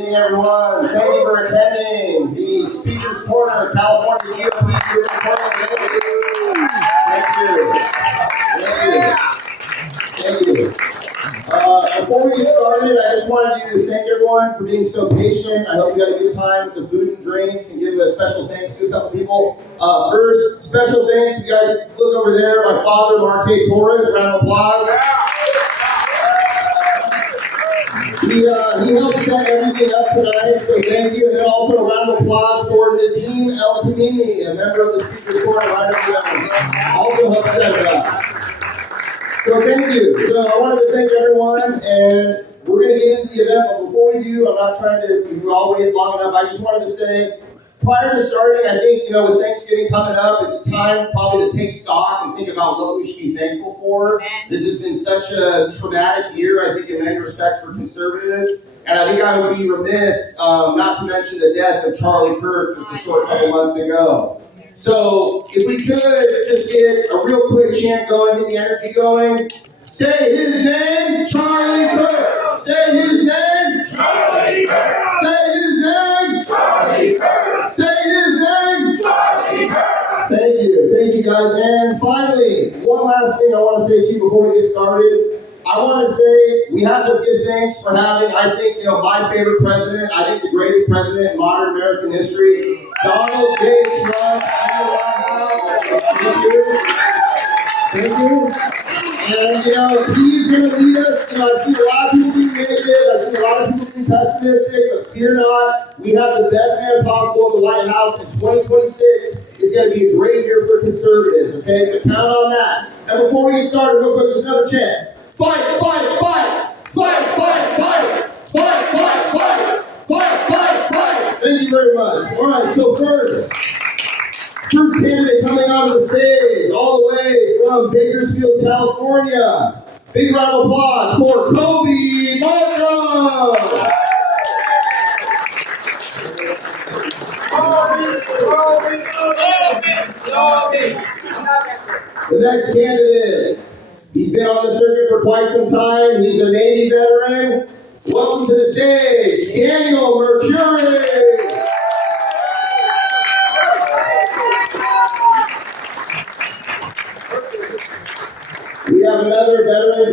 Good evening, everyone. Thank you for attending the Speaker's Corner, California GOP Gubernatorial Debate. Thank you. Before we get started, I just wanted to thank everyone for being so patient. I hope you had a good time with the food and drinks, and give a special thanks to a couple people. First, special thanks, you guys look over there, my father, Mark K. Torres, round of applause. He helped set everything up tonight, so thank you. And then also a round of applause for Nadeem El Tamimi, a member of the Speaker's Corner right over there. Also helped set it up. So thank you. So I wanted to thank everyone, and we're going to get into the event, but before we do, I'm not trying to, you all waited long enough. I just wanted to say, prior to starting, I think, with Thanksgiving coming up, it's time probably to take stock and think about what we should be thankful for. This has been such a traumatic year, I think, in many respects for conservatives. And I think I would be remiss not to mention the death of Charlie Kirk just a short couple months ago. So if we could just get a real quick chant going, get the energy going. Say his name, Charlie Kirk. Say his name, Charlie Kirk. Say his name, Charlie Kirk. Say his name, Charlie Kirk. Thank you guys. And finally, one last thing I want to say to you before we get started. I want to say we have to give thanks for having, I think, my favorite president, I think the greatest president in modern American history, Donald J. Trump, in the White House. Thank you. And, he's going to lead us. I've seen a lot of people being negative. I've seen a lot of people being pessimistic, but fear not. We have the best man possible in the White House, and 2026 is going to be a great year for conservatives, okay? So count on that. And before we get started, real quick, just another chant. Fight, fight, fight! Fight, fight, fight! Fight, fight, fight! Fight, fight, fight! Thank you very much. All right, so first candidate coming onto the stage, all the way from Bakersfield, California. Big round of applause for Kobe Markham! The next candidate. He's been on the circuit for quite some time. He's a Navy veteran. Welcome to the stage, Daniel Mercury. We have another veteran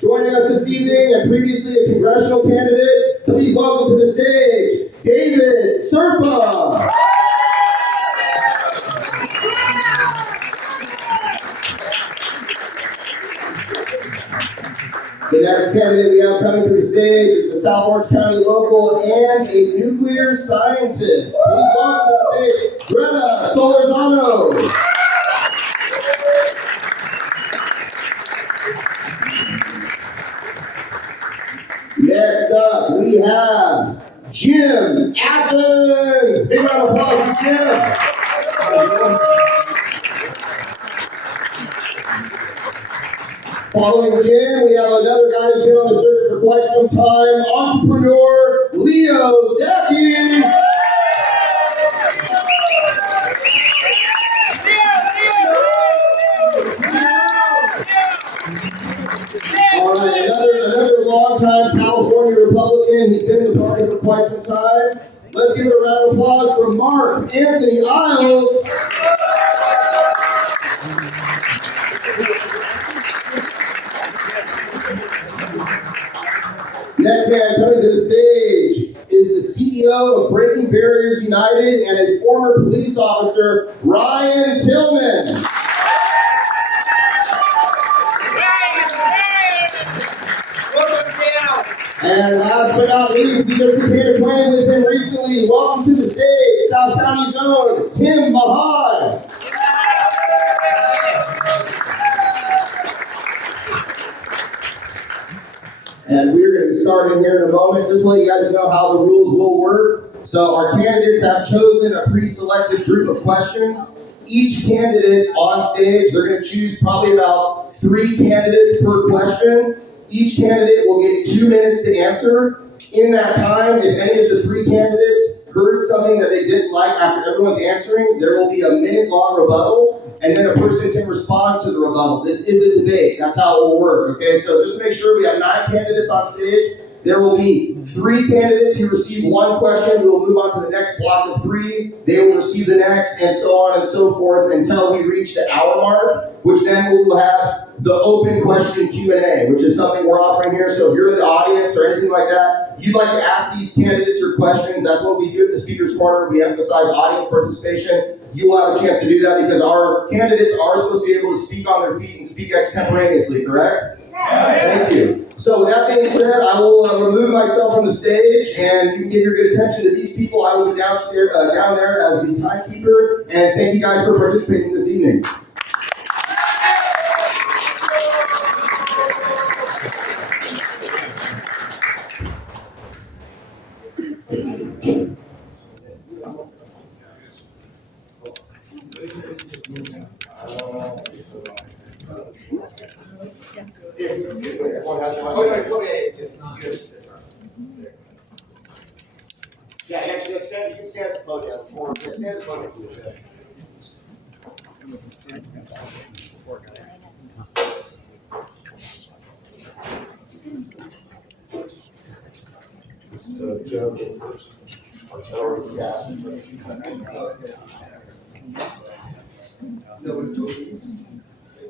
joining us this evening, and previously a congressional candidate. Please welcome to the stage, David Serpa. The next candidate we have coming to the stage is the South Orange County local and a nuclear scientist. Please welcome to the stage, Greta Solorzano. Next up, we have Jim Athens. Big round of applause for Jim. Following Jim, we have another guy who's been on the circuit for quite some time, entrepreneur Leo Zaki. All right, another longtime California Republican. He's been in the party for quite some time. Let's give a round of applause for Mark Anthony Isles. Next man coming to the stage is the CEO of Breaking Barriers United and a former police officer, Ryan Tillman. And last but not least, we just became acquainted with him recently. Welcome to the stage, South County's own Tim Mahad. And we're going to be starting here in a moment. Just to let you guys know how the rules will work. So our candidates have chosen a pre-selected group of questions. Each candidate on stage, they're going to choose probably about 3 candidates per question. Each candidate will get 2 minutes to answer. In that time, if any of the 3 candidates heard something that they didn't like after everyone's answering, there will be a minute-long rebuttal, and then a person can respond to the rebuttal. This is a debate. That's how it will work, okay? So just make sure we have 9 candidates on stage. There will be 3 candidates who receive 1 question. We will move on to the next block of 3. They will receive the next, and so on and so forth until we reach the hour mark, which then we will have the open question Q&A, which is something we're offering here. So if you're in the audience or anything like that, you'd like to ask these candidates your questions, that's what we do at the Speaker's Corner. We emphasize audience participation. You will have a chance to do that because our candidates are supposed to be able to speak on their feet and speak extemporaneously, correct? Thank you. So with that being said, I will remove myself from the stage, and you can give your good attention to these people. I will be downstairs, down there as the timekeeper, and thank you guys for participating this evening. Yeah, you can stand at the podium. Or stand at the podium. So Joe first.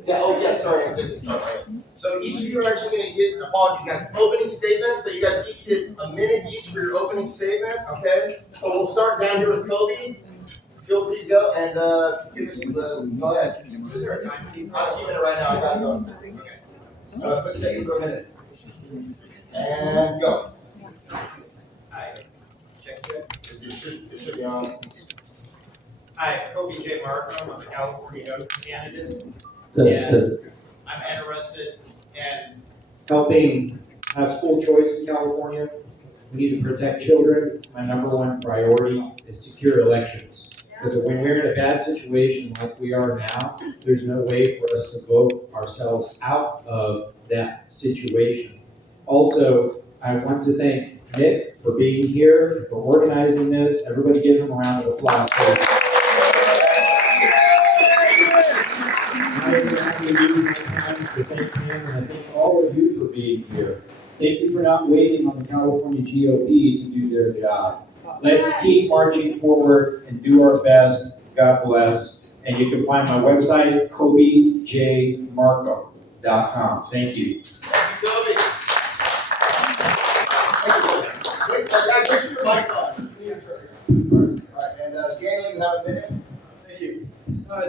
Yeah, oh yeah, sorry. So each of you are actually going to get, apologies guys, opening statements. So you guys each get a minute each for your opening statement, okay? So we'll start down here with Kobe. Feel free to go and give us go ahead. Is there a time keep? I'm keeping it right now, I gotta go. Okay. Let's take it for a minute. And go. Hi, check. It should be on. Hi, Kobe J. Markham. I'm a California governor candidate. I'm interested in helping have school choice in California. We need to protect children. My #1 priority is secure elections. Because when we're in a bad situation like we are now, there's no way for us to vote ourselves out of that situation. Also, I want to thank Nick for being here, for organizing this. Everybody give him a round of applause. I exactly use my time to thank him, and I thank all of you for being here. Thank you for not waiting on the California GOP to do their job. Let's keep marching forward and do our best. God bless. And you can find my website, kobejmarco.com. Thank you. Thank you, Kobe. Wait, guys, make sure your mic's on. All right, and Daniel, you have a minute. Thank you.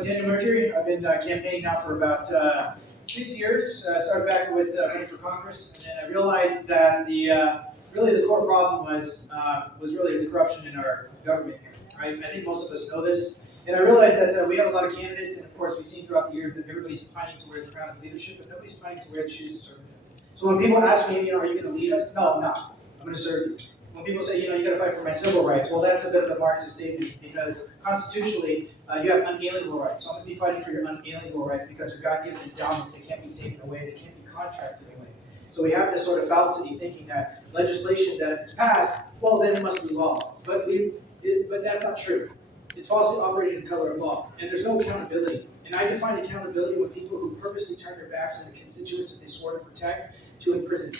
Daniel Mercury. I've been campaigning now for about 6 years. I started back with running for Congress, and then I realized that really the core problem was really the corruption in our government here. Right? I think most of us know this. And I realized that we have a lot of candidates, and of course we've seen throughout the years that everybody's pining to wear the crown of leadership, but nobody's pining to wear the shoes of servitude. So when people ask me, are you going to lead us? No, I'm not. I'm going to serve you. When people say, you got to fight for my civil rights, well, that's a bit of a Marxist statement because constitutionally, you have unalienable rights. So I'm going to be fighting for your unalienable rights because they're God-given endowments. They can't be taken away. They can't be contracted away. So we have this sort of fallacy thinking that legislation that if it's passed, well, then it must be law. But that's not true. It's falsely operating in color of law, and there's no accountability. And I define accountability with people who purposely turn their backs on the constituents that they swore to protect to imprison.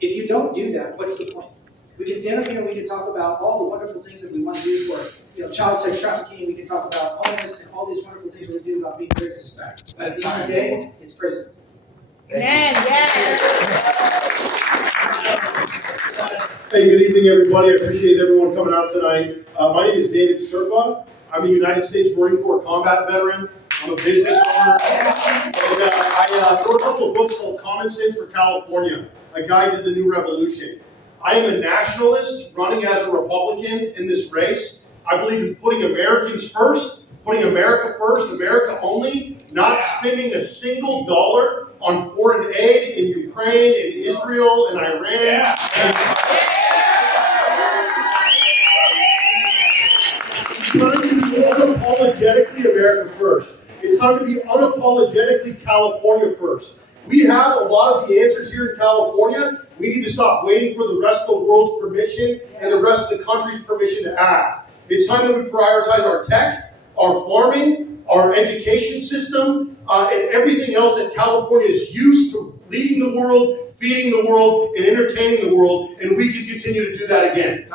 If you don't do that, what's the point? We can stand up here and we can talk about all the wonderful things that we want to do for child sex trafficking. We can talk about homeless and all these wonderful things we do about being racist back. But at the end of the day, it's prison. Amen. Yes. Hey, good evening, everybody. I appreciate everyone coming out tonight. My name is David Serpa. I'm a United States Marine Corps combat veteran. I'm a business owner. And I wrote a couple of books called Common Sense for California, a guide to the new revolution. I am a nationalist running as a Republican in this race. I believe in putting Americans first, putting America first, America only, not spending a single dollar on foreign aid in Ukraine, in Israel, and Iran. It's time to be unapologetically America first. It's time to be unapologetically California first. We have a lot of the answers here in California. We need to stop waiting for the rest of the world's permission and the rest of the country's permission to act. It's time that we prioritize our tech, our farming, our education system, and everything else that California is used to leading the world, feeding the world, and entertaining the world, and we can continue to do that again.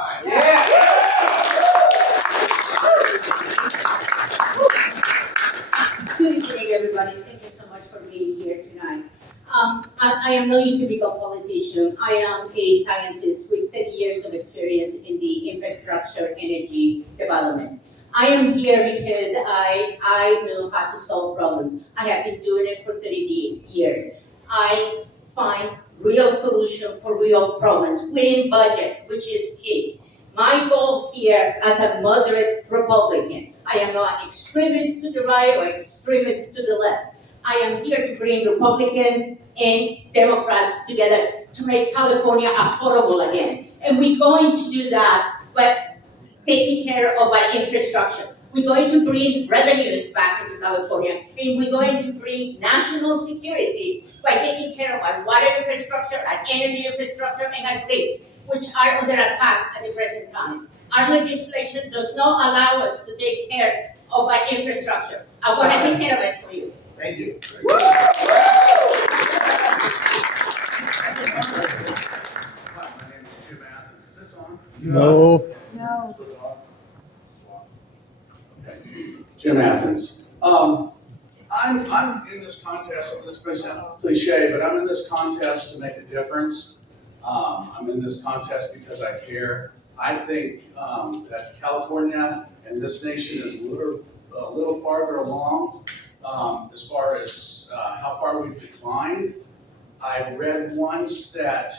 Good evening, everybody. Thank you so much for being here tonight. I am no typical politician. I am a scientist with 30 years of experience in the infrastructure energy development. I am here because I know how to solve problems. I have been doing it for 30 years. I find real solution for real problems within budget, which is key. My goal here as a moderate Republican, I am not extremist to the right or extremist to the left. I am here to bring Republicans and Democrats together to make California affordable again. And we're going to do that by taking care of our infrastructure. We're going to bring revenues back into California, and we're going to bring national security by taking care of our water infrastructure, our energy infrastructure, and our grid, which are under attack at the present time. Our legislation does not allow us to take care of our infrastructure. I want to take care of it for you. Thank you. My name is Jim Athens. Is this on? No. No. Okay. Jim Athens. I'm in this contest, this may sound cliche, but I'm in this contest to make a difference. I'm in this contest because I care. I think that California and this nation is a little farther along as far as how far we've declined. I read once that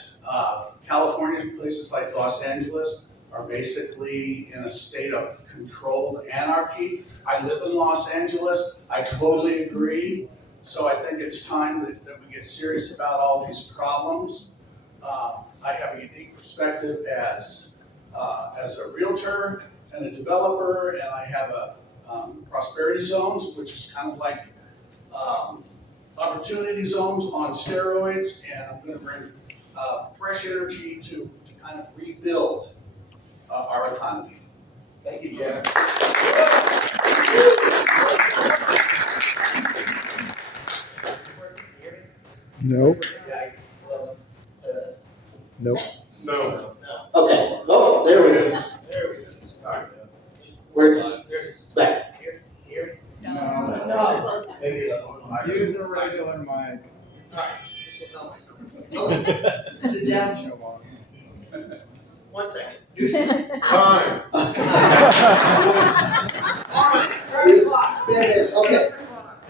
California, places like Los Angeles, are basically in a state of controlled anarchy. I live in Los Angeles. I totally agree. So I think it's time that we get serious about all these problems. I have a unique perspective as a realtor and a developer, and I have a prosperity zones, which is kind of like opportunity zones on steroids, and I'm going to bring fresh energy to kind of rebuild our economy. Thank you, Jim. Nope. Nope. No. Okay. Oh, there we go. Sorry. Where? Back. Here. No, close that. Maybe. Use a regular mic. Alright, this will help myself. Okay, sit down. 1 second. Do some time. Alright, okay.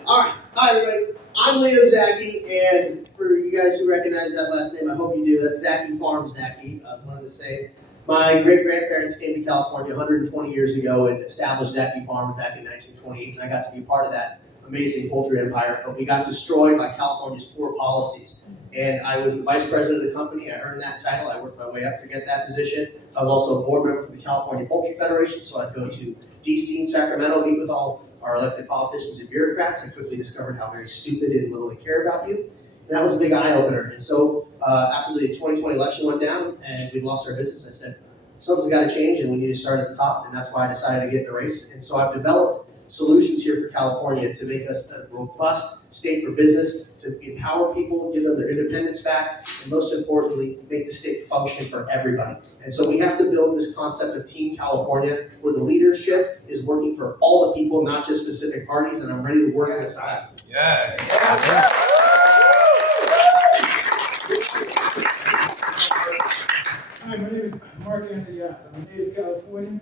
Alright, hi everybody. I'm Leo Zaki, and for you guys who recognize that last name, I hope you do. That's Zaki Farm Zaki. I was wanted to say. My great-grandparents came to California 120 years ago and established Zaki Farm back in 1928, and I got to be part of that amazing poultry empire, but we got destroyed by California's poor policies. And I was the vice president of the company. I earned that title. I worked my way up to get that position. I was also a board member for the California Poultry Federation, so I'd go to DC and Sacramento, meet with all our elected politicians and bureaucrats. I quickly discovered how very stupid and little they care about you. And that was a big eye-opener. And so after the 2020 election went down and we lost our business, I said, something's got to change and we need to start at the top. And that's why I decided to get in the race. And so I've developed solutions here for California to make us a robust state for business, to empower people, give them their independence back, and most importantly, make the state function for everybody. And so we have to build this concept of Team California, where the leadership is working for all the people, not just specific parties, and I'm ready to work with that. Yes. Hi, my name is Mark Anthony Yachts. I'm a native Californian,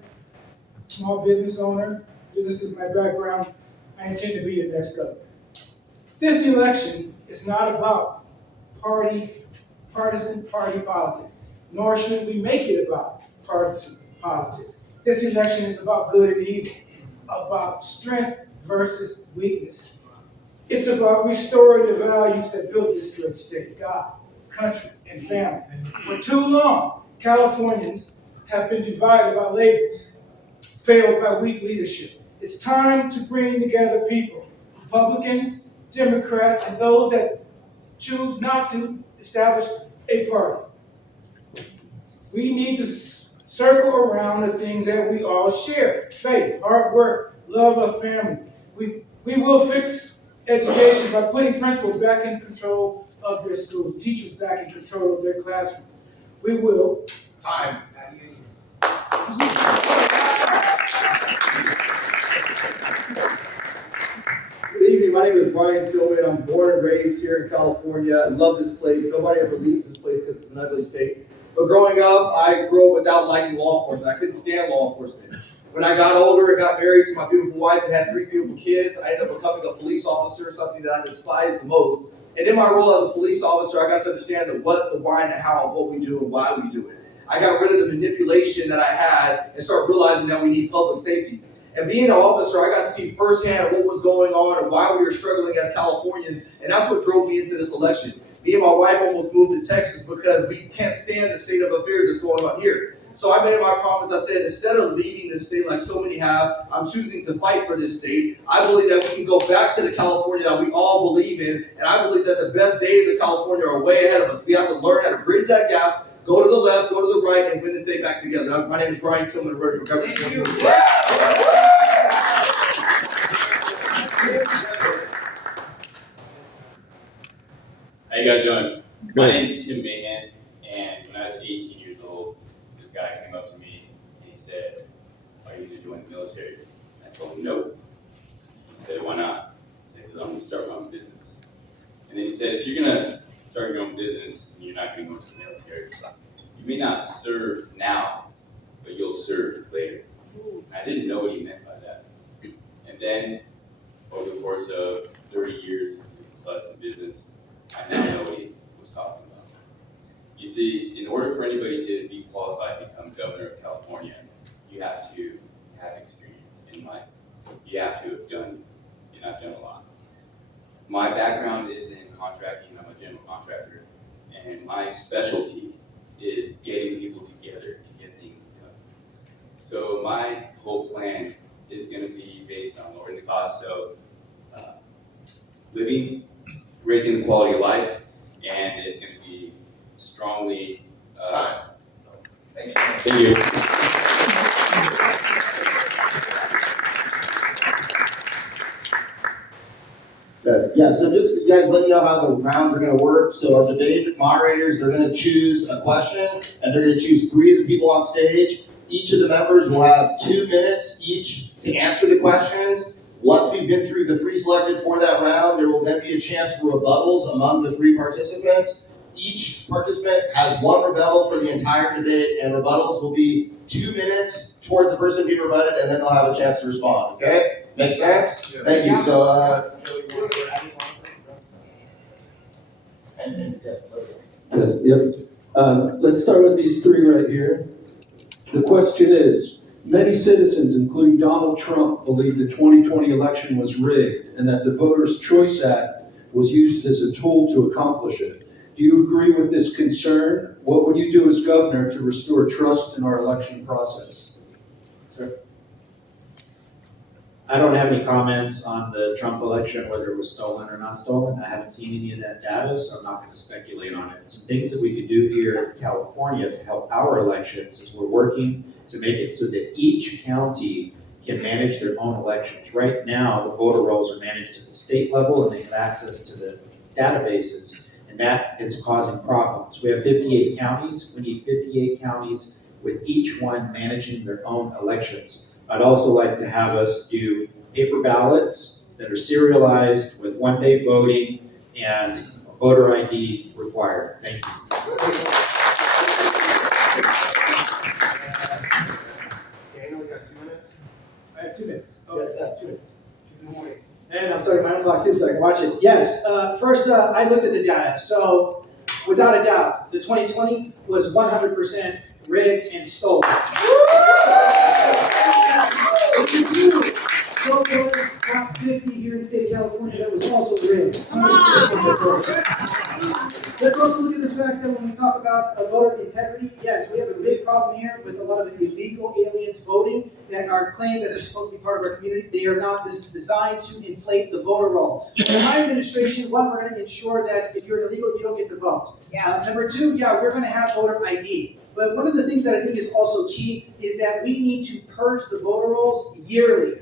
small business owner. Business is my background. I intend to be your next governor. This election is not about partisan party politics, nor should we make it about partisan politics. This election is about good and evil, about strength versus weakness. It's about restoring the values that built this great state: God, country, and family. For too long, Californians have been divided by labels, failed by weak leadership. It's time to bring together people, Republicans, Democrats, and those that choose not to establish a party. We need to circle around the things that we all share: faith, hard work, love of family. We will fix education by putting principals back in control of their schools, teachers back in control of their classroom. We will. Time. Good evening, my name is Ryan Silman. I'm born and raised here in California. I love this place. Nobody ever leaves this place because it's an ugly state. But growing up, I grew up without liking law enforcement. I couldn't stand law enforcement. When I got older and got married to my beautiful wife and had 3 beautiful kids, I ended up becoming a police officer, something that I despise the most. And in my role as a police officer, I got to understand the what, the why, and the how of what we do and why we do it. I got rid of the manipulation that I had and started realizing that we need public safety. And being an officer, I got to see firsthand what was going on and why we were struggling as Californians, and that's what drove me into this election. Me and my wife almost moved to Texas because we can't stand the state of affairs that's going on here. So I made my promise. I said, instead of leaving this state like so many have, I'm choosing to fight for this state. I believe that we can go back to the California that we all believe in, and I believe that the best days of California are way ahead of us. We have to learn how to bridge that gap, go to the left, go to the right, and win the state back together. My name is Ryan Tillman, running for governor. How you guys doing? My name is Tim Mahan, and when I was 18 years old, this guy came up to me and he said, "Are you going to join the military?" I told him no. He said, "Why not?" I said, "Because I'm going to start my own business." And then he said, "If you're going to start your own business and you're not going to go into the military, you may not serve now, but you'll serve later." And I didn't know what he meant by that. And then, over the course of 30 years plus in business, I now know what he was talking about. You see, in order for anybody to be qualified to become governor of California, you have to have experience in life. You have to have done, and I've done a lot. My background is in contracting. I'm a general contractor, and my specialty is getting people together to get things done. So my whole plan is going to be based on lowering the cost of living, raising the quality of life, and it's going to be strongly. Thank Thank you. Yes, yeah, so just you guys let you know how the rounds are gonna work. So our debate moderators, they're gonna choose a question, and they're gonna choose 3 of the people on stage. Each of the members will have 2 minutes each to answer the questions. Once we've been through the 3 selected for that round, there will then be a chance for rebuttals among the 3 participants. Each participant has 1 rebuttal for the entire debate, and rebuttals will be 2 minutes towards the person being rebutted, and then they'll have a chance to respond, okay? Make sense? Yes. Thank you, so, Test, yep. Let's start with these 3 right here. The question is, many citizens, including Donald Trump, believe the 2020 election was rigged and that the Voters' Choice Act was used as a tool to accomplish it. Do you agree with this concern? What would you do as governor to restore trust in our election process? Sir? I don't have any comments on the Trump election, whether it was stolen or not stolen. I haven't seen any of that data, so I'm not going to speculate on it. Some things that we could do here in California to help our elections is we're working to make it so that each county can manage their own elections. Right now, the voter rolls are managed at the state level and they have access to the databases, and that is causing problems. We have 58 counties. We need 58 counties with each one managing their own elections. I'd also like to have us do paper ballots that are serialized with one-day voting and voter ID required. Thank you. Daniel, you got 2 minutes? I have 2 minutes. Yes, yeah, 2 minutes. And I'm starting my own clock too, so I can watch it. Yes, first, I looked at the data. So, without a doubt, the 2020 was 100% rigged and stolen. So there was top 50 here in the state of California that was also rigged. Let's also look at the fact that when we talk about voter integrity, yes, we have a big problem here with a lot of illegal aliens voting that are claimed that they're supposed to be part of our community. They are not. This is designed to inflate the voter roll. In my administration, one, we're going to ensure that if you're illegal, you don't get to vote. Number 2, yeah, we're going to have voter ID. But one of the things that I think is also key is that we need to purge the voter rolls yearly.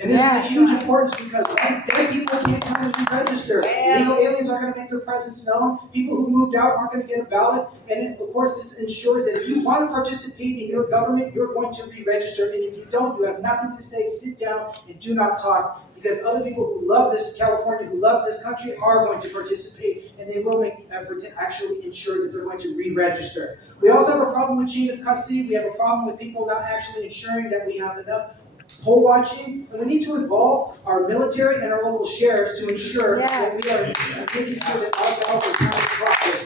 And this is a huge importance because when dead people can't come and re-register. Illegal aliens aren't gonna make their presence known. People who moved out aren't gonna get a ballot. And of course, this ensures that if you want to participate in your government, you're going to re-register. And if you don't, you have nothing to say, sit down and do not talk. Because other people who love this California, who love this country, are going to participate, and they will make the effort to actually ensure that they're going to re-register. We also have a problem with chain of custody. We have a problem with people not actually ensuring that we have enough poll watching, and we need to involve our military and our local sheriffs to ensure that we are making sure that our ballots are counted properly.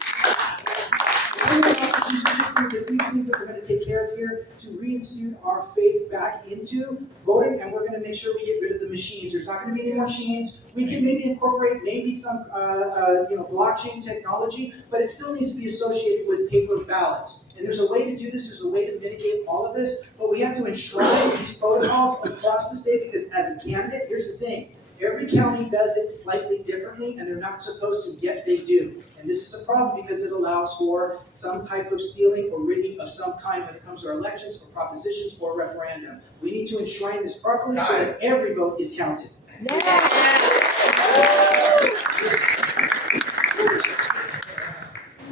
The three things that we're going to take care of here to reinstate our faith back into voting, and we're going to make sure we get rid of the machines. There's not going to be any more machines. We can maybe incorporate some blockchain technology, but it still needs to be associated with paper ballots. And there's a way to do this. There's a way to mitigate all of this, but we have to enshrine these protocols across the state because as a candidate, here's the thing. Every county does it slightly differently, and they're not supposed to, yet they do. And this is a problem because it allows for some type of stealing or rigging of some kind when it comes to our elections or propositions or referendum. We need to enshrine this properly so that every vote is counted.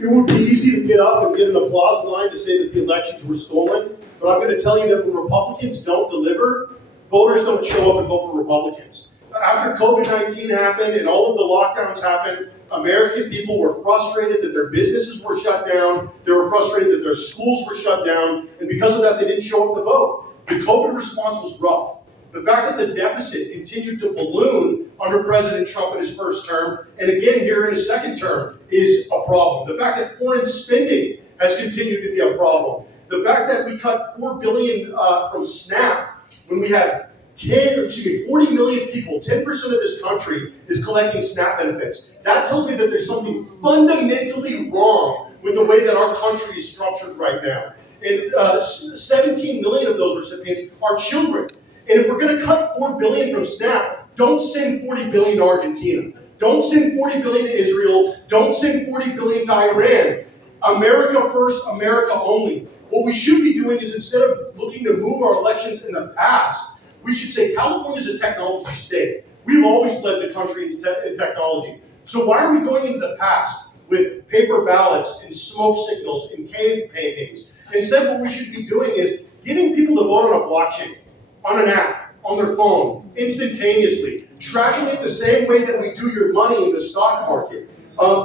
It would be easy to get up and get an applause line to say that the elections were stolen, but I'm going to tell you that when Republicans don't deliver, voters don't show up and vote for Republicans. After COVID-19 happened and all of the lockdowns happened, American people were frustrated that their businesses were shut down, they were frustrated that their schools were shut down, and because of that, they didn't show up to vote. The COVID response was rough. The fact that the deficit continued to balloon under President Trump in his first term, and again here in his second term, is a problem. The fact that foreign spending has continued to be a problem. The fact that we cut $4 billion from SNAP when we have 40 million people, 10% of this country is collecting SNAP benefits. That tells me that there's something fundamentally wrong with the way that our country is structured right now. And 17 million of those recipients are children. And if we're going to cut $4 billion from SNAP, don't send $40 billion to Argentina. Don't send $40 billion to Israel. Don't send $40 billion to Iran. America first, America only. What we should be doing is instead of looking to move our elections in the past, we should say California is a technology state. We've always led the country in technology. So why are we going into the past with paper ballots and smoke signals and cave paintings? Instead, what we should be doing is getting people to vote on a blockchain, on an app, on their phone, instantaneously, tracking it the same way that we do your money in the stock market.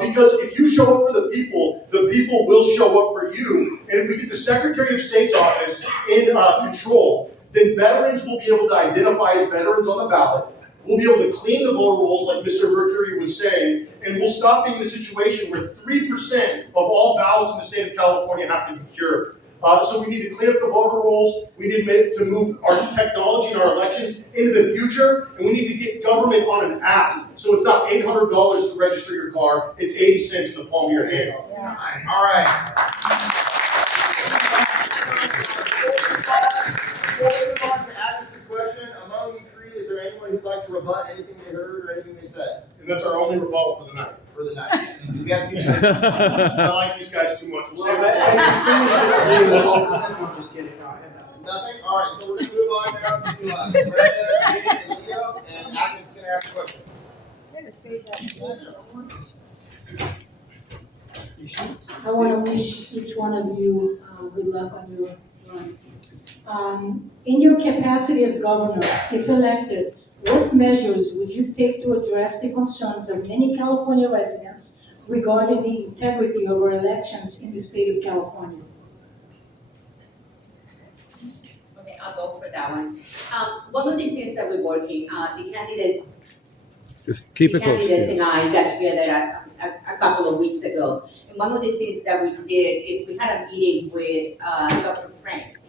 Because if you show up for the people will show up for you. And if we get the Secretary of State's office in control, then veterans will be able to identify as veterans on the ballot. We'll be able to clean the voter rolls, like Mr. Mercury was saying, and we'll stop being in a situation where 3% of all ballots in the state of California have to be cured. So we need to clean up the voter rolls. We need to move our technology and our elections into the future, and we need to get government on an app. So it's not $800 to register your car; it's 80 cents in the palm of your hand. Yeah. All right. Before we move on to Agnes's question, among you three, is there anyone who'd like to rebut anything they heard or anything they said? And that's our only rebuttal for the night. For the night. We got I like these guys too much. Well, I disagree with I'm just kidding. No, I had nothing. Nothing? All right, so we're going to move on now to Brenda, Jane, and Leo, and Agnes is going to ask a question. I want to wish each one of you good luck on your run. In your capacity as governor, if elected, what measures would you take to address the concerns of many California residents regarding the integrity of our elections in the state of California? Okay, I'll go for that one. One of the things that we're working, the candidates and I got together a couple of weeks ago. And one of the things that we did is we had a meeting with Dr. Frank.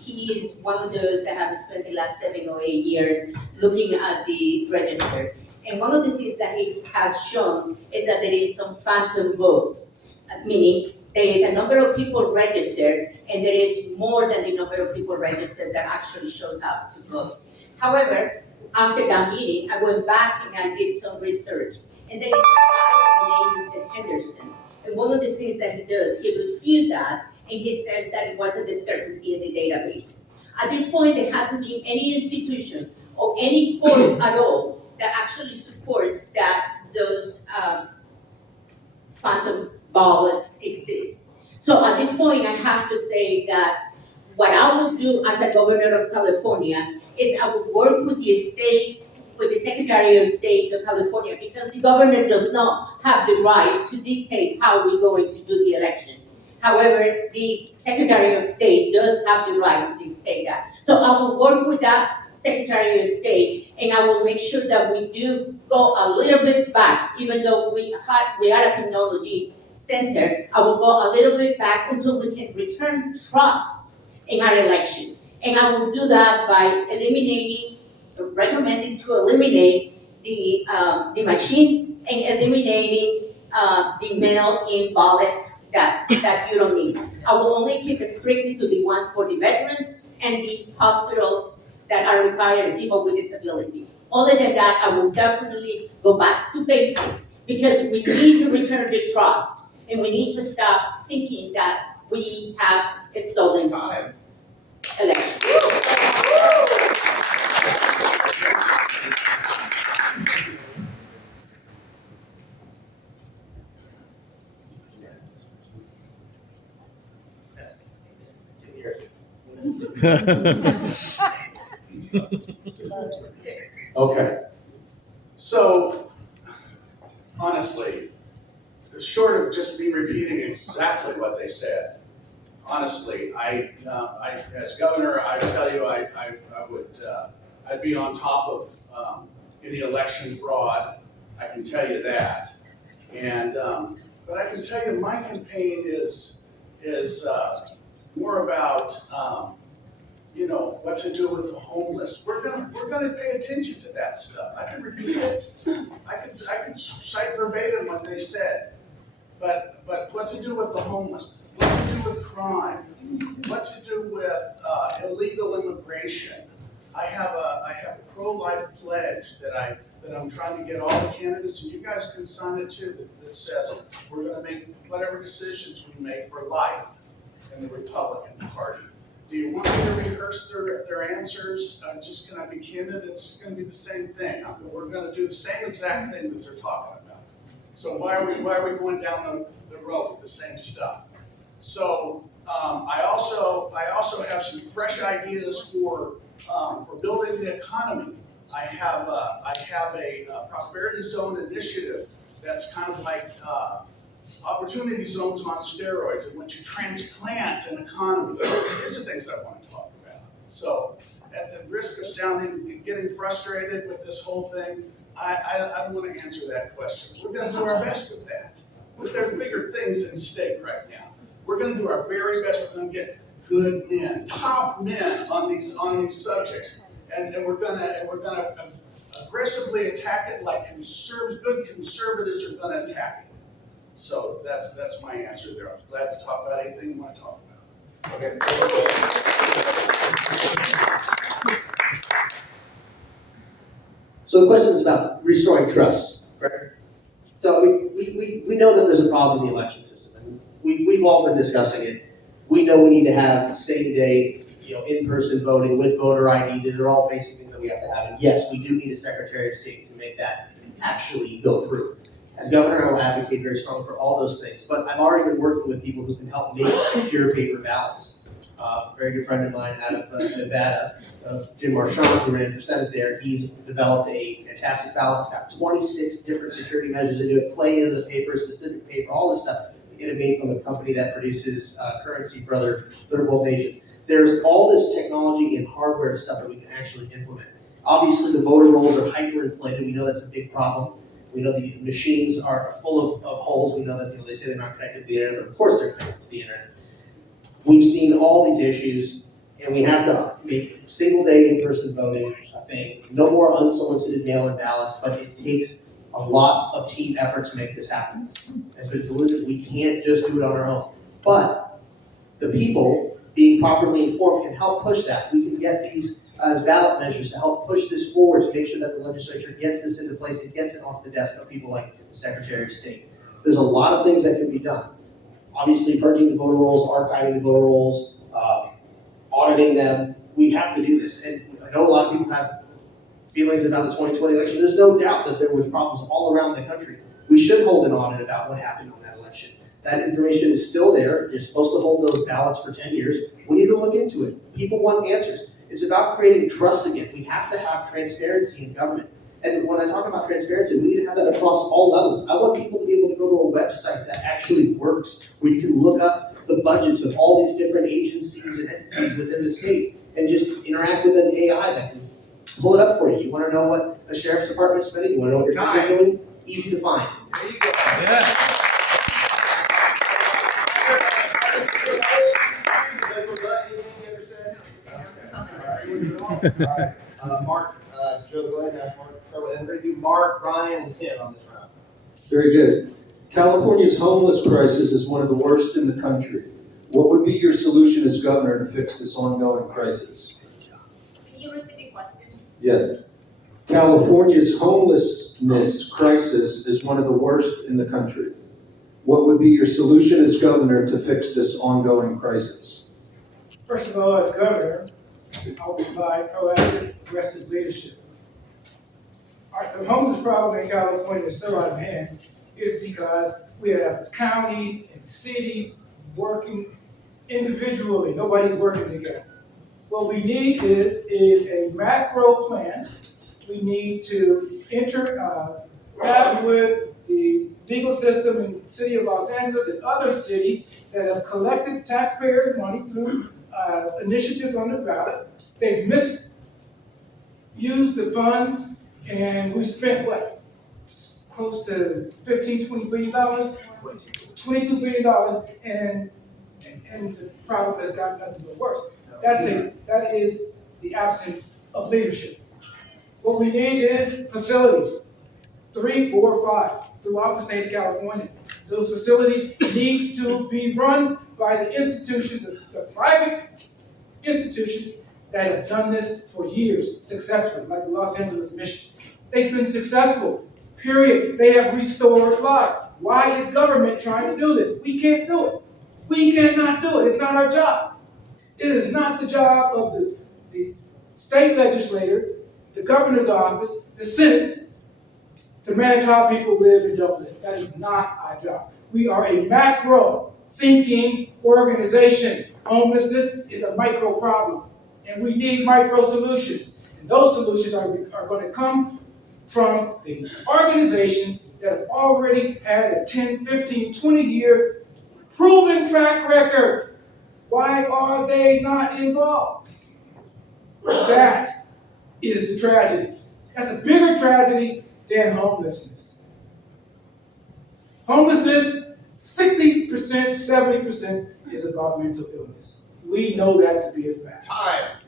He is one of those that have spent the last 7 or 8 years looking at the register. And one of the things that he has shown is that there is some phantom votes, meaning there is a number of people registered and there is more than the number of people registered that actually shows up to vote. However, after that meeting, I went back and I did some research. And there is a guy named Mr. Henderson. And one of the things that he does, he refutes that, and he says that it was a discrepancy in the database. At this point, there hasn't been any institution or any court at all that actually supports that those phantom ballots exist. So at this point, I have to say that what I will do as a governor of California is I will work with the state, with the Secretary of State of California, because the governor does not have the right to dictate how we're going to do the election. However, the Secretary of State does have the right to dictate that. So I will work with that Secretary of State, and I will make sure that we do go a little bit back, even though we are a technology center. I will go a little bit back until we can return trust in our election. And I will do that by recommending to eliminate the machines and eliminating the mail-in ballots that you don't need. I will only keep it strictly to the ones for the veterans and the hospitals that are requiring people with disability. Other than that, I will definitely go back to basics, because we need to return the trust, and we need to stop thinking that we have it stolen time. Election. Okay. So, honestly, short of just me repeating exactly what they said, honestly, I as governor, I tell you, I'd be on top of any election fraud. I can tell you that. And but I can tell you, my campaign is more about what to do with the homeless. We're gonna pay attention to that stuff. I can repeat it. I can cite verbatim what they said. But what to do with the homeless? What to do with crime? What to do with illegal immigration? I have a pro-life pledge that I'm trying to get all the candidates, and you guys can sign it too, that says we're going to make whatever decisions we make for life in the Republican Party. Do you want me to rehearse their answers? Just can I be candid? It's going to be the same thing. We're going to do the same exact thing that they're talking about. So why are we going down the road with the same stuff? So I also have some fresh ideas for building the economy. I have a prosperity zone initiative that's kind of like opportunity zones on steroids, in which you transplant an economy. These are things I want to talk about. So at the risk of getting frustrated with this whole thing, I don't want to answer that question. We're going to do our best with that. But there are bigger things at stake right now. We're going to do our very best. We're going to get good men, top men on these subjects, and we're going to aggressively attack it like good conservatives are going to attack it. So that's my answer there. I'm glad to talk about anything you want to talk about. Okay. So the question is about restoring trust, correct? So I mean, we know that there's a problem in the election system, and we've all been discussing it. We know we need to have same-day, in-person voting with voter ID. These are all basic things that we have to have. And yes, we do need a Secretary of State to make that actually go through. As governor, I will advocate very strongly for all those things. But I've already been working with people who can help make secure paper ballots. A very good friend of mine out of Nevada, Jim Marchand, who ran for Senate there, he's developed a fantastic ballot. It's got 26 different security measures into it, play into the paper, specific paper, all this stuff. Get it made from a company that produces currency for other third world nations. There's all this technology and hardware stuff that we can actually implement. Obviously, the voter rolls are hyperinflated. We know that's a big problem. We know the machines are full of holes. We know that they say they're not connected to the internet, but of course they're connected to the internet. We've seen all these issues, and we have to make single-day in-person voting a thing. No more unsolicited mail-in ballots, but it takes a lot of team effort to make this happen. As it's alluded, we can't just do it on our own. But the people, being properly informed, can help push that. We can get these as ballot measures to help push this forward, to make sure that the legislature gets this into place and gets it off the desk of people like the Secretary of State. There's a lot of things that can be done. Obviously, purging the voter rolls, archiving the voter rolls, auditing them. We have to do this. And I know a lot of people have feelings about the 2020 election. There's no doubt that there was problems all around the country. We should hold an audit about what happened on that election. That information is still there. You're supposed to hold those ballots for 10 years. We need to look into it. People want answers. It's about creating trust again. We have to have transparency in government. And when I talk about transparency, we need to have that across all levels. I want people to be able to go to a website that actually works, where you can look up the budgets of all these different agencies and entities within the state and just interact with an AI that can pull it up for you. You want to know what a sheriff's department's spending? You want to know what your town is doing? Easy to find. There you go. Yeah. Mark, Joe, go ahead and ask Mark. So we're going to do Mark, Brian, and Tim on this round. Very good. California's homeless crisis is one of the worst in the country. What would be your solution as governor to fix this ongoing crisis? Can you repeat the question? Yes. California's homelessness crisis is one of the worst in the country. What would be your solution as governor to fix this ongoing crisis? First of all, as governor, I'll provide proactive, aggressive leadership. The homeless problem in California is so out of hand is because we have counties and cities working individually. Nobody's working together. What we need is a macro plan. We need to interact with the legal system in the city of Los Angeles and other cities that have collected taxpayers' money through initiatives on the ballot. They've misused the funds, and we spent what? Close to $15–20 billion? $22 billion, and the problem has gotten nothing but worse. That is the absence of leadership. What we need is facilities, 3, 4, 5, throughout the state of California. Those facilities need to be run by the institutions, the private institutions that have done this for years successfully, like the Los Angeles Mission. They've been successful, period. They have restored lives. Why is government trying to do this? We can't do it. We cannot do it. It's not our job. It is not the job of the state legislator, the governor's office, the Senate, to manage how people live and don't live. That is not our job. We are a macro thinking organization. Homelessness is a micro problem, and we need micro solutions. And those solutions are going to come from the organizations that have already had a 10, 15, 20-year proven track record. Why are they not involved? That is the tragedy. That's a bigger tragedy than homelessness. Homelessness, 60%, 70% is about mental illness. We know that to be a fact. Time.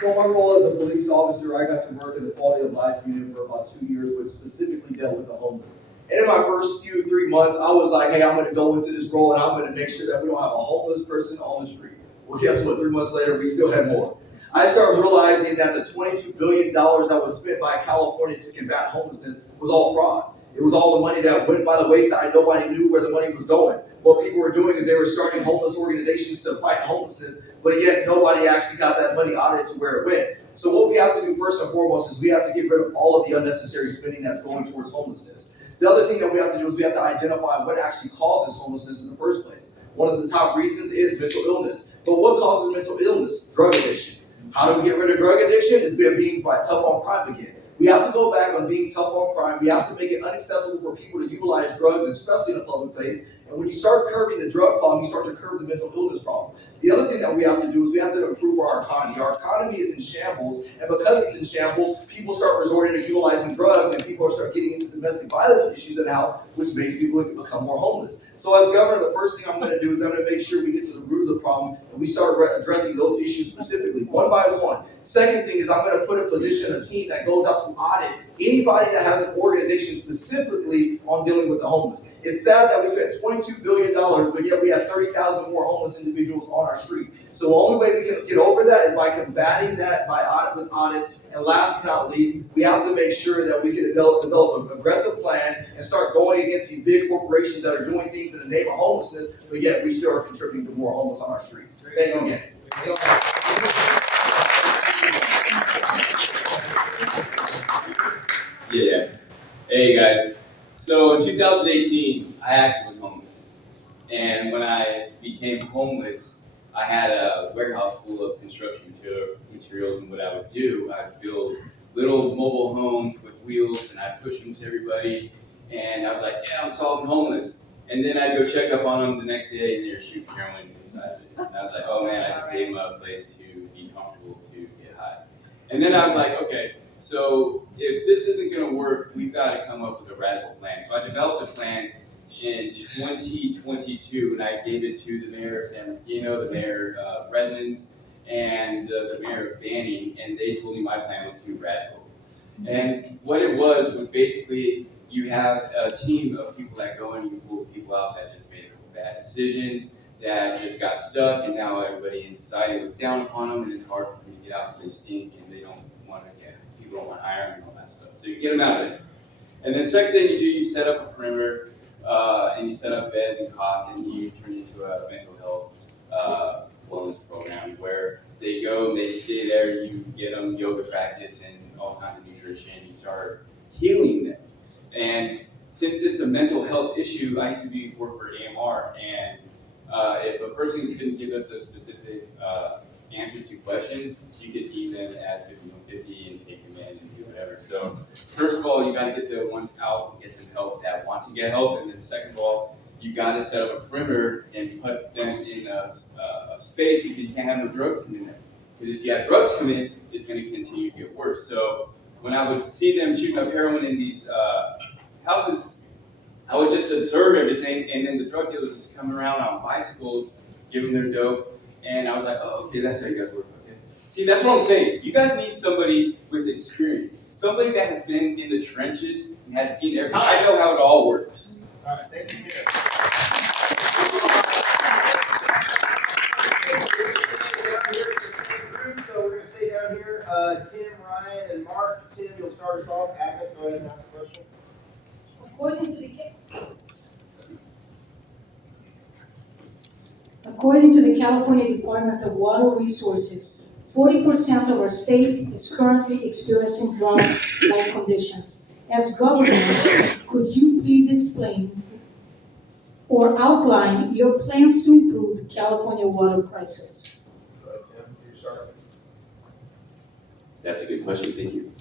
So my role as a police officer, I got to work in the quality of life unit for about 2 years, which specifically dealt with the homeless. And in my first 3 months, I was like, hey, I'm going to go into this role and I'm going to make sure that we don't have a homeless person on the street. Well, guess what? 3 months later, we still had more. I started realizing that the $22 billion that was spent by California to combat homelessness was all fraud. It was all the money that went by the wayside. Nobody knew where the money was going. What people were doing is they were starting homeless organizations to fight homelessness, but yet nobody actually got that money audited to where it went. So what we have to do first and foremost is we have to get rid of all of the unnecessary spending that's going towards homelessness. The other thing that we have to do is we have to identify what actually causes homelessness in the first place. One of the top reasons is mental illness. But what causes mental illness? Drug addiction. How do we get rid of drug addiction? It's being tough on crime again. We have to go back on being tough on crime. We have to make it unacceptable for people to utilize drugs, especially in a public place. And when you start curbing the drug problem, you start to curb the mental illness problem. The other thing that we have to do is we have to improve our economy. Our economy is in shambles, and because it's in shambles, people start resorting to utilizing drugs, and people start getting into domestic violence issues in the house, which makes people become more homeless. So as governor, the first thing I'm going to do is I'm going to make sure we get to the root of the problem, and we start addressing those issues specifically, one by one. Second thing is I'm going to put in position a team that goes out to audit anybody that has an organization specifically on dealing with the homeless. It's sad that we spent $22 billion, but yet we have 30,000 more homeless individuals on our street. So the only way we can get over that is by combating that by with audits. And last but not least, we have to make sure that we can develop an aggressive plan and start going against these big corporations that are doing things in the name of homelessness, but yet we still are contributing to more homeless on our streets. Thank you again. Yeah. Hey guys. So in 2018, I actually was homeless. And when I became homeless, I had a warehouse full of construction materials, and what I would do, I'd build little mobile homes with wheels, and I'd push them to everybody. And I was like, yeah, I'm solving homeless. And then I'd go check up on them the next day, and they were shooting heroin inside of it. And I was like, oh man, I just gave them a place to be comfortable to get high. And then I was like, okay, so if this isn't going to work, we've got to come up with a radical plan. So I developed a plan in 2022, and I gave it to the mayor of San Bernardino, the mayor of Redlands, and the mayor of Banning, and they told me my plan was too radical. And what it was basically you have a team of people that go and you pull people out that just made bad decisions, that just got stuck, and now everybody in society looks down upon them, and it's hard for them to get out because they stink and they don't want to get, people don't want to hire them and all that stuff. So you get them out of it. And then second thing you do, you set up a perimeter, and you set up beds and cots, and you turn it into a mental health wellness program where they go, they stay there, you get them yoga practice and all kinds of nutrition, you start healing them. And since it's a mental health issue, I used to work for AMR, and if a person couldn't give us a specific answers to questions, you could deem them as 5150 and take them in and do whatever. So first of all, you got to get the ones out and get them help that want to get help, and then second of all, you got to set up a perimeter and put them in a space because you can't have no drugs come in there. Because if you have drugs come in, it's going to continue to get worse. So when I would see them shooting up heroin in these houses, I would just observe everything, and then the drug dealers just come around on bicycles, give them their dope, and I was like, oh, okay, that's how you guys work, okay. See, that's what I'm saying. You guys need somebody with experience, somebody that has been in the trenches and has seen everything. I know how it all works. All right, thank you. So we're going to stay down here. Tim, Ryan, and Mark. Tim, you'll start us off. Agnes, go ahead and ask a question. According to the California Department of Water Resources, 40% of our state is currently experiencing drought-like conditions. As governor, could you please explain or outline your plans to improve California water crisis? Go ahead, Tim. You start. That's a good question, thank you.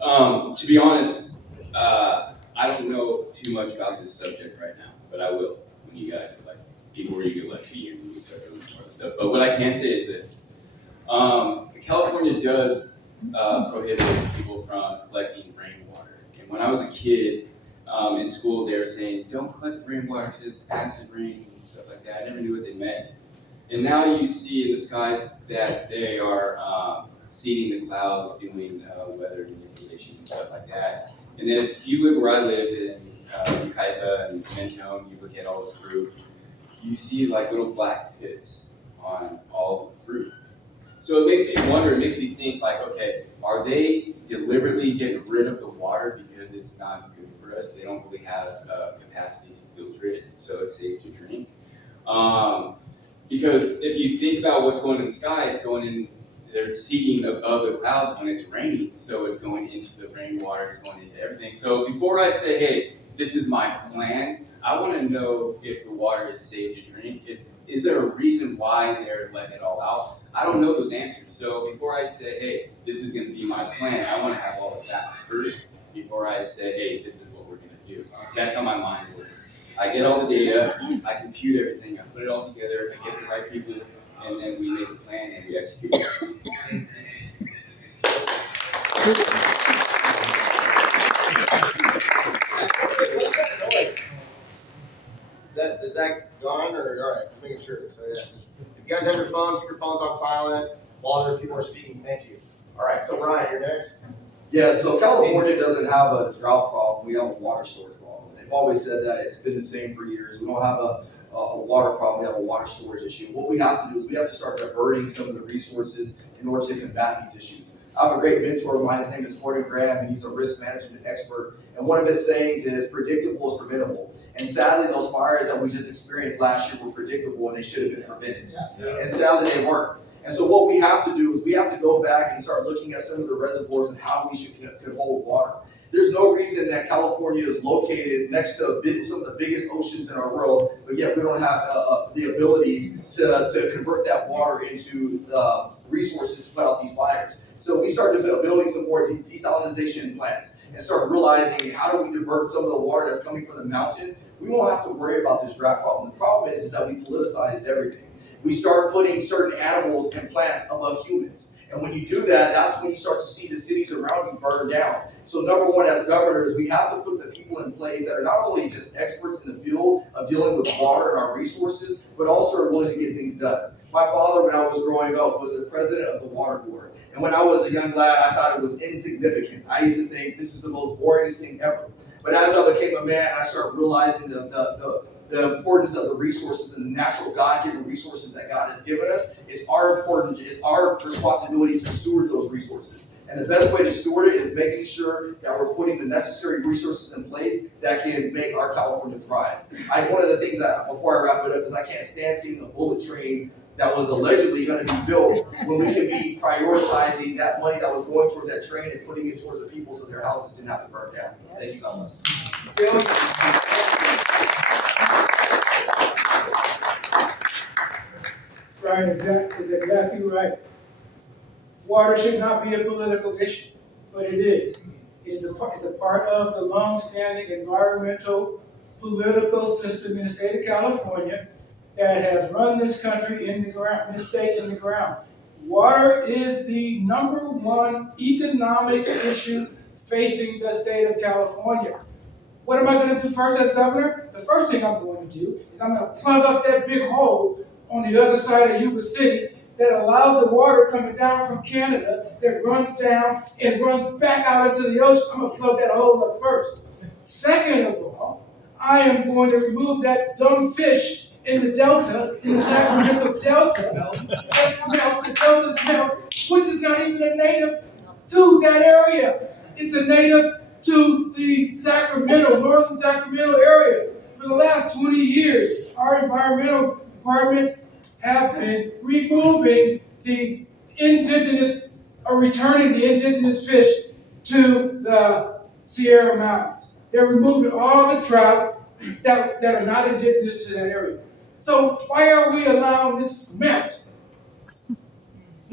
To be honest, I don't know too much about this subject right now, but I will when you guys are before you get to you and start doing more stuff. But what I can say is this. California does prohibit people from collecting rainwater. And when I was a kid in school, they were saying, don't collect rainwater because it's acid rain and stuff like that. I never knew what they meant. And now you see in the skies that they are seeding the clouds, doing weather manipulation and stuff like that. And then if you live where I live in Ukiah and Mentone, you look at all the fruit, you see like little black pits on all the fruit. So it makes me wonder, it makes me think like, okay, are they deliberately getting rid of the water because it's not good for us? They don't really have capacity to filter it, so it's safe to drink. Because if you think about what's going in the sky, it's going in, they're seeding above the clouds when it's raining, so it's going into the rainwater, it's going into everything. So before I say, hey, this is my plan, I want to know if the water is safe to drink. Is there a reason why they're letting it all out? I don't know those answers. So before I say, hey, this is going to be my plan, I want to have all the facts first before I say, hey, this is what we're going to do. That's how my mind works. I get all the data, I compute everything, I put it all together, I get the right people, and then we make a plan and we execute it. Is that gone or all right? Just making sure. So yeah, just if you guys have your phones, keep your phones on silent while other people are speaking. Thank you. All right. So Ryan, you're next. Yeah, so California doesn't have a drought problem. We have a water storage problem. And always said that it's been the same for years. We don't have a water problem, we have a water storage issue. What we have to do is we have to start diverting some of the resources in order to combat these issues. I have a great mentor of mine, his name is Gordon Graham, and he's a risk management expert. And one of his sayings is, predictable is preventable. And sadly, those fires that we just experienced last year were predictable and they should have been prevented. And sadly, they weren't. And so what we have to do is we have to go back and start looking at some of the reservoirs and how we could hold water. There's no reason that California is located next to some of the biggest oceans in our world, but yet we don't have the abilities to convert that water into resources to put out these fires. So we started building some more desalination plants and start realizing how do we divert some of the water that's coming from the mountains. We won't have to worry about this drought problem. The problem is that we politicized everything. We start putting certain animals and plants above humans. And when you do that, that's when you start to see the cities around you burn down. So number one, as governors, we have to put the people in place that are not only just experts in the field of dealing with water and our resources, but also are willing to get things done. My father, when I was growing up, was the president of the water board. And when I was a young lad, I thought it was insignificant. I used to think this is the most boringest thing ever. But as I became a man, I started realizing the importance of the resources and the natural God-given resources that God has given us. It's our responsibility to steward those resources. And the best way to steward it is making sure that we're putting the necessary resources in place that can make our California thrive. One of the things that, before I wrap it up, is I can't stand seeing the bullet train that was allegedly going to be built when we could be prioritizing that money that was going towards that train and putting it towards the people so their houses didn't have to burn down. Thank you, God bless. Brian is exactly right. Water should not be a political issue, but it is. It's a part of the long-standing environmental political system in the state of California that has run this country in the ground, this state in the ground. Water is the number one economic issue facing the state of California. What am I going to do first as governor? The first thing I'm going to do is I'm going to plug up that big hole on the other side of Yuba City that allows the water coming down from Canada that runs down and runs back out into the ocean. I'm going to plug that hole up first. Second of all, I am going to remove that dumb fish in the Delta, in the Sacramento Delta, that smell, the Delta smell, which is not even a native to that area. It's a native to the Sacramento, northern Sacramento area. For the last 20 years, our environmental departments have been removing the indigenous, or returning the indigenous fish to the Sierra Mountains. They're removing all the trout that are not indigenous to that area. So why are we allowing this smelt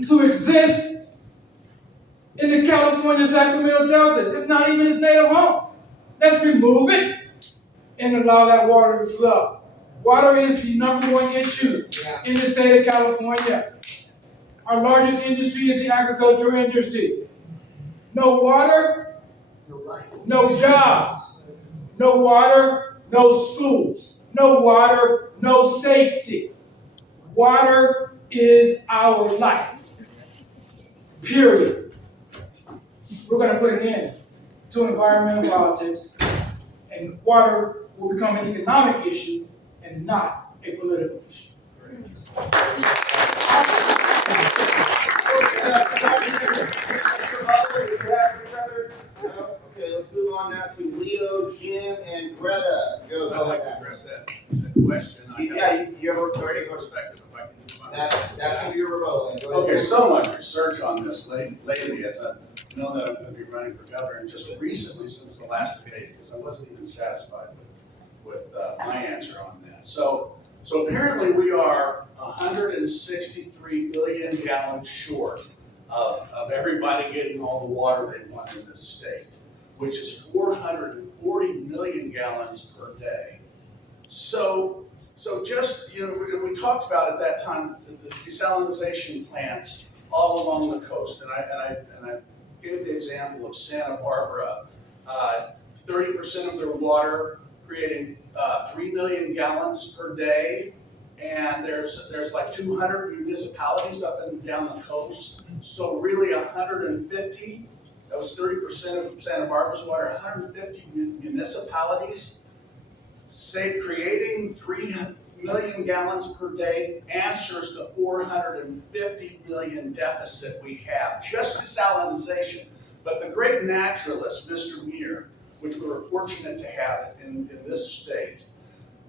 to exist in the California Sacramento Delta? It's not even its native home. Let's remove it and allow that water to flow. Water is the number one issue in the state of California. Our largest industry is the agricultural industry. No water, no jobs. No water, no schools. No water, no safety. Water is our life. Period. We're going to put an end to environmental politics, and water will become an economic issue and not a political issue. Okay, let's move on now to Leo, Jim, and Greta. Go. I'd like to address that question. Yeah, you have a very perspective if I can do my That's gonna be your rebuttal. Go ahead. Okay, so much research on this lately as I've known that I'm going to be running for governor, and just recently since the last debate, because I wasn't even satisfied with my answer on that. So apparently we are 163 billion gallons short of everybody getting all the water they want in this state, which is 440 million gallons per day. So just, we talked about at that time the desalination plants all along the coast, and I gave the example of Santa Barbara, 30% of their water creating 3 million gallons per day, and there's like 200 municipalities up and down the coast, so really 150, that was 30% of Santa Barbara's water, 150 municipalities say creating 3 million gallons per day answers the 450 million deficit we have, just desalinization. But the great naturalist, Mr. Muir, which we were fortunate to have in this state,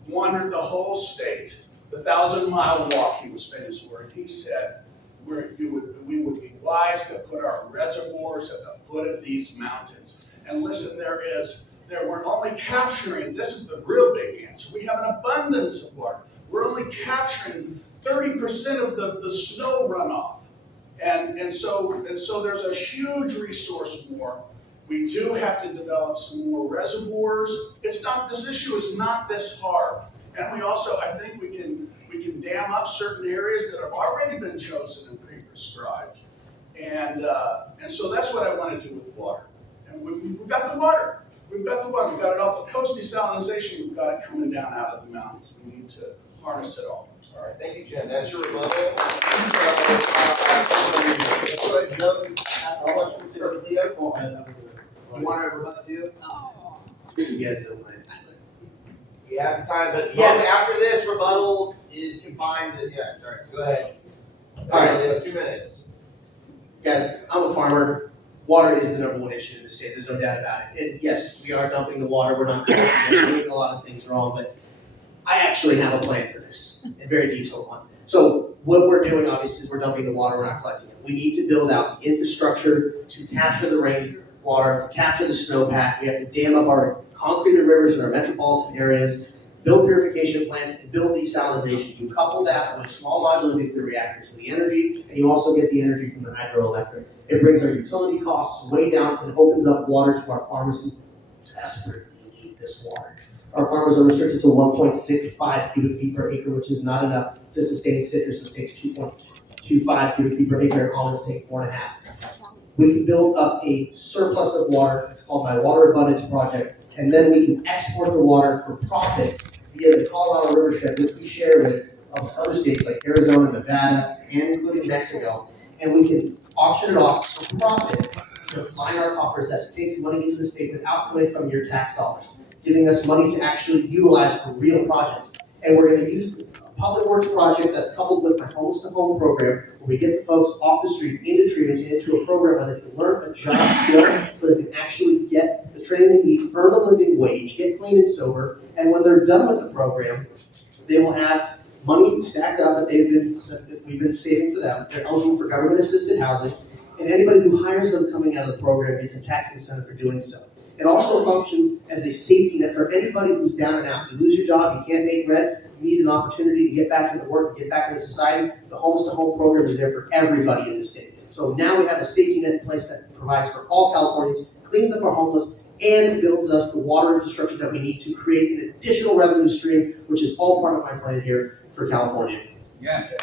wandered the whole state, the 1,000-mile walk, he was famous for, and he said, we would be wise to put our reservoirs at the foot of these mountains. And listen, we're only capturing, this is the real big answer, we have an abundance of water. We're only capturing 30% of the snow runoff. And so there's a huge resource more. We do have to develop some more reservoirs. This issue is not this hard. And we also, I think we can dam up certain areas that have already been chosen and pre-prescribed. And so that's what I want to do with water. And we've got the water. We've got the water. We've got it off the coast desalinization. We've got it coming down out of the mountains. We need to harness it all. All right, thank you, Jen. That's your rebuttal. Let's go ahead, Joe, ask a question to Leo. You want to rebut too? You guys don't mind. We have the time, but yeah, after this, rebuttal is confined to, yeah, all right, go ahead. All right, Leo, 2 minutes. Guys, I'm a farmer. Water is the #1 issue in the state, there's no doubt about it. And yes, we are dumping the water, we're not doing a lot of things wrong, but I actually have a plan for this, a very detailed one. So what we're doing, obviously, is we're dumping the water, we're not collecting it. We need to build out the infrastructure to capture the rainwater, to capture the snowpack. We have to dam up our concreted rivers in our metropolitan areas, build purification plants, and build desalinization. You couple that with small modular nuclear reactors for the energy, and you also get the energy from the hydroelectric. It brings our utility costs way down and opens up water to our farmers who desperately need this water. Our farmers are restricted to 1.65 cubic feet per acre, which is not enough to sustain citrus, which takes 2.25 cubic feet per acre, and almonds take 4.5. We can build up a surplus of water, it's called my Water Abundance Project, and then we can export the water for profit via the Colorado Rivershed, which we share with other states like Arizona, Nevada, and including Mexico, and we can auction it off for profit to line our coffers that takes money into the state without coming from your tax dollars, giving us money to actually utilize for real projects. And we're going to use public works projects that coupled with my homeless to home program, where we get the folks off the street into treatment, into a program where they can learn a job skill, where they can actually get the training they need, earn a living wage, get clean and sober, and when they're done with the program, they will have money stacked up that we've been saving for them. They're eligible for government assisted housing, and anybody who hires them coming out of the program gets a tax incentive for doing so. It also functions as a safety net for anybody who's down and out. You lose your job, you can't make rent, you need an opportunity to get back into work, get back into society. The Homes to Home program is there for everybody in the state. So now we have a safety net in place that provides for all Californians, cleans up our homeless, and builds us the water infrastructure that we need to create an additional revenue stream, which is all part of my plan here for California. Yeah. The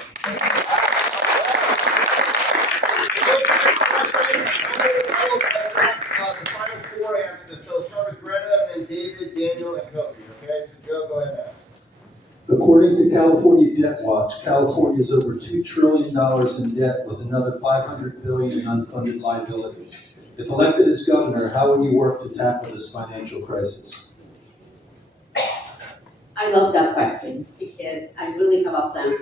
final 4 answers. So start with Greta, and then David, Daniel, and Kobe. Okay, so Joe, go ahead now. According to California Debt Watch, California is over $2 trillion in debt with another $500 billion in unfunded liabilities. If elected as governor, how would you work to tackle this financial crisis? I love that question because I really have a plan.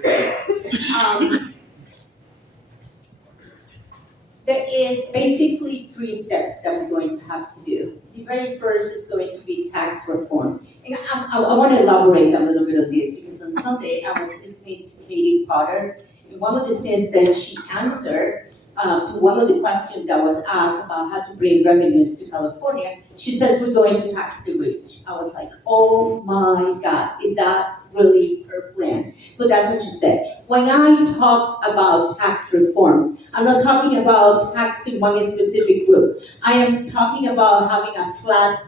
There is basically 3 steps that we're going to have to do. The very first is going to be tax reform. And I want to elaborate a little bit on this because on Sunday I was listening to Katie Potter, and one of the things that she answered to one of the questions that was asked about how to bring revenues to California, she says we're going to tax the rich. I was like, oh my God, is that really her plan? But that's what she said. When I talk about tax reform, I'm not talking about taxing one specific group. I am talking about having a flat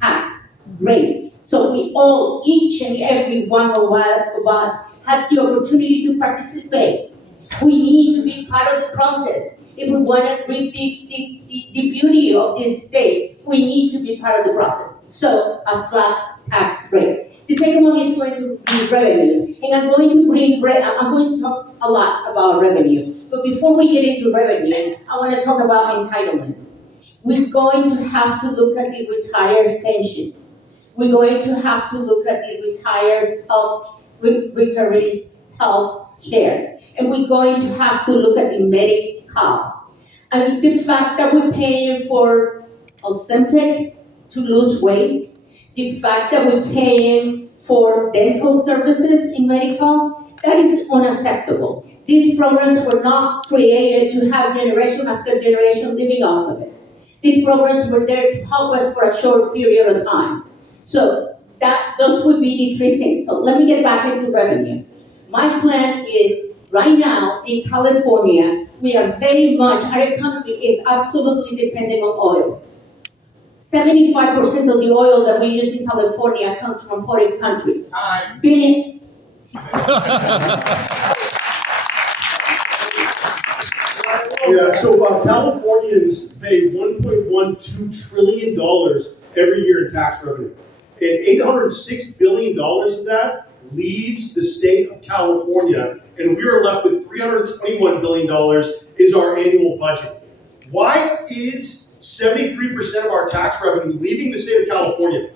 tax rate. So we all, each and every one of us, has the opportunity to participate. We need to be part of the process. If we want to reap the beauty of this state, we need to be part of the process. So a flat tax rate. The second one is going to be revenues, and I'm going to talk a lot about revenue. But before we get into revenue, I want to talk about entitlements. We're going to have to look at the retired pension. We're going to have to look at the retirees' health care. And we're going to have to look at the Medi-Cal. I mean, the fact that we're paying for Ozempic to lose weight, the fact that we're paying for dental services in Medi-Cal, that is unacceptable. These programs were not created to have generation after generation living off of it. These programs were there to help us for a short period of time. So those would be the three things. So let me get back into revenue. My plan is, right now in California, we are very much, our economy is absolutely dependent on oil. 75% of the oil that we use in California comes from foreign countries. Billion. Yeah, so Californians pay $1.12 trillion every year in tax revenue. And $806 billion of that leaves the state of California, and we are left with $321 billion is our annual budget. Why is 73% of our tax revenue leaving the state of California?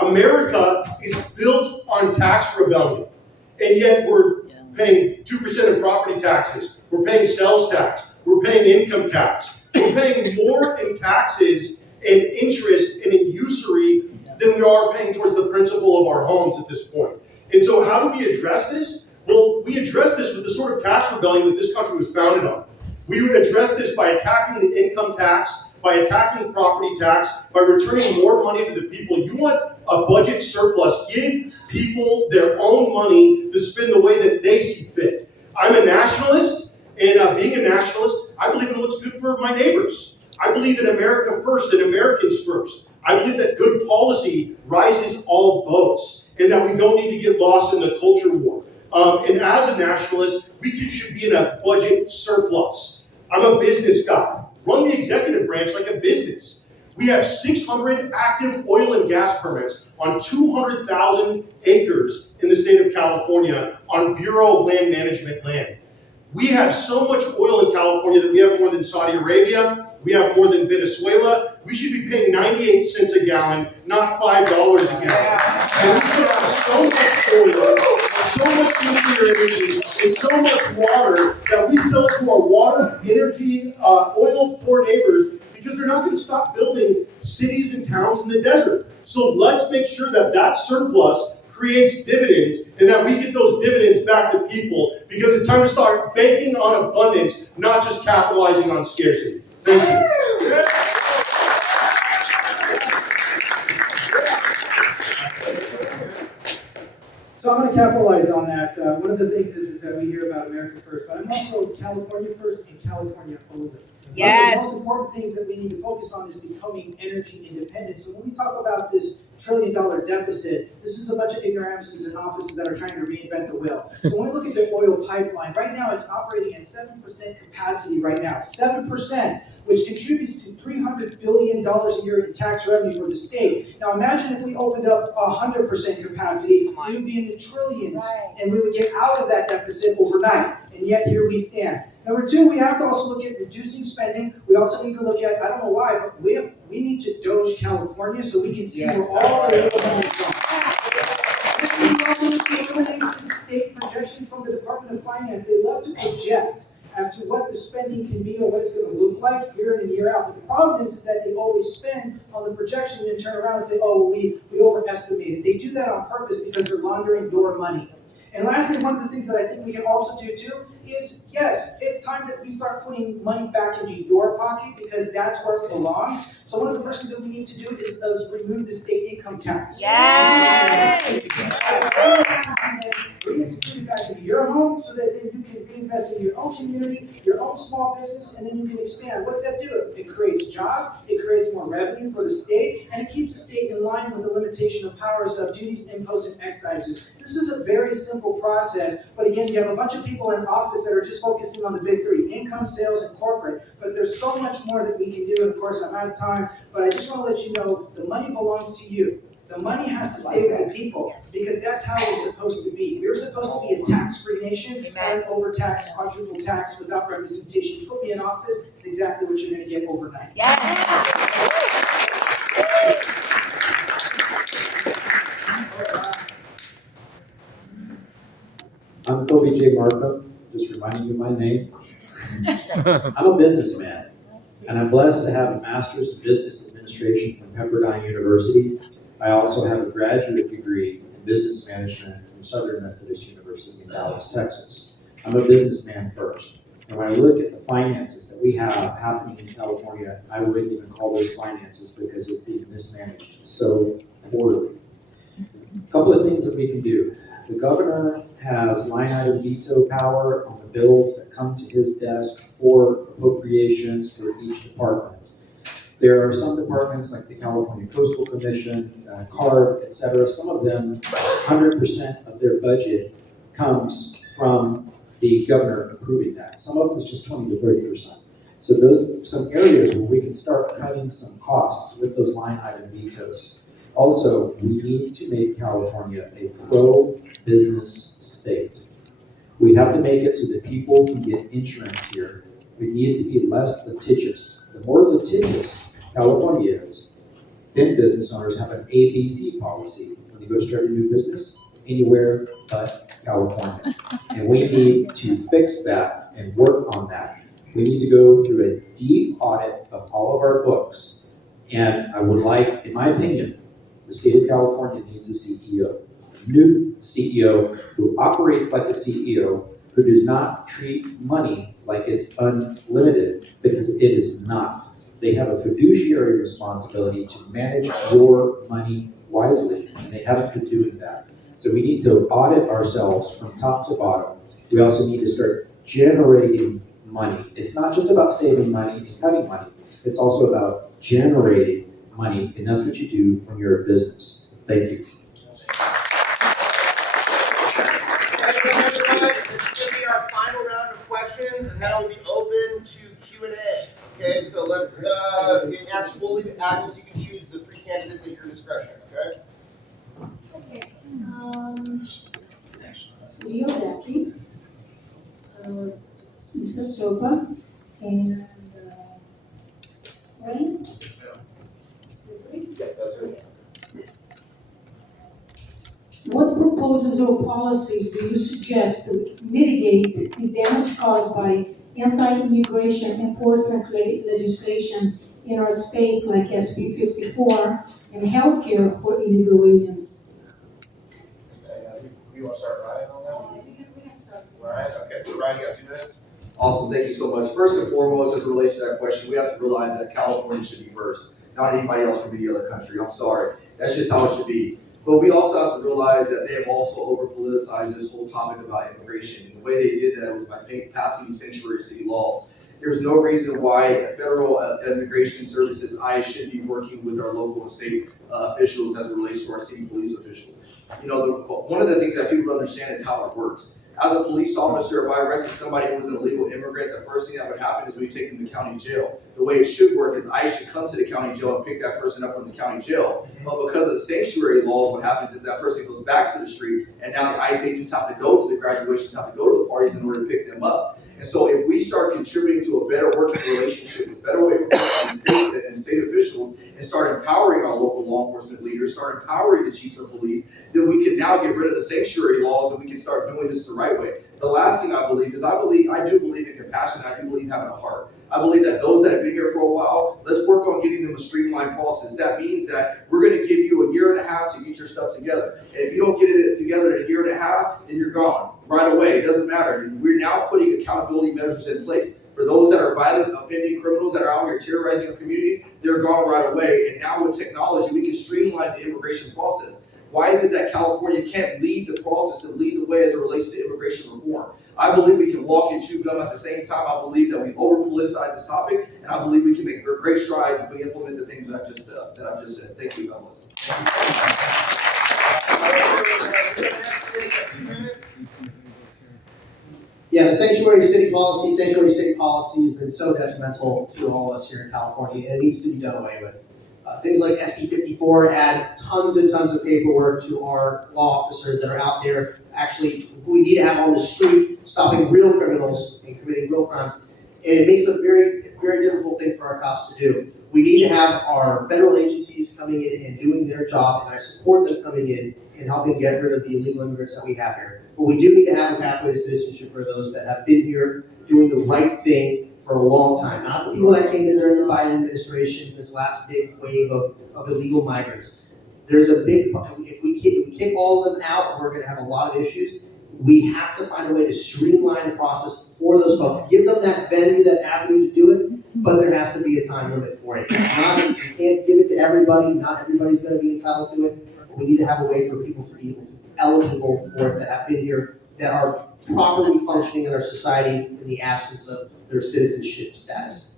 America is built on tax rebellion, and yet we're paying 2% of property taxes, we're paying sales tax, we're paying income tax, we're paying more in taxes and interest and in usury than we are paying towards the principal of our homes at this point. And so how do we address this? Well, we address this with the sort of tax rebellion that this country was founded on. We would address this by attacking the income tax, by attacking property tax, by returning more money to the people. You want a budget surplus. Give people their own money to spend the way that they see fit. I'm a nationalist, and being a nationalist, I believe in what's good for my neighbors. I believe in America first and Americans first. I believe that good policy rises all boats, and that we don't need to get lost in the culture war. And as a nationalist, we should be in a budget surplus. I'm a business guy. Run the executive branch like a business. We have 600 active oil and gas permits on 200,000 acres in the state of California on Bureau of Land Management land. We have so much oil in California that we have more than Saudi Arabia, we have more than Venezuela. We should be paying 98 cents a gallon, not $5 a gallon. And we should have so much oil, so much nuclear energy, and so much water that we sell it to our water, energy, oil poor neighbors, because they're not going to stop building cities and towns in the desert. So let's make sure that that surplus creates dividends, and that we get those dividends back to people, because it's time to start banking on abundance, not just capitalizing on scarcity. Thank you. So I'm going to capitalize on that. One of the things is that we hear about America first, but I'm also California first and California only. Yes. One of the most important things that we need to focus on is becoming energy independent. So when we talk about this $1 trillion deficit, this is a bunch of ignoramuses in offices that are trying to reinvent the wheel. So when we look at the oil pipeline, right now it's operating at 7% capacity right now. 7%, which contributes to $300 billion a year in tax revenue for the state. Now imagine if we opened up 100% capacity, we would be in the trillions, and we would get out of that deficit overnight. And yet here we stand. Number two, we have to also look at reducing spending. We also need to look at, I don't know why, but we need to doge California so we can see where all the little money is going. We also need to eliminate the state projection from the Department of Finance. They love to project as to what the spending can be or what it's going to look like year in and year out. But the problem is that they always spend on the projection and then turn around and say, oh, we overestimated. They do that on purpose because they're laundering your money. And lastly, one of the things that I think we can also do too is, yes, it's time that we start putting money back into your pocket, because that's where it belongs. So one of the first things that we need to do is remove the state income tax. Yes. Bring the security back into your home so that then you can reinvest in your own community, your own small business, and then you can expand. What does that do? It creates jobs, it creates more revenue for the state, and it keeps the state in line with the limitation of powers of duties, imposts, and excises. This is a very simple process, but again, you have a bunch of people in office that are just focusing on the big three: income, sales, and corporate. But there's so much more that we can do, and of course, I'm out of time, but I just want to let you know the money belongs to you. The money has to stay with the people, because that's how it's supposed to be. We're supposed to be a tax-free nation, and overtaxed, quadruple taxed, without representation. You put me in office, it's exactly what you're going to get overnight. Yes. I'm Kobe J. Markham, just reminding you my name. I'm a businessman, and I'm blessed to have a master's in business administration from Pepperdine University. I also have a graduate degree in business management from Southern Methodist University in Dallas, Texas. I'm a businessman first. And when I look at the finances that we have happening in California, I wouldn't even call those finances because it's being mismanaged so poorly. A couple of things that we can do. The governor has line item veto power on the bills that come to his desk for appropriations for each department. There are some departments like the California Coastal Commission, CARB, et cetera. Some of them, 100% of their budget comes from the governor approving that. Some of them is just 20 to 30%. So those some areas where we can start cutting some costs with those line item vetoes. Also, we need to make California a pro-business state. We have to make it so that people can get insurance here. It needs to be less litigious. The more litigious California is, then business owners have an ABC policy when they go start a new business, anywhere but California. And we need to fix that and work on that. We need to go through a deep audit of all of our books. And I would like, in my opinion, the state of California needs a CEO, a new CEO who operates like a CEO, who does not treat money like it's unlimited, because it is not. They have a fiduciary responsibility to manage your money wisely, and they haven't been doing that. So we need to audit ourselves from top to bottom. We also need to start generating money. It's not just about saving money and cutting money. It's also about generating money, and that's what you do when you're a business. Thank you. This will be our final round of questions, and then it will be open to Q&A. Okay, so let's we'll leave it Agnes. You can choose the three candidates at your discretion. Okay. Okay. Leo Zaki, Mr. Sopa, and Rain. Yeah, that's it. What proposals or policies do you suggest to mitigate the damage caused by anti-immigration enforcement legislation in our state, like SB 54, and healthcare for illegal aliens? You want to start Ryan on that? Ryan, okay, so Ryan, you got 2 minutes. Awesome, thank you so much. First and foremost, as it relates to that question, we have to realize that California should be first, not anybody else from any other country. I'm sorry. That's just how it should be. But we also have to realize that they have also over-politicized this whole topic about immigration. And the way they did that was by passing these sanctuary city laws. There's no reason why federal immigration services, ICE, should be working with our local and state officials as it relates to our city police officials. You know, one of the things that people don't understand is how it works. As a police officer, if I arrested somebody who was an illegal immigrant, the first thing that would happen is we take them to county jail. The way it should work is I should come to the county jail and pick that person up from the county jail. But because of the sanctuary laws, what happens is that person goes back to the street, and now the ICE agents have to go to the graduations, have to go to the parties in order to pick them up. And so if we start contributing to a better working relationship with federal agencies and state officials, and start empowering our local law enforcement leaders, start empowering the chiefs of police, then we can now get rid of the sanctuary laws and we can start doing this the right way. The last thing I believe is I do believe in compassion. I do believe in having a heart. I believe that those that have been here for a while, let's work on getting them a streamlined process. That means that we're going to give you 1.5 years to get your stuff together. And if you don't get it together in 1.5 years, then you're gone right away. It doesn't matter. We're now putting accountability measures in place. For those that are violent, offending criminals that are out here terrorizing our communities, they're gone right away. And now with technology, we can streamline the immigration process. Why is it that California can't lead the process and lead the way as it relates to immigration reform? I believe we can walk and chew gum at the same time. I believe that we over-politicize this topic, and I believe we can make great strides if we implement the things that I've just said. Thank you, God bless. Yeah, the sanctuary state policy has been so detrimental to all of us here in California, and it needs to be done away with. Things like SB 54 add tons and tons of paperwork to our law officers that are out there, actually, who we need to have on the street, stopping real criminals and committing real crimes. And it makes it a very, very difficult thing for our cops to do. We need to have our federal agencies coming in and doing their job, and I support them coming in and helping get rid of the illegal immigrants that we have here. But we do need to have a pathway to citizenship for those that have been here doing the right thing for a long time. Not the people that came in during the Biden administration, this last big wave of illegal migrants. There's a big, if we kick all of them out, we're gonna have a lot of issues. We have to find a way to streamline the process for those folks. Give them that venue, that avenue to do it, but there has to be a time limit for it. It's not, you can't give it to everybody, not everybody's gonna be entitled to it. But we need to have a way for people to be eligible for it, that have been here, that are properly functioning in our society in the absence of their citizenship status.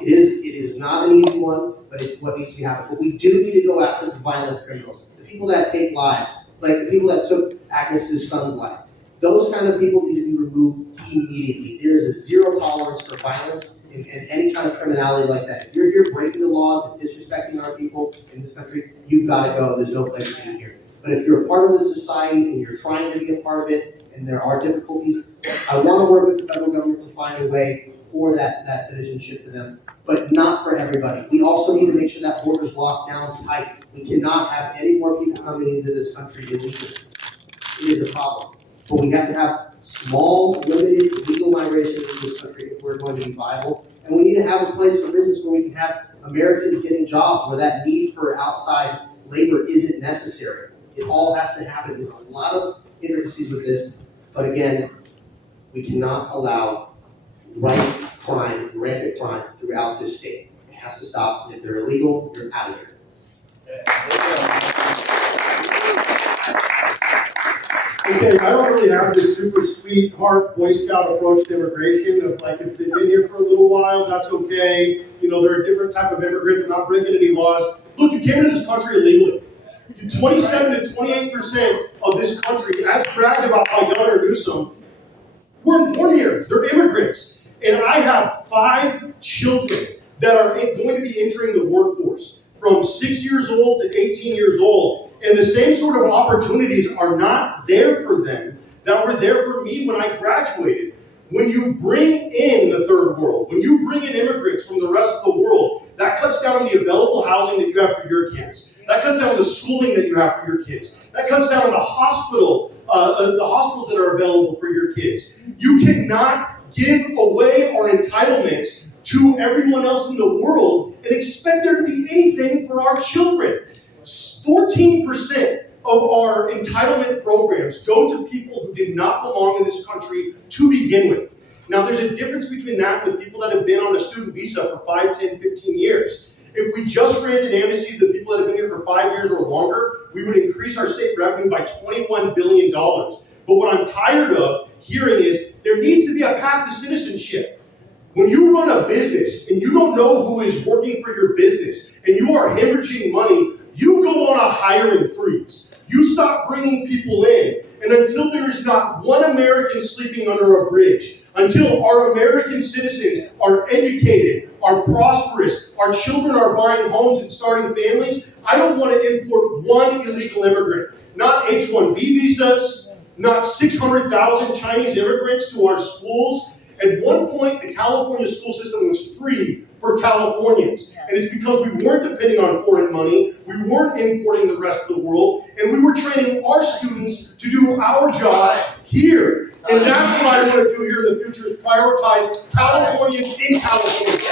It is not an easy one, but it's what needs to be happening. But we do need to go after the violent criminals, the people that take lives, like the people that took Agnes's son's life. Those kind of people need to be removed immediately. There is a zero tolerance for violence and any kind of criminality like that. If you're here breaking the laws and disrespecting our people in this country, you've got to go. There's no place to be here. But if you're a part of the society and you're trying to be a part of it, and there are difficulties, I want to work with the federal government to find a way for that citizenship for them, but not for everybody. We also need to make sure that border's locked down tight. We cannot have any more people coming into this country illegally. It is a problem. But we have to have small, limited legal migration into this country if we're going to be viable. And we need to have a place for business where we can have Americans getting jobs, where that need for outside labor isn't necessary. It all has to happen. There's a lot of intricacies with this, but again, we cannot allow rampant crime throughout this state. It has to stop, and if they're illegal, you're out of here. Okay, I don't really have this super sweetheart Boy Scout approach to immigration of like, if they've been here for a little while, that's okay. You know, they're a different type of immigrant, they're not breaking any laws. Look, you came into this country illegally. 27 to 28% of this country, as bragged about by Governor Newsom, weren't born here. They're immigrants. And I have 5 children that are going to be entering the workforce from 6 years old to 18 years old. And the same sort of opportunities are not there for them that were there for me when I graduated. When you bring in the third world, when you bring in immigrants from the rest of the world, that cuts down on the available housing that you have for your kids. That cuts down on the schooling that you have for your kids. That cuts down on the hospitals that are available for your kids. You cannot give away our entitlements to everyone else in the world and expect there to be anything for our children. 14% of our entitlement programs go to people who did not belong in this country to begin with. Now, there's a difference between that and the people that have been on a student visa for 5, 10, 15 years. If we just granted amnesty to the people that have been here for 5 years or longer, we would increase our state revenue by $21 billion. But what I'm tired of hearing is there needs to be a path to citizenship. When you run a business and you don't know who is working for your business and you are hemorrhaging money, you go on a hiring freeze. You stop bringing people in. And until there is not one American sleeping under a bridge, until our American citizens are educated, are prosperous, our children are buying homes and starting families, I don't want to import one illegal immigrant. Not H-1B visas, not 600,000 Chinese immigrants to our schools. At one point, the California school system was free for Californians. And it's because we weren't depending on foreign money, we weren't importing the rest of the world, and we were training our students to do our jobs here. And that's what I want to do here in the future, is prioritize Californians in California.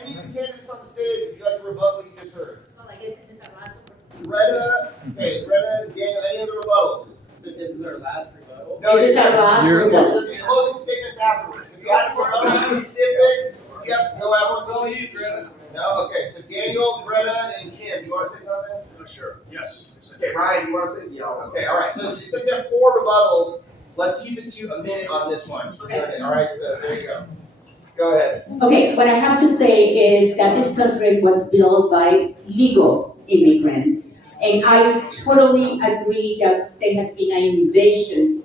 Any of the candidates on the stage, would you like to rebut what you just heard? Well, I guess this is our last one. Greta, and Daniel, any other rebuttals? So this is our last rebuttal? No, This is our last there's rebuttal. gonna be closing statements afterwards. If you have a rebuttal specific, yes, go out. Go you, Greta. No, okay. So Daniel, Greta, and Jim, do you want to say something? Sure, yes. Okay, Ryan, do you want to say something? Okay, all right. So you have 4 rebuttals. Let's keep it to a minute on this one. Okay. All right. So there you go. Go ahead. Okay, what I have to say is that this country was built by legal immigrants. And I totally agree that there has been an invasion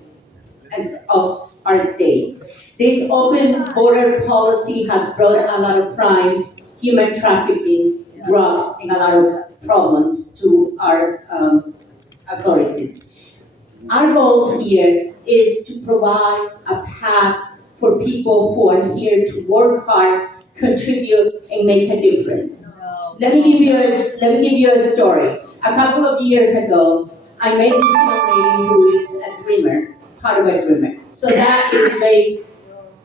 of our state. This open border policy has brought a lot of crimes, human trafficking, drugs, and a lot of problems to our authorities. Our goal here is to provide a path for people who are here to work hard, contribute, and make a difference. Let me give you a story. A couple of years ago, I met this young lady who is a dreamer, part of a dreamer. So that is very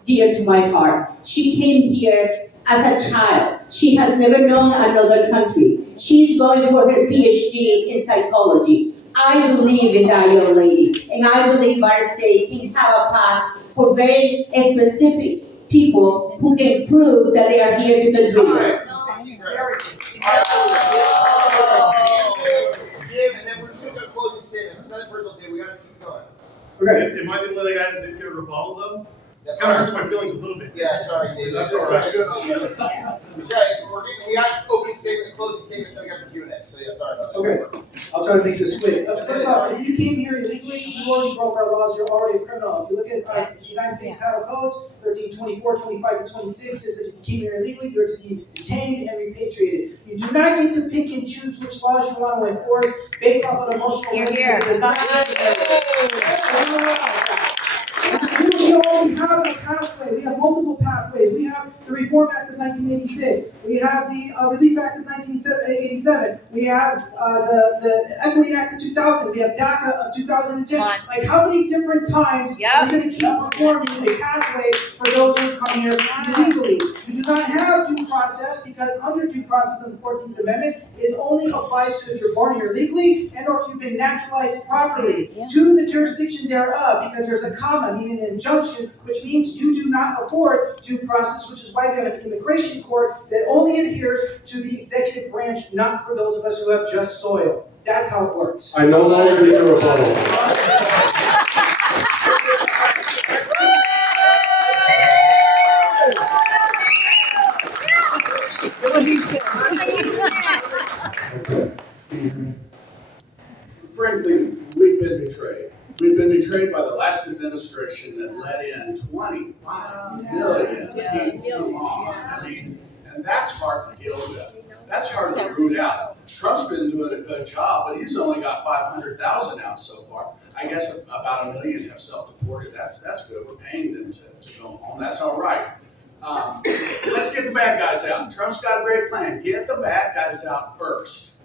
dear to my heart. She came here as a child. She has never known another country. She's going for her PhD in psychology. I believe in that young lady, and I believe our state can have a path for very specific people who can prove that they are here to contribute. Jim, and then we're just gonna go to closing statements. Another personal day. We gotta keep going. Okay, am I the only guy that didn't get a rebuttal though? Kind of hurts my feelings a little bit. Yeah, sorry, Dave. That's all right. Yeah, it's working. We got opening statement, closing statements, and we got the Q&A. So yeah, sorry about that. Okay, I'll try to make this quick. First off, if you came here illegally, you already broke our laws, you're already a criminal. If you look at the United States Title Codes, 1324, 25, and 26, says that if you came here illegally, you're to be detained and repatriated. You do not get to pick and choose which laws you want to enforce based off of emotional reasons. We already have a pathway. We have multiple pathways. We have the Reform Act of 1986. We have the Relief Act of 1987. We have the Equity Act of 2000. We have DACA of 2010. Like, how many different times are we going to keep reforming a pathway for those who come here illegally? We do not have due process because under due process of the 14th Amendment is only applies to if you're born here legally and or if you've been naturalized properly to the jurisdiction thereof, because there's a comma, meaning an injunction, which means you do not afford due process, which is why we have an immigration court that only adheres to the executive branch, not for those of us who have just soil. That's how it works. I no longer need a rebuttal. Frankly, we've been betrayed. We've been betrayed by the last administration that let in 25 million people. I mean, and that's hard to deal with. That's hard to root out. Trump's been doing a good job, but he's only got 500,000 out so far. I guess about 1 million have self-deported. That's good. We're paying them to go home. That's all right. Let's get the bad guys out. Trump's got a great plan. Get the bad guys out first.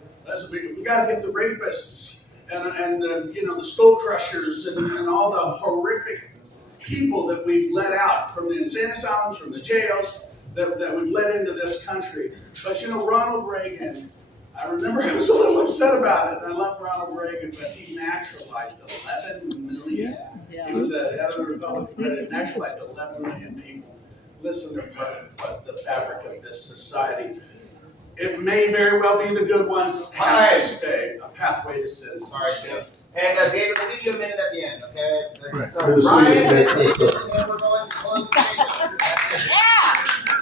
We got to get the rapists and the skull crushers and all the horrific people that we've let out from the insane asylums, from the jails that we've let into this country. But Ronald Reagan, I remember I was a little upset about it. I love Ronald Reagan, but he naturalized 11 million. He was the head of the Republican Party, naturalized 11 million people. Listen to the fabric of this society. It may very well be the good ones have to stay. A pathway to citizenship. All right, Jim. And David, we'll give you a minute at the end, okay? Right. So Ryan, and David, and then we're going to close the statement.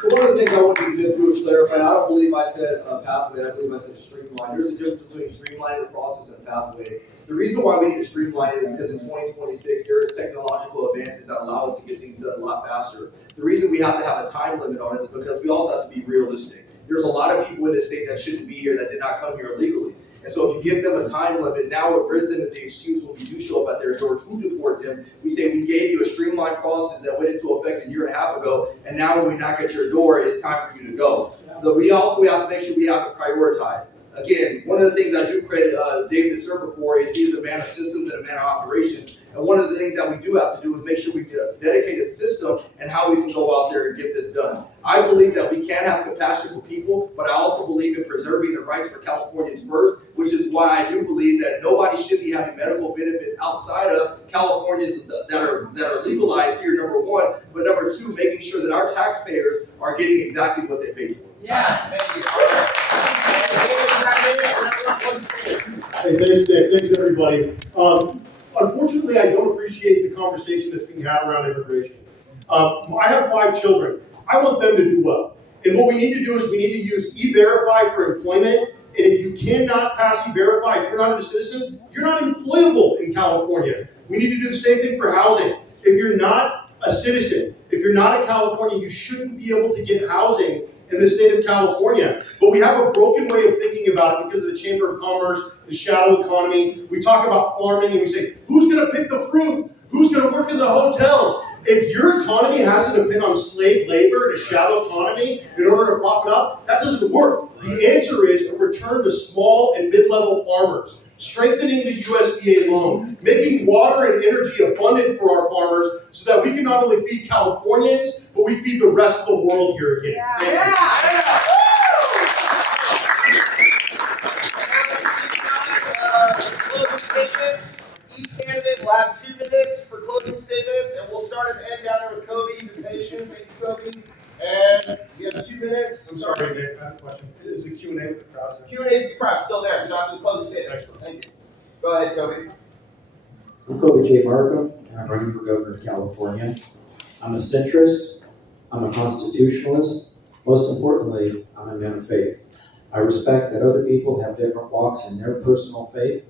So one of the things I want you to just do is clarify, I don't believe I said pathway, I believe I said streamline. There's a difference between streamlining the process and pathway. The reason why we need to streamline it is because in 2026, there is technological advances that allow us to get things done a lot faster. The reason we have to have a time limit on it is because we also have to be realistic. There's a lot of people in this state that shouldn't be here that did not come here illegally. And so if you give them a time limit, now it brings them to the excuse when we do show up at their door to deport them. We say we gave you a streamlined process that went into effect a year and a half ago, and now when we knock at your door, it's time for you to go. We also have to make sure we have to prioritize. Again, one of the things I do credit David DeSerpa for is he's a man of systems and a man of operations. And one of the things that we do have to do is make sure we dedicate a system and how we can go out there and get this done. I believe that we can have compassion for people, but I also believe in preserving the rights for Californians first, which is why I do believe that nobody should be having medical benefits outside of Californians that are legalized here, number one. But number two, making sure that our taxpayers are getting exactly what they paid for. Yeah, thank you. Hey, thanks, Nick. Thanks, everybody. Unfortunately, I don't appreciate the conversation that's being had around immigration. I have 5 children. I want them to do well. And what we need to do is we need to use E-Verify for employment. And if you cannot pass E-Verify, if you're not a citizen, you're not employable in California. We need to do the same thing for housing. If you're not a citizen, if you're not a Californian, you shouldn't be able to get housing in the state of California. But we have a broken way of thinking about it because of the Chamber of Commerce, the shadow economy. We talk about farming and we say, who's going to pick the fruit? Who's going to work in the hotels? If your economy has to depend on slave labor and a shadow economy in order to prop it up, that doesn't work. The answer is a return to small and mid-level farmers, strengthening the USDA loan, making water and energy abundant for our farmers so that we can not only feed Californians, but we feed the rest of the world here again. Closing statements. Each candidate will have 2 minutes for closing statements, and we'll start at the end down there with Kobe. Be patient. Thank you, Kobe. And you have 2 minutes. I'm sorry, Nick, I have a question. Is the Q&A with the crowd? Q&A is the crowd still there, so after the closing statements. Thank you. Go ahead, Kobe. I'm Kobe J. Markham, and I'm running for governor of California. I'm a centrist, I'm a constitutionalist, most importantly, I'm a man of faith. I respect that other people have different walks in their personal faith,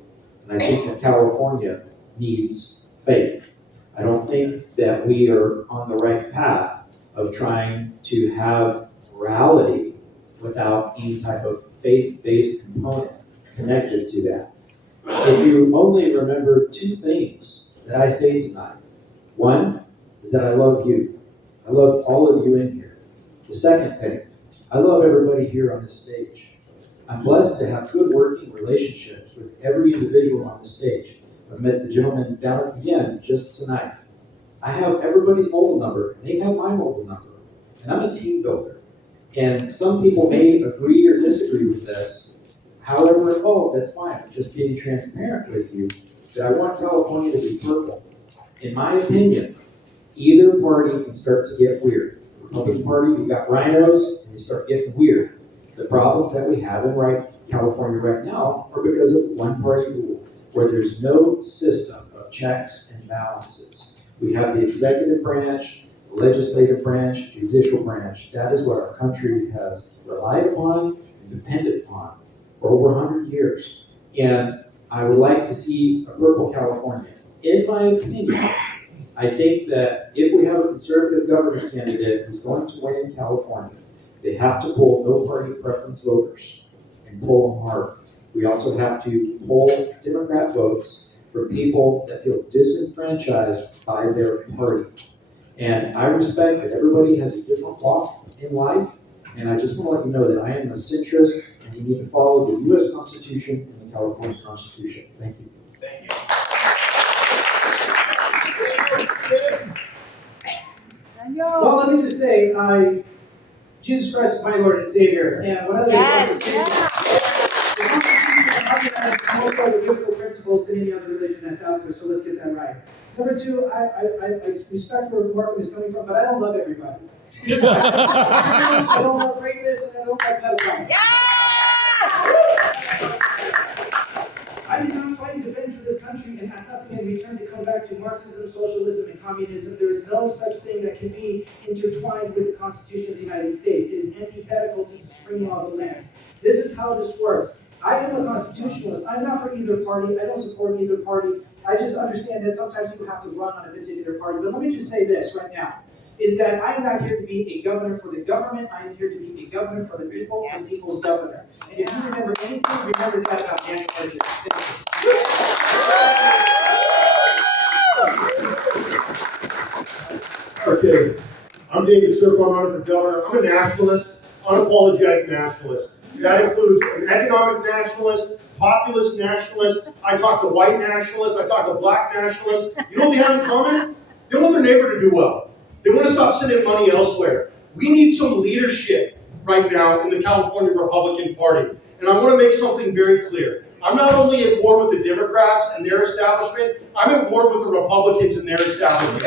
and I think that California needs faith. I don't think that we are on the right path of trying to have morality without any type of faith-based component connected to that. If you only remember 2 things that I say tonight, one is that I love you. I love all of you in here. The second thing, I love everybody here on this stage. I'm blessed to have good working relationships with every individual on the stage. I've met the gentleman down at the end just tonight. I have everybody's mobile number, and they have my mobile number. And I'm a team builder. And some people may agree or disagree with this. However it falls, that's fine. I'm just being transparent with you that I want California to be purple. In my opinion, either party can start to get weird. The Republican Party, you've got rhinos, and you start getting weird. The problems that we have in California right now are because of one-party rule, where there's no system of checks and balances. We have the executive branch, the legislative branch, judicial branch. That is what our country has relied upon and depended upon for over 100 years. And I would like to see a purple California. In my opinion, I think that if we have a conservative government candidate who's going to win in California, they have to pull no-party preference voters and pull them hard. We also have to pull Democrat votes for people that feel disenfranchised by their party. And I respect that everybody has a different walk in life, and I just want to let you know that I am a centrist, and we need to follow the U.S. Constitution and the California Constitution. Thank you. Thank you. Well, let me just say, Jesus Christ is my Lord and Savior, and one of the more biblical principles than any other religion that's out there, so let's get that right. Number 2, I respect where Markham is coming from, but I don't love everybody. I don't love rapists, and I don't like pedophiles. I did not fight and defend for this country and ask nothing in return to come back to Marxism, socialism, and communism. There is no such thing that can be intertwined with the Constitution of the United States. It is antithetical to the supreme law of the land. This is how this works. I am a constitutionalist. I'm not for either party. I don't support either party. I just understand that sometimes you have to run on a particular party. But let me just say this right now, is that I am not here to be a governor for the government. I am here to be a governor for the people and people's governor. And if you remember anything, remember that about January 5th. Okay, I'm David Circle, I'm running for governor. I'm a nationalist, unapologetic nationalist. That includes an economic nationalist, populist nationalist. I talk to white nationalists, I talk to black nationalists. You know what they have in common? They want their neighbor to do well. They want to stop sending money elsewhere. We need some leadership right now in the California Republican Party. And I want to make something very clear. I'm not only at war with the Democrats and their establishment, I'm at war with the Republicans and their establishment.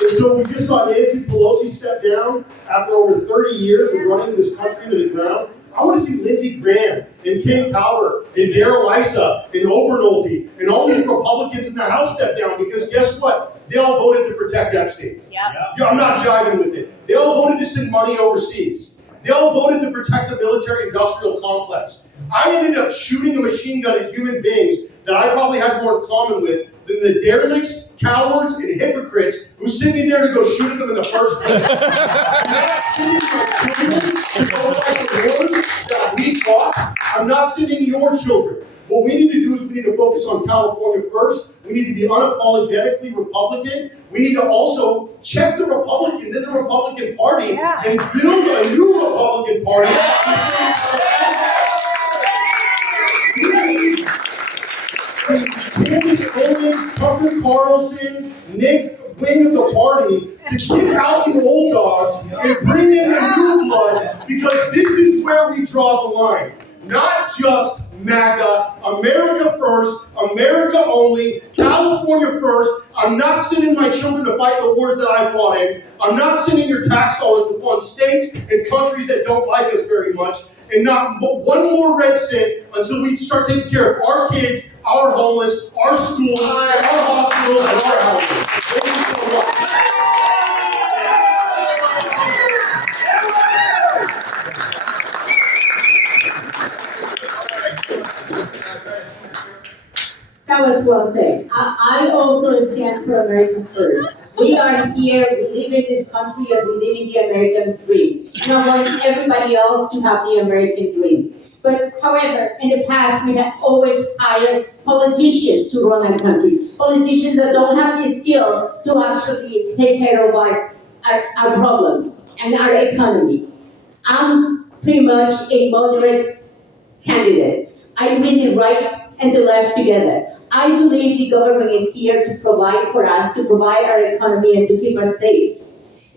And so we just saw Nancy Pelosi step down after over 30 years of running this country to the ground. I want to see Lindsey Graham and Ken Calvert and Darrell Issa and Obernolte and all these Republicans in the House step down, because guess what? They all voted to protect Epstein. Yeah, I'm not jiving with it. They all voted to send money overseas. They all voted to protect the military-industrial complex. I ended up shooting a machine gun at human beings that I probably had more in common with than the derelicts, cowards, and hypocrites who sent me there to go shoot at them in the first place. I'm not sending my children to go fight the wars that we fought. I'm not sending your children. What we need to do is we need to focus on California first. We need to be unapologetically Republican. We need to also check the Republicans in the Republican Party and build a new Republican Party. Candace Owens, Tucker Carlson, Nick wing of the party to kick out the old dogs and bring in the new blood, because this is where we draw the line. Not just MAGA, America first, America only, California first. I'm not sending my children to fight the wars that I fought in. I'm not sending your tax dollars to fund states and countries that don't like us very much. And not one more red cent until we start taking care of our kids, our homeless, our schools, our hospitals, and our housing. Thank you so much. That was well said. I also stand for America first. We are here, we live in this country, and we live in the American dream. And I want everybody else to have the American dream. But however, in the past, we have always hired politicians to run our country. Politicians that don't have the skill to actually take care of our problems and our economy. I'm pretty much a moderate candidate. I read the right and the left together. I believe the government is here to provide for us, to provide our economy and to keep us safe.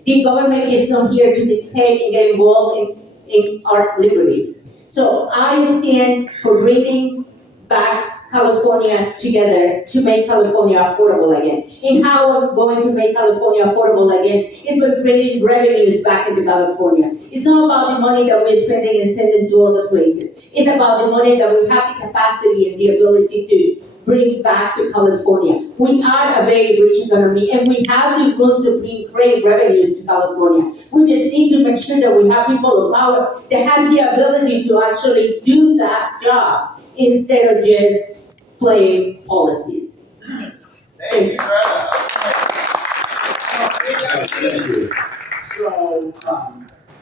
The government is not here to dictate and get involved in our liberties. So I stand for bringing back California together to make California affordable again. And how we're going to make California affordable again is by bringing revenues back into California. It's not about the money that we're spending and sending to other places. It's about the money that we have the capacity and the ability to bring back to California. We are a very rich economy, and we have the room to bring great revenues to California. We just need to make sure that we have people of power that has the ability to actually do that job instead of just playing policies. Thank you.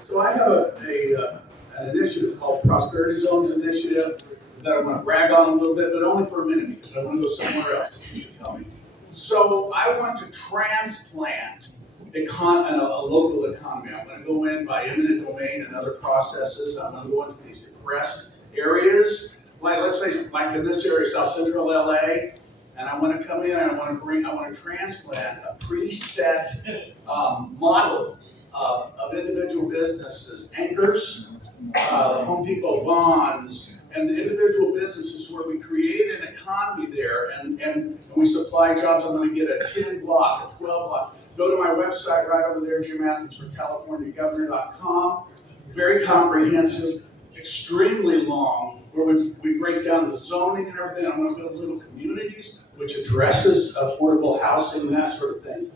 So I have an initiative called Prosperity Zones Initiative that I want to brag on a little bit, but only for a minute because I want to go somewhere else. You can tell me. So I want to transplant a local economy. I'm going to go in by eminent domain and other processes. I'm going to go into these depressed areas, like let's say, like in this area, South Central LA, and I want to come in and I want to transplant a preset model of individual businesses, anchors, the Home Depot bonds, and the individual businesses where we create an economy there and we supply jobs. I'm going to get a 10 block, a 12 block. Go to my website right over there, jimathensforcaliforniagovernor.com. Very comprehensive, extremely long, where we break down the zoning and everything. I'm going to build little communities, which addresses affordable housing and that sort of thing.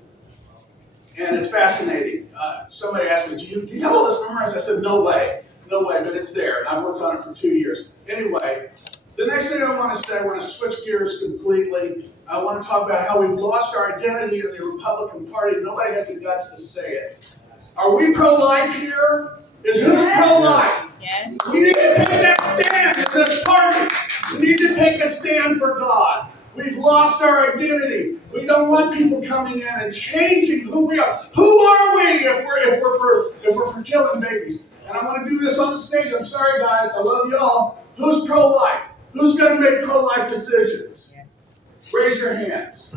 And it's fascinating. Somebody asked me, do you have all this memorized? I said, no way, but it's there. And I've worked on it for 2 years. Anyway, the next thing I want to say, I want to switch gears completely. I want to talk about how we've lost our identity in the Republican Party. Nobody has the guts to say it. Are we pro-life here? Who's pro-life? Yes. We need to take that stand in this party. We need to take a stand for God. We've lost our identity. We don't want people coming in and changing who we are. Who are we if we're for killing babies? And I want to do this on the stage. I'm sorry, guys. I love y'all. Who's pro-life? Who's going to make pro-life decisions? Yes. Raise your hands.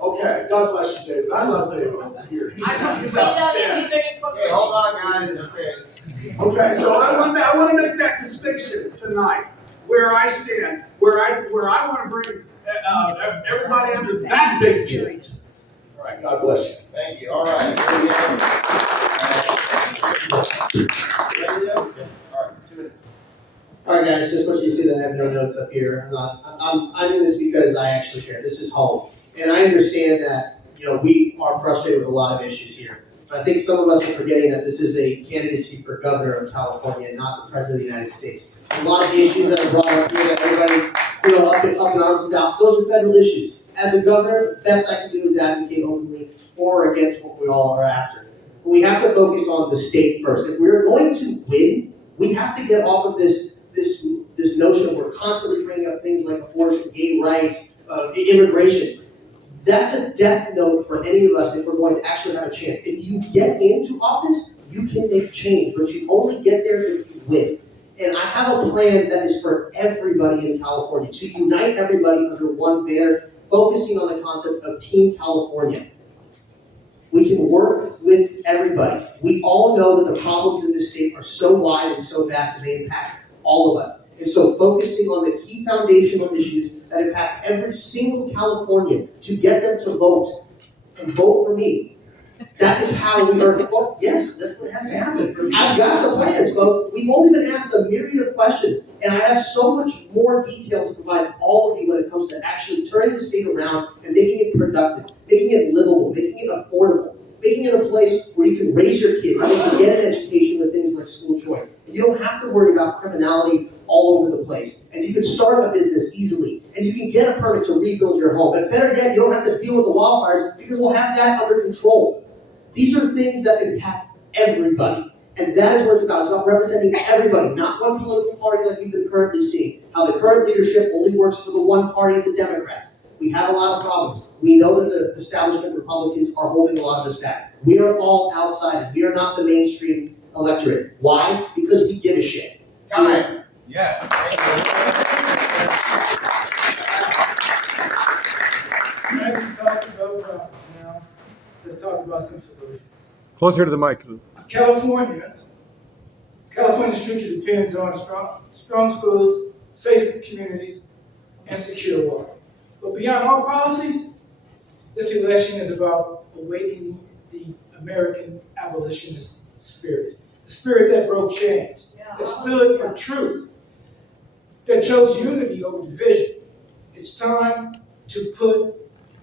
Okay. God bless you, David. I love David over here. He's outstanding. Hey, hold on, guys. Okay. So I want to make that distinction tonight, where I stand, where I want to bring everybody under that big tent. All right. God bless you. Thank you. All right. All right, guys, just want you to see that I have no notes up here. I'm in this because I actually care. This is home. And I understand that, we are frustrated with a lot of issues here. But I think some of us are forgetting that this is a candidacy for governor of California, not the president of the United States. A lot of issues that are brought up here that everybody's, up in arms about, those are federal issues. As a governor, the best I can do is advocate openly for or against what we all are after. But we have to focus on the state first. If we're going to win, we have to get off of this this notion of we're constantly bringing up things like abortion, gay rights, immigration. That's a death note for any of us if we're going to actually have a chance. If you get into office, you can make change, but you only get there if you win. And I have a plan that is for everybody in California, to unite everybody under one banner, focusing on the concept of Team California. We can work with everybody. We all know that the problems in this state are so wide and so vast that they impact all of us. And so focusing on the key foundational issues that impact every single Californian to get them to vote and vote for me. That is how we are, well, yes, that's what has to happen. I've got the plans, folks. We've only been asked a myriad of questions, and I have so much more detail to provide all of you when it comes to actually turning the state around and making it productive, making it livable, making it affordable, making it a place where you can raise your kids, and you can get an education with things like school choice. And you don't have to worry about criminality all over the place. And you can start a business easily, and you can get a permit to rebuild your home. But better yet, you don't have to deal with the wildfires because we'll have that under control. These are things that impact everybody. And that is what it's about. It's about representing everybody, not one political party like we've been currently seeing. How the current leadership only works for the one party, the Democrats. We have a lot of problems. We know that the establishment Republicans are holding a lot of us back. We are all outsiders. We are not the mainstream electorate. Why? Because we give a shit. Time. Yeah. Let's talk about some solutions. Closer to the mic. California's future depends on strong schools, safe communities, and secure water. But beyond all policies, this election is about awakening the American abolitionist spirit. The spirit that broke chains, that stood for truth, that chose unity over division. It's time to put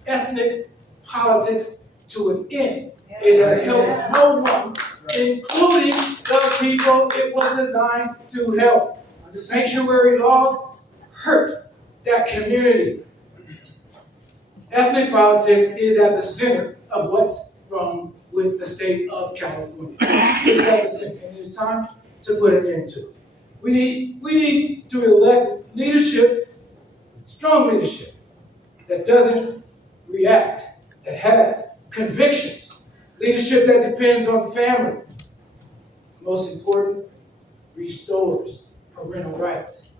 ethnic politics to an end. It has helped no one, including the people it was designed to help. The sanctuary laws hurt that community. Ethnic politics is at the center of what's wrong with the state of California. It's at the center, and it's time to put an end to it. We need to elect leadership, strong leadership, that doesn't react, that has convictions, leadership that depends on family. Most important, restores parental rights.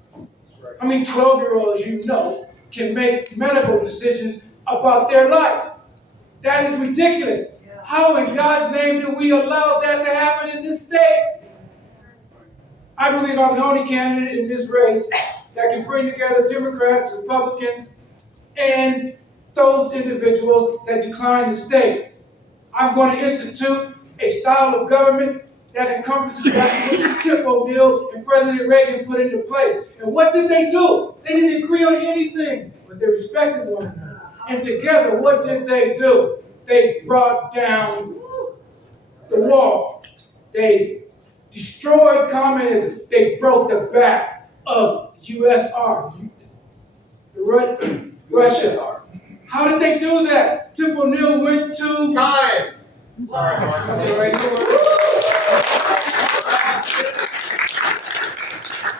How many 12-year-olds you know can make medical decisions about their life? That is ridiculous. How in God's name do we allow that to happen in this state? I believe I'm the only candidate in this race that can bring together Democrats, Republicans, and those individuals that decline to stay. I'm going to institute a style of government that encompasses that which Tip O'Neill and President Reagan put into place. And what did they do? They didn't agree on anything, but they respected one another. And together, what did they do? They brought down the wall. They destroyed communism. They broke the back of USSR, Russia. How did they do that? Tip O'Neill went to... Time. Sorry,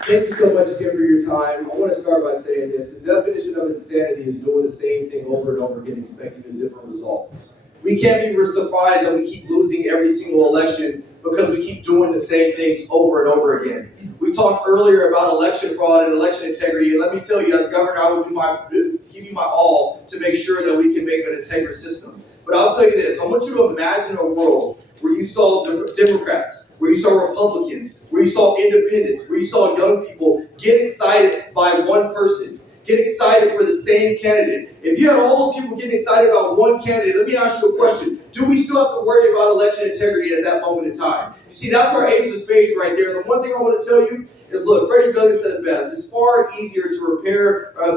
Thank you so much again for your time. I want to start by saying this. The definition of insanity is doing the same thing over and over again, expecting a different result. We can't be surprised that we keep losing every single election because we keep doing the same things over and over again. We talked earlier about election fraud and election integrity, and let me tell you, as governor, I will give you my all to make sure that we can make an integrous system. But I'll tell you this, I want you to imagine a world where you saw Democrats, where you saw Republicans, where you saw independents, where you saw young people get excited by one person, get excited for the same candidate. If you had all those people getting excited about one candidate, let me ask you a question. Do we still have to worry about election integrity at that moment in time? You see, that's our ace of spades right there. And the one thing I want to tell you is, look, Freddie Gilligan said it best. It's far easier to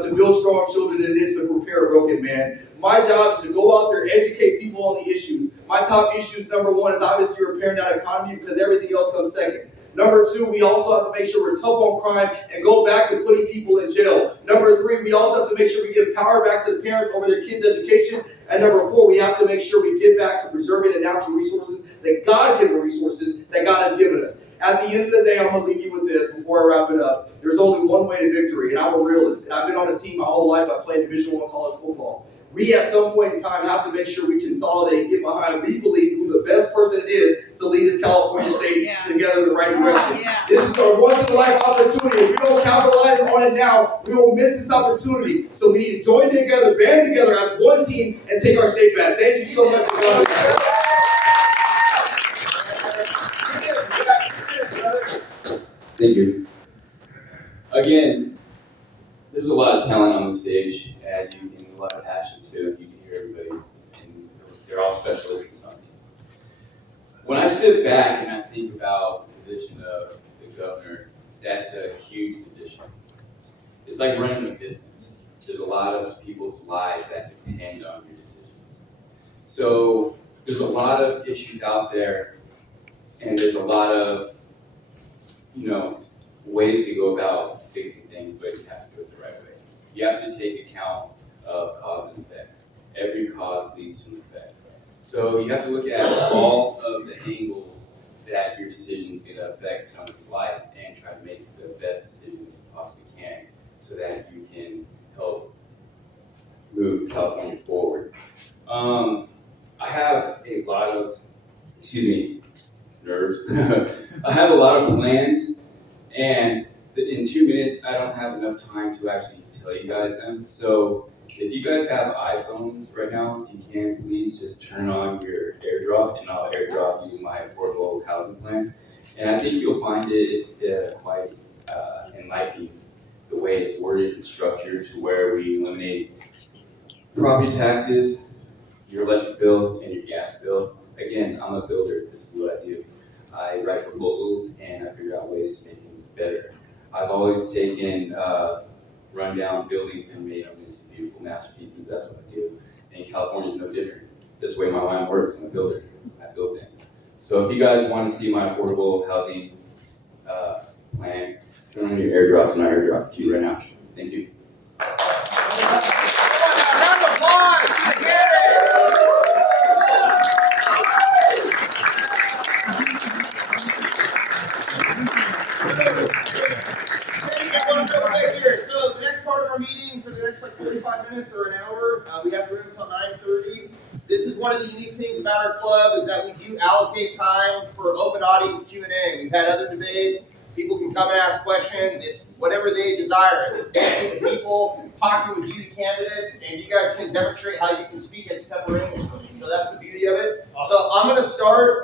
to build strong children than it is to repair a broken man. My job is to go out there, educate people on the issues. My top issues, number one, is obviously repairing that economy because everything else comes second. Number two, we also have to make sure we're tough on crime and go back to putting people in jail. Number three, we also have to make sure we give power back to the parents over their kids' education. And number four, we have to make sure we get back to preserving the natural resources, the God-given resources that God has given us. At the end of the day, I'm gonna leave you with this before I wrap it up. There's only one way to victory, and I'm a realist. And I've been on a team my whole life. I played Division I college football. We at some point in time have to make sure we consolidate and get behind. We believe who the best person it is to lead this California state together in the right direction. This is our once in a life opportunity. If we don't capitalize on it now, we will miss this opportunity. So we need to join together, band together as one team, and take our state back. Thank you so much for coming. Thank you. Again, there's a lot of talent on the stage, as you can, a lot of passion too. You can hear everybody, and they're all specialists in something. When I sit back and I think about the position of the governor, that's a huge position. It's like running a business. There's a lot of people's lives that depend on your decisions. So there's a lot of issues out there, and there's a lot of, ways to go about fixing things, but you have to do it the right way. You have to take account of cause and effect. Every cause leads to an effect. So you have to look at all of the angles that your decision is going to affect someone's life and try to make the best decision that you possibly can so that you can help move California forward. I have a lot of, nerves. I have a lot of plans, and in 2 minutes, I don't have enough time to actually tell you guys them. So if you guys have iPhones right now, if you can, please just turn on your AirDrop, and I'll AirDrop you my affordable housing plan. And I think you'll find it quite enlightening, the way it's worded and structured, to where we eliminate property taxes, your electric bill, and your gas bill. Again, I'm a builder. This is what I do. I write proposals and I figure out ways to make them better. I've always taken rundown buildings and made them into beautiful masterpieces. That's what I do. And California is no different. This way my mind works. I'm a builder. I build things. So if you guys want to see my affordable housing plan, turn on your AirDrops, and I AirDrop it to you right now. Thank you. Round of applause. Get it. So the next part of our meeting, for the next 45 minutes or an hour, we have room until 9:30. This is one of the unique things about our club, is that we do allocate time for open audience Q&A. We've had other debates. People can come and ask questions. It's whatever they desire. It's speaking to people, talking with you, the candidates, and you guys can demonstrate how you can speak extemporaneously. So that's the beauty of it. So I'm going to start,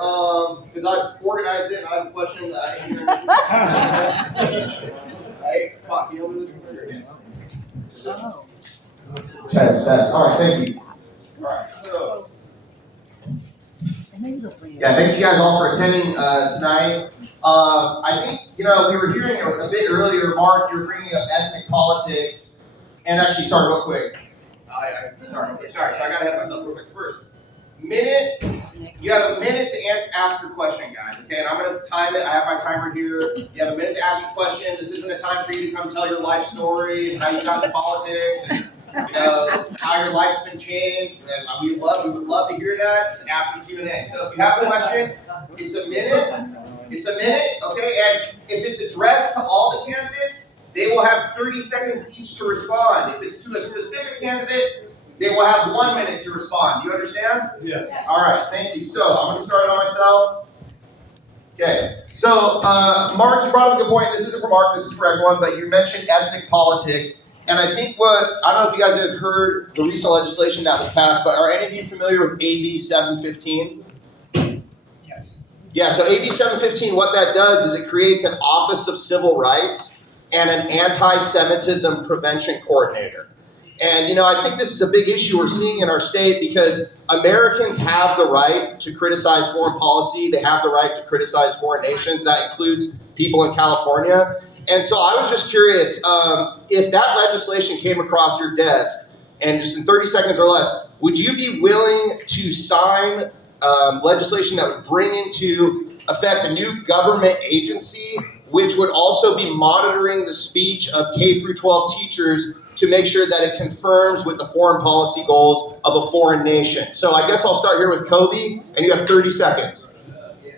because I've organized it and I have a question that I didn't hear. Hey, fuck, you know where this computer is? Test. All right, thank you. All right, so. Yeah, thank you guys all for attending tonight. I think, we were hearing a bit earlier, Mark, you're bringing up ethnic politics. And actually, sorry, real quick. Sorry, so I got ahead of myself real quick. First, you have a minute to ask your question, guys, okay? And I'm going to time it. I have my timer here. You have a minute to ask your question. This isn't a time for you to come tell your life story and how you got into politics and, how your life's been changed. And we would love to hear that. It's after Q&A. So if you have a question, it's a minute, okay? And if it's addressed to all the candidates, they will have 30 seconds each to respond. If it's to a specific candidate, they will have 1 minute to respond. Do you understand? Yes. All right, thank you. So I'm going to start on myself. Okay. So, Mark, you brought up a good point. This isn't for Mark, this is for everyone, but you mentioned ethnic politics. And I think I don't know if you guys have heard the recent legislation that was passed, but are any of you familiar with AB 715? Yes. Yeah, so AB 715, what that does is it creates an Office of Civil Rights and an Anti-Semitism Prevention Coordinator. And, I think this is a big issue we're seeing in our state, because Americans have the right to criticize foreign policy. They have the right to criticize foreign nations. That includes people in California. And so I was just curious, if that legislation came across your desk, and just in 30 seconds or less, would you be willing to sign legislation that would bring into effect a new government agency, which would also be monitoring the speech of K through 12 teachers to make sure that it confirms with the foreign policy goals of a foreign nation? So I guess I'll start here with Kobe, and you have 30 seconds.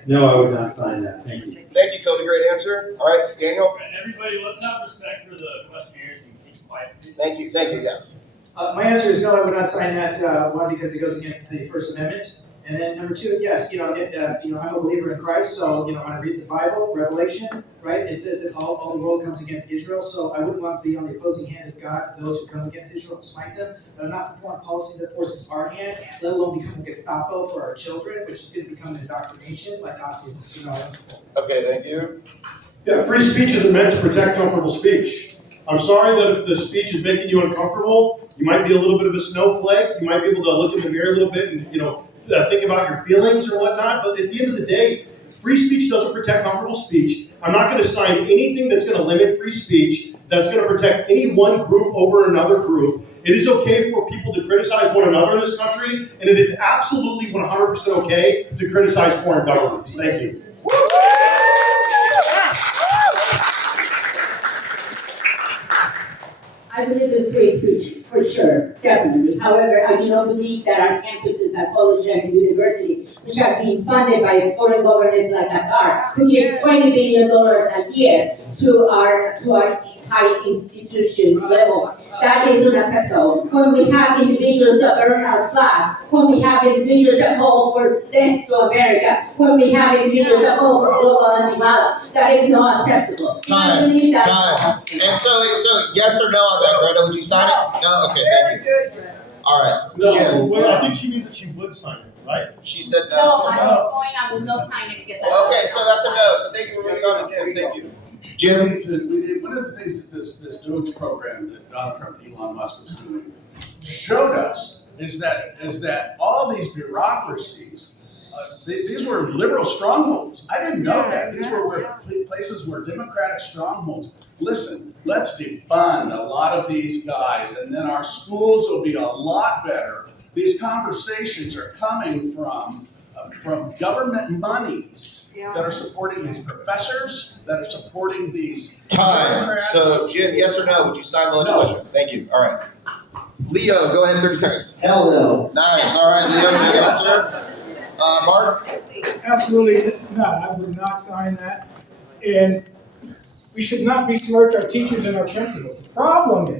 No, I would not sign that. Thank you. Thank you, Kobe, great answer. All right, Daniel? Everybody, let's have respect for the questionnaires and keep quiet. Thank you, yeah. My answer is no, I would not sign that, one, because it goes against the First Amendment. And then number two, yes, I'm a believer in Christ, so, when I read the Bible, Revelation, right, it says that all the world comes against Israel, so I wouldn't want to be on the opposing hand of God, those who come against Israel and smite them. But I'm not for foreign policy that forces our hand, let alone become a Gestapo for our children, which is going to become an indoctrination like Nazis. Okay, thank you. Yeah, free speech isn't meant to protect comfortable speech. I'm sorry that if the speech is making you uncomfortable, you might be a little bit of a snowflake, you might be able to look in the mirror a little bit and, think about your feelings or whatnot, but at the end of the day, free speech doesn't protect comfortable speech. I'm not going to sign anything that's going to limit free speech, that's going to protect any one group over another group. It is okay for people to criticize one another in this country, and it is absolutely 100% okay to criticize foreign governments. Thank you. I believe in free speech, for sure, definitely. However, I do not believe that our campuses at college and university, which are being funded by foreign governments like Qatar, who give $20 billion a year to our high institution level, that is unacceptable. When we have individuals that burn our flag, when we have individuals that call for death to America, when we have individuals that call for global anti-Mala, that is not acceptable. I believe that. Time. And so yes or no on that, Greta? Would you sign it? No? Okay, thank you. All right, No, Jim. wait, I think she means that she would sign it, right? She said no. No, at this point, I will not sign it because I. Okay, so that's a no. So thank you for moving on to Jim. Thank you. Jim? One of the things that this DOGE program that Donald Trump and Elon Musk was doing showed us is that all these bureaucracies, these were liberal strongholds. I didn't know that. These were places where Democratic strongholds. Listen, let's defund a lot of these guys, and then our schools will be a lot better. These conversations are coming from government monies that are supporting these professors, that are supporting these Time. Democrats. So, Jim, yes or no? Would you sign the legislation? No. Thank you. All right. Leo, go ahead, 30 seconds. Hell no. Nice. All right, Leo, good answer. Mark? Absolutely not. I would not sign that. And we should not besmirch our teachers and our principals. The problem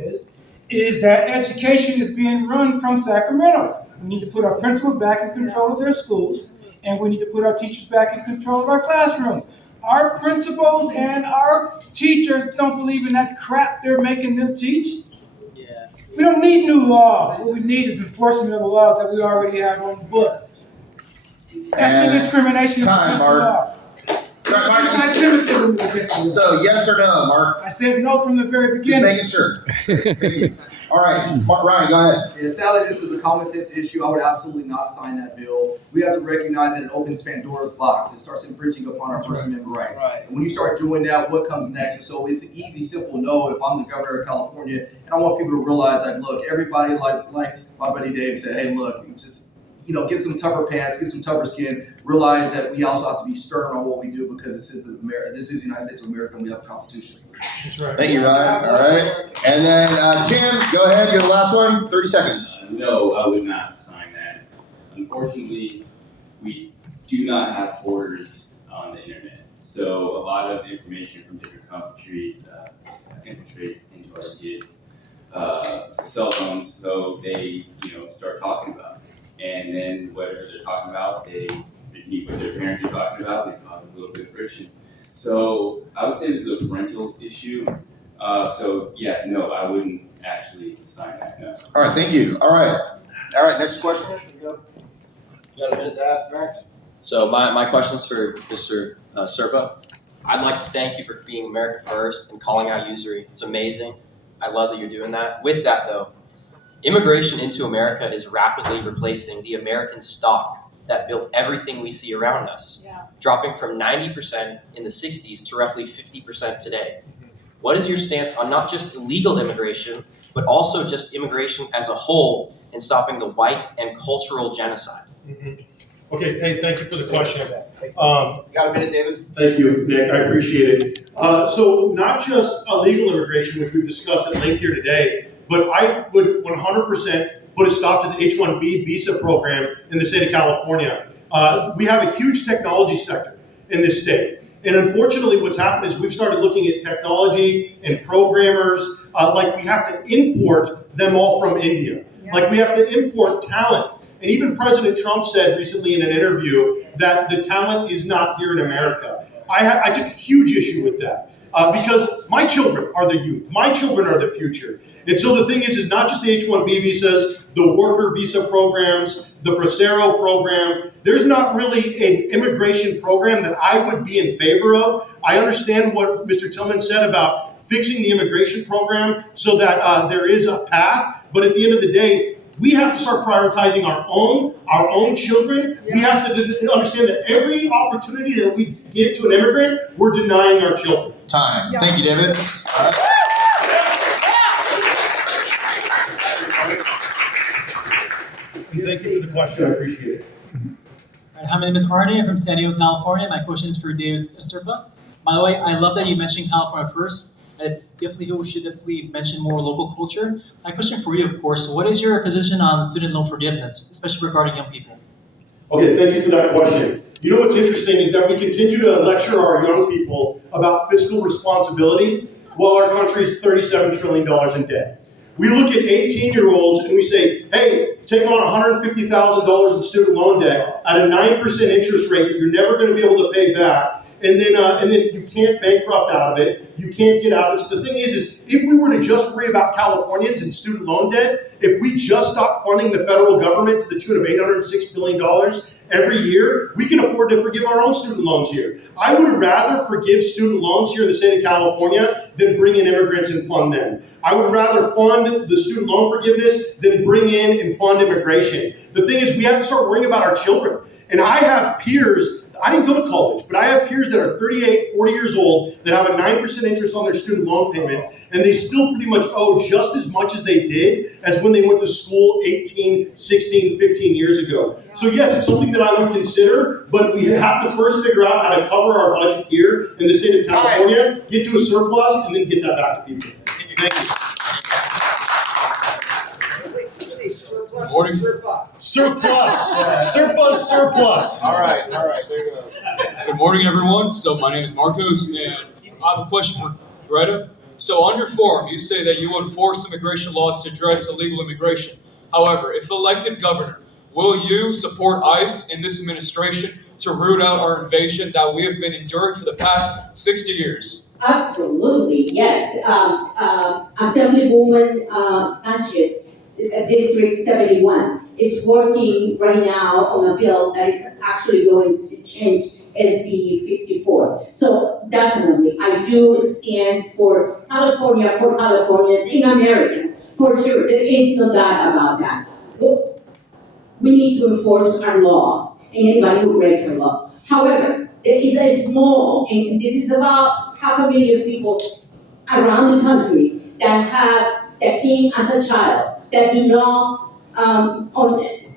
is that education is being run from Sacramento. We need to put our principals back in control of their schools, and we need to put our teachers back in control of our classrooms. Our principals and our teachers don't believe in that crap they're making them teach. We don't need new laws. What we need is enforcement of the laws that we already have on the books. Ethnic discrimination is against the law. Anti-Semitism is against the law. So, yes or no, Mark? I said no from the very beginning. Just making sure. Thank you. All right, Ryan, go ahead. Yeah, sadly, this is a common sense issue. I would absolutely not sign that bill. We have to recognize that it opens Pandora's box. It starts infringing upon our First Amendment rights. Right. And when you start doing that, what comes next? And so it's an easy, simple no if I'm the governor of California. And I want people to realize that, look, everybody, like my buddy Dave said, hey, look, just get some tougher pants, get some tougher skin. Realize that we also have to be stern on what we do because this is the United States of America and we have a Constitution. That's right. Thank you, Ryan. All right. And then Tim, go ahead. You're the last one. 30 seconds. No, I would not sign that. Unfortunately, we do not have borders on the internet. So a lot of information from different countries infiltrates into our kids' cell phones. So they, start talking about it. And then whatever they're talking about, they repeat what their parents are talking about. They cause a little bit of friction. So I would say this is a parental issue. No, I wouldn't actually sign that. No. All right, thank you. All right, next question. You got a minute to ask, Max? So my question's for Mr. Serpa. I'd like to thank you for being America First and calling out usury. It's amazing. I love that you're doing that. With that, though, immigration into America is rapidly replacing the American stock that built everything we see around us, dropping from 90% in the 60s to roughly 50% today. What is your stance on not just illegal immigration, but also just immigration as a whole in stopping the white and cultural genocide? Mm-hmm. Okay, hey, thank you for the question. You got a minute, David? Thank you, Nick, I appreciate it. So not just illegal immigration, which we've discussed at length here today, but I would 100% put a stop to the H-1B visa program in the state of California. We have a huge technology sector in this state. And unfortunately, what's happened is we've started looking at technology and programmers like we have to import them all from India. Like we have to import talent. And even President Trump said recently in an interview that the talent is not here in America. I took a huge issue with that because my children are the youth. My children are the future. And so the thing is not just the H-1B visas, the worker visa programs, the Bracero program. There's not really an immigration program that I would be in favor of. I understand what Mr. Tillman said about fixing the immigration program so that there is a path. But at the end of the day, we have to start prioritizing our own children. We have to understand that every opportunity that we give to an immigrant, we're denying our children. Time. Thank you, David. All right. Thank you for the question. I appreciate it. Hi, my name is Arnie. I'm from San Diego, California. My question is for David Serpa. By the way, I love that you mentioned California first. I should definitely mention more local culture. My question for you, of course, what is your position on student loan forgiveness, especially regarding young people? Okay, thank you for that question. You know what's interesting is that we continue to lecture our young people about fiscal responsibility while our country is $37 trillion in debt. We look at 18-year-olds and we say, hey, take on $150,000 in student loan debt at a 9% interest rate that you're never going to be able to pay back. And then you can't bankrupt out of it. You can't get out of it. So the thing is if we were to just worry about Californians and student loan debt, if we just stopped funding the federal government to the tune of $806 billion every year, we can afford to forgive our own student loans here. I would rather forgive student loans here in the state of California than bring in immigrants and fund them. I would rather fund the student loan forgiveness than bring in and fund immigration. The thing is, we have to start worrying about our children. And I have peers, I didn't go to college, but I have peers that are 38, 40 years old that have a 9% interest on their student loan payment, and they still pretty much owe just as much as they did as when they went to school 18, 16, 15 years ago. So yes, it's something that I would consider, but we have to first figure out how to cover our budget here in the state of California, get to a surplus, and then get that back to people. Thank you. Morning. Surplus. Surplus. All right, there you go. Good morning, everyone. So my name is Marcos, and I have a question for Greta. So on your form, you say that you would force immigration laws to address illegal immigration. However, if elected governor, will you support ICE in this administration to root out our invasion that we have been enduring for the past 60 years? Absolutely, yes. Assemblywoman Sanchez, District 71, is working right now on a bill that is actually going to change SB 54. So definitely, I do stand for California, for Californians, in America, for sure. There is no doubt about that. We need to enforce our laws, and anybody who breaks the law. However, there is a small, and this is about 500,000 people around the country that came as a child, that do not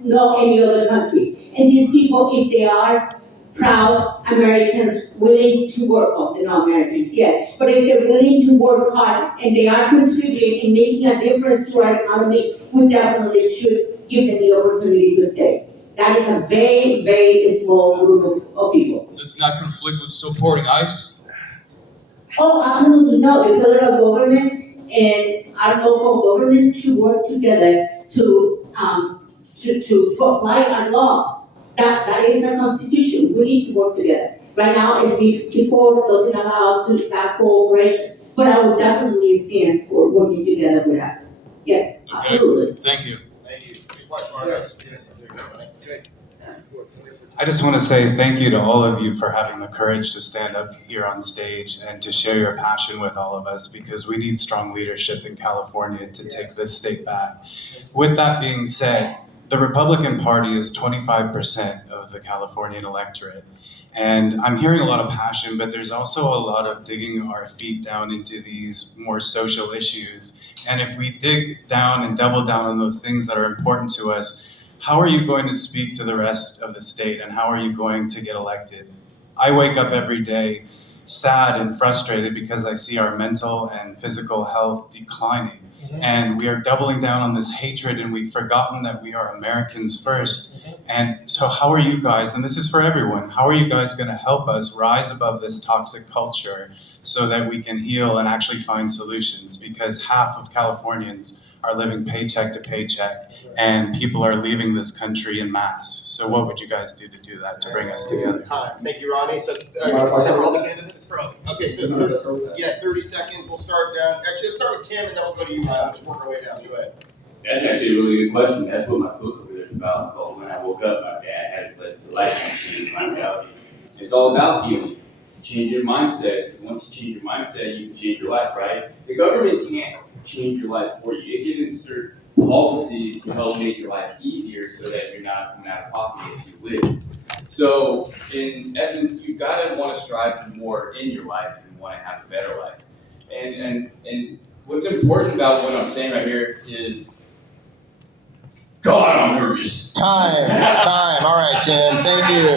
know any other country. And these people, if they are proud Americans willing to work, they're not Americans yet, but if they're willing to work hard and they are contributing and making a difference to our economy, we definitely should give them the opportunity to stay. That is a very, very small group of people. Does not conflict with supporting ICE? Oh, absolutely no. The federal government and our local government should work together to apply our laws. That is our constitution. We need to work together. Right now, SB 54 doesn't allow that cooperation, but I will definitely stand for working together with us. Yes, Okay. absolutely. Thank you. I just want to say thank you to all of you for having the courage to stand up here on stage and to share your passion with all of us, because we need strong leadership in California to take this state back. With that being said, the Republican Party is 25% of the Californian electorate. And I'm hearing a lot of passion, but there's also a lot of digging our feet down into these more social issues. And if we dig down and double down on those things that are important to us, how are you going to speak to the rest of the state, and how are you going to get elected? I wake up every day sad and frustrated because I see our mental and physical health declining. And we are doubling down on this hatred, and we've forgotten that we are Americans first. And so how are you guys, and this is for everyone, how are you guys going to help us rise above this toxic culture so that we can heal and actually find solutions? Because half of Californians are living paycheck to paycheck, and people are leaving this country en masse. So what would you guys do to do that, to bring us together? Time. Thank you, Ronnie. So it's, is that for all the candidates? For all. Okay, so 30 seconds. We'll start down. Actually, let's start with Tim, and then we'll go to you, Ryan. We'll just work our way down. Go ahead. That's actually a really good question. That's what my book over there is about. So when I woke up, my dad had said the life change my reality. It's all about healing. Change your mindset. Once you change your mindset, you can change your life, right? The government can't change your life for you. It can insert policies to help make your life easier so that you're not coming out of pocket as you live. So in essence, you've got to want to strive for more in your life and want to have a better life. And what's important about what I'm saying right here is, God, I'm nervous. Time. All right, Tim. Thank you.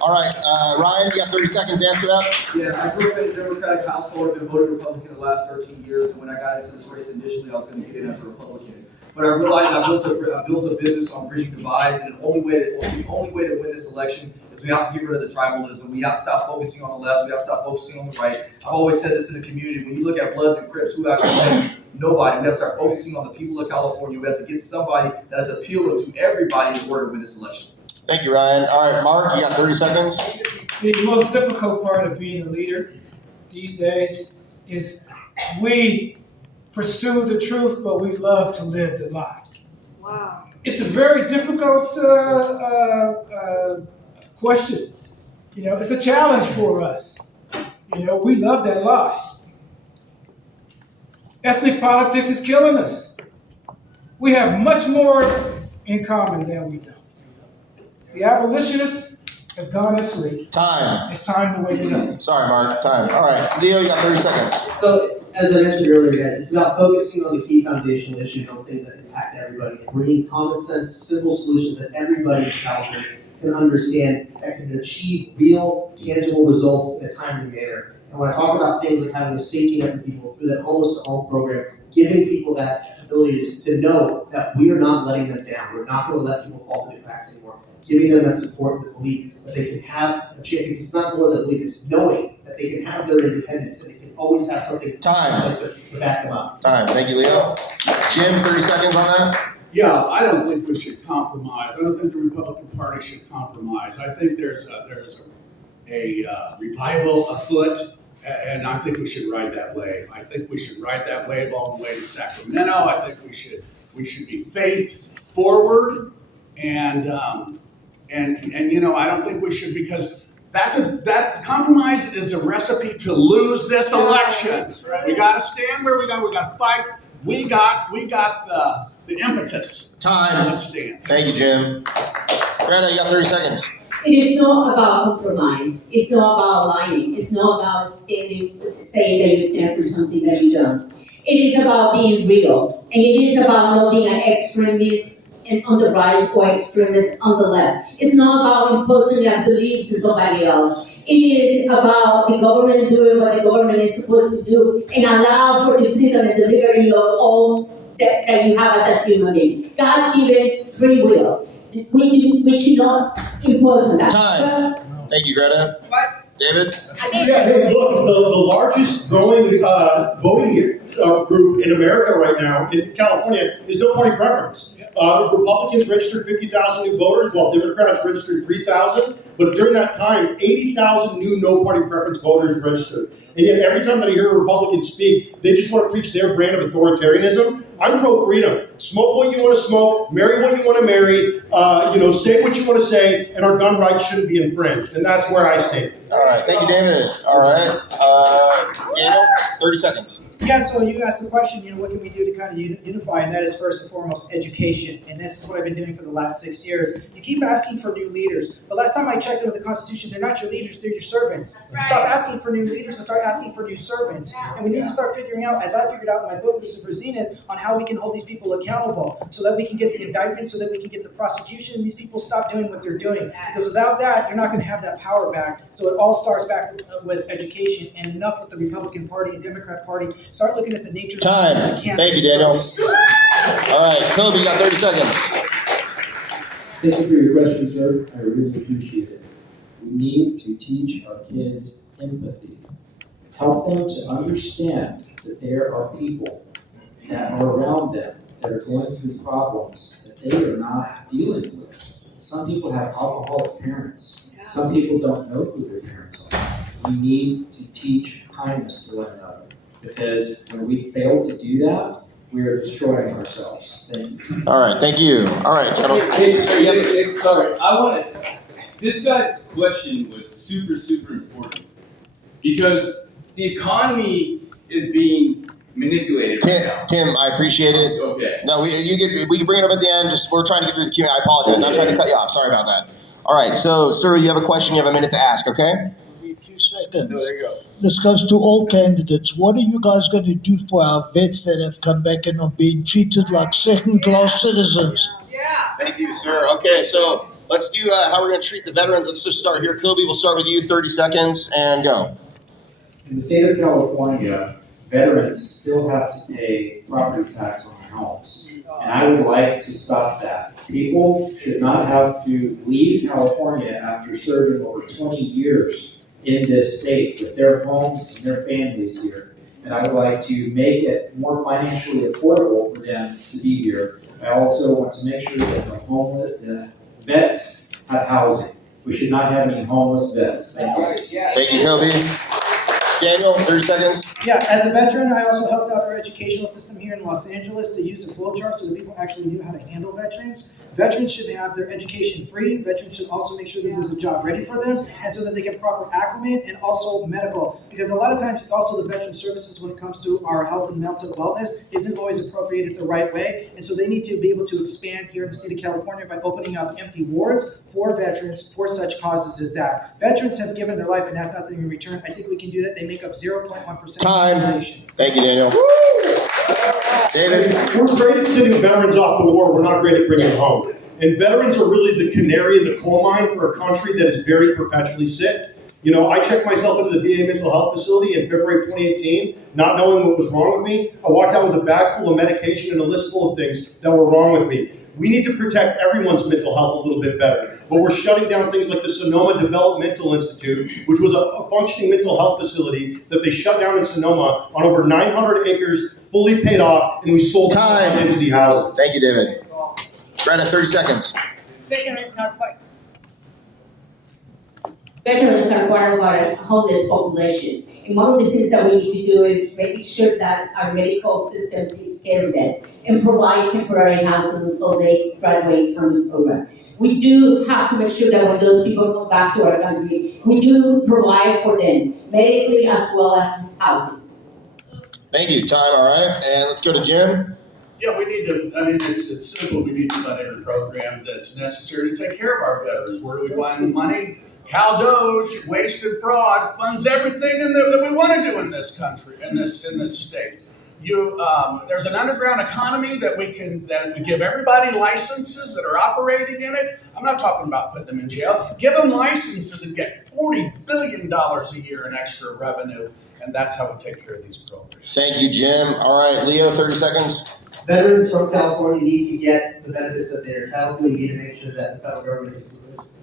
All right, Ryan, you got 30 seconds to answer that? Yeah, I grew up in a Democratic household. I've been voted Republican the last 13 years, and when I got into this race initially, I was going to get in as a Republican. But I realized I built a business on bridging divides, and the only way to win this election is we have to get rid of the tribalism. We have to stop focusing on the left. We have to stop focusing on the right. I've always said this in the community. When you look at Bloods and Crips, who actually wins? Nobody. We have to start focusing on the people of California. We have to get somebody that is appealing to everybody in order to win this election. Thank you, Ryan. All right, Mark, you got 30 seconds. The most difficult part of being a leader these days is we pursue the truth, but we love to live the lie. Wow. It's a very difficult question. You know, it's a challenge for us. You know, we love that lie. Ethnic politics is killing us. We have much more in common than we don't. The abolitionists have gone to sleep. Time. It's time to wake it up. Sorry, Mark. Time. All right, Leo, you got 30 seconds. So, as I mentioned earlier, guys, it's about focusing on the key foundational issues, on things that impact everybody, and bringing common sense, simple solutions that everybody in California can understand, that can achieve real, tangible results in a timely manner. And when I talk about things like having a safety net for people through that homeless to home program, giving people that ability to know that we are not letting them down. We're not going to let people fall through the cracks anymore. Giving them that support, the belief that they can have a chance. Because it's not more than a belief, it's knowing that they can have their independence, that they can always have something to back them up. Time. Thank you, Leo. Jim, 30 seconds on that. Yeah, I don't think we should compromise. I don't think the Republican Party should compromise. I think there's a revival afoot, and I think we should ride that wave. I think we should ride that wave all the way to Sacramento. I think we should be faith forward, and you know, I don't think we should, because that compromise is a recipe to lose this election. Right. We got to stand where we got to fight. We got the impetus. Time. Let's stand. Thank you, Jim. Greta, you got 30 seconds. It is not about compromise. It's not about lying. It's not about saying that you stand for something that you don't. It is about being real. And it is about not being an extremist on the right or extremist on the left. It's not about imposing their beliefs on somebody else. It is about the government doing what the government is supposed to do and allow for the freedom and the liberty of all that you have as a human being. God-given free will. We should not impose that. Time. Thank you, Greta. David? Yeah, hey, look, the largest growing voting group in America right now, in California, is no party preference. Republicans registered 50,000 new voters, while Democrats registered 3,000. But during that time, 80,000 new no party preference voters registered. And yet every time that I hear a Republican speak, they just want to preach their brand of authoritarianism. I'm pro-freedom. Smoke what you want to smoke, marry what you want to marry, say what you want to say, and our gun rights shouldn't be infringed. And that's where I stand. All right, thank you, David. All right, Daniel, 30 seconds. Yeah, so you asked the question, what can we do to kind of unify, and that is first and foremost education. And this is what I've been doing for the last 6 years. You keep asking for new leaders, but last time I checked into the Constitution, they're not your leaders, they're your servants. Stop asking for new leaders and start asking for new servants. And we need to start figuring out, as I figured out in my book, Lucifer Zenith, on how we can hold these people accountable so that we can get the indictment, so that we can get the prosecution, and these people stop doing what they're doing. Because without that, you're not going to have that power back. So it all starts back with education, and enough with the Republican Party and Democrat Party. Start looking at the nature Time. of the campaign. Thank you, Daniel. All right, Kobe, you got 30 seconds. Thank you for your question, sir. I really appreciate it. We need to teach our kids empathy. Help them to understand that there are people that are around them that are going through problems that they are not dealing with. Some people have alcoholic parents. Some people don't know who their parents are. We need to teach kindness to one another, because when we fail to do that, we are destroying ourselves. Thank you. All right, thank you. All right, Sorry, this guy's question was super, super important because the economy is being manipulated right now. Tim, I appreciate it. Okay. No, we can bring it up at the end. We're trying to get through the Q&A. I apologize. I'm not trying to cut you off. Sorry about that. All right, so sir, you have a question. You have a minute to ask. Okay. A few seconds. No, there you go. This goes to all candidates. What are you guys going to do for our vets that have come back and are being treated like second-class citizens? Thank you, sir. Okay, so let's do how we're going to treat the veterans. Let's just start here. Kobe, we'll start with you. 30 seconds and go. In the state of California, veterans still have to pay property tax on their homes. And I would like to stop that. People should not have to leave California after serving over 20 years in this state with their homes and their families here. And I would like to make it more financially affordable for them to be here. I also want to make sure that the vets have housing. We should not have any homeless vets. Thank you. Thank you, Kobe. Daniel, 30 seconds. Yeah, as a veteran, I also helped out our educational system here in Los Angeles to use a flowchart so that people actually knew how to handle veterans. Veterans should have their education free. Veterans should also make sure that there's a job ready for them, and so that they get proper acclimate, and also medical. Because a lot of times, also the veteran services when it comes to our health and mental wellness isn't always appropriated the right way. And so they need to be able to expand here in the state of California by opening up empty wards for veterans for such causes as that. Veterans have given their life and asked nothing in return. I think we can do that. They make up 0.1% Time. of the population. Thank you, Daniel. David. We're great at sending veterans off to war. We're not great at bringing them home. And veterans are really the canary in the coal mine for a country that is very perpetually sick. I checked myself into the VA mental health facility in February of 2018, not knowing what was wrong with me. I walked out with a bag full of medication and a list full of things that were wrong with me. We need to protect everyone's mental health a little bit better. But we're shutting down things like the Sonoma Developmental Institute, which was a functioning mental health facility that they shut down in Sonoma on over 900 acres, fully paid off, and we sold Time. into the housing. Thank you, David. Greta, 30 seconds. Veterans are part of our homeless population. And one of the things that we need to do is making sure that our medical system takes care of that and provide temporary housing until they graduate from the program. We do have to make sure that when those people come back to our country, we do provide for them medically as well as housing. Thank you. Time, all right. And let's go to Jim. Yeah, we need to, it's simple. We need to fund every program that's necessary to take care of our veterans. Where do we find the money? Cal Doge, wasted fraud, funds everything that we want to do in this country, in this state. There's an underground economy that if we give everybody licenses that are operating in it, I'm not talking about putting them in jail, give them licenses and get $40 billion a year in extra revenue, and that's how we take care of these programs. Thank you, Jim. All right, Leo, 30 seconds. Veterans from California need to get the benefits that they're entitled to. We need to make sure that the federal government is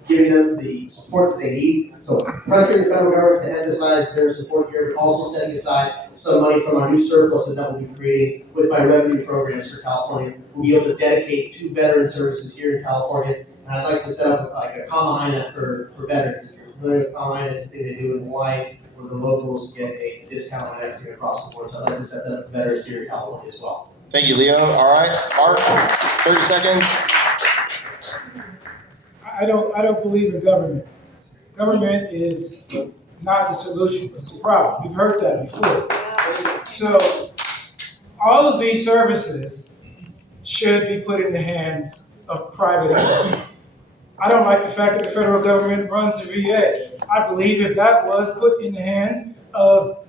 giving them the support that they need. So pressuring the federal government to emphasize their support here, but also setting aside some money from our new surpluses that we'll be creating with my revenue programs for California. We'll be able to dedicate to veteran services here in California. And I'd like to set up like a Kamahina for veterans. Familiar with Kamahina, it's something they do in Hawaii, where the locals get a discount on everything across the board. So I'd like to set that up for veterans here in California as well. Thank you, Leo. All right, Art, 30 seconds. I don't believe in government. Government is not the solution, it's the problem. We've heard that before. So all of these services should be put in the hands of private entities. I don't like the fact that the federal government runs the VA. I believe if that was put in the hands of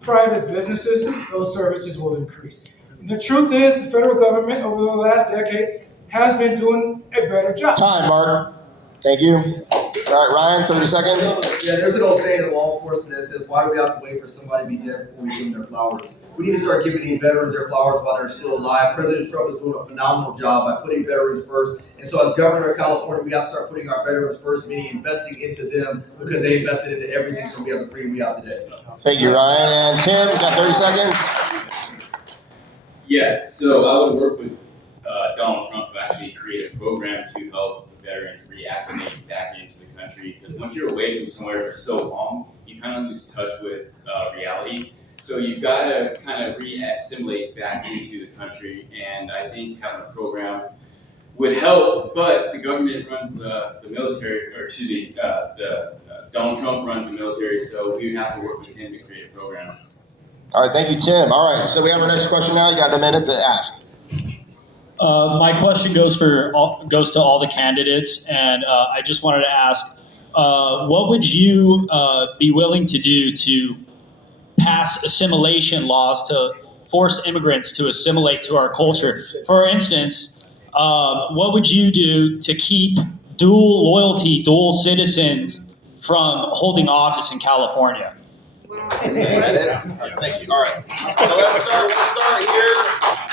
private businesses, those services will increase. And the truth is, the federal government over the last decade has been doing a better job. Time, Mark. Thank you. All right, Ryan, 30 seconds. Yeah, there's an old saying in law enforcement that says, why do we have to wait for somebody to be dead before we give them their flowers? We need to start giving these veterans their flowers while they're still alive. President Trump is doing a phenomenal job by putting veterans first. And so as governor of California, we have to start putting our veterans first, meaning investing into them because they invested into everything so we have the freedom we have today. Thank you, Ryan. And Tim, you got 30 seconds. Yeah, so I would work with Donald Trump to actually create a program to help veterans reacclimate back into the country. Because once you're away from somewhere for so long, you kind of lose touch with reality. So you've got to kind of re-assimilate back into the country. And I think having a program would help, but the government runs the military, or excuse me, Donald Trump runs the military, so we would have to work with him to create a program. All right, thank you, Tim. All right, so we have our next question now. You got a minute to ask. My question goes to all the candidates, and I just wanted to ask, what would you be willing to do to pass assimilation laws to force immigrants to assimilate to our culture? For instance, what would you do to keep dual loyalty, dual citizens from holding office in California? Thank you. All right. So let's start here.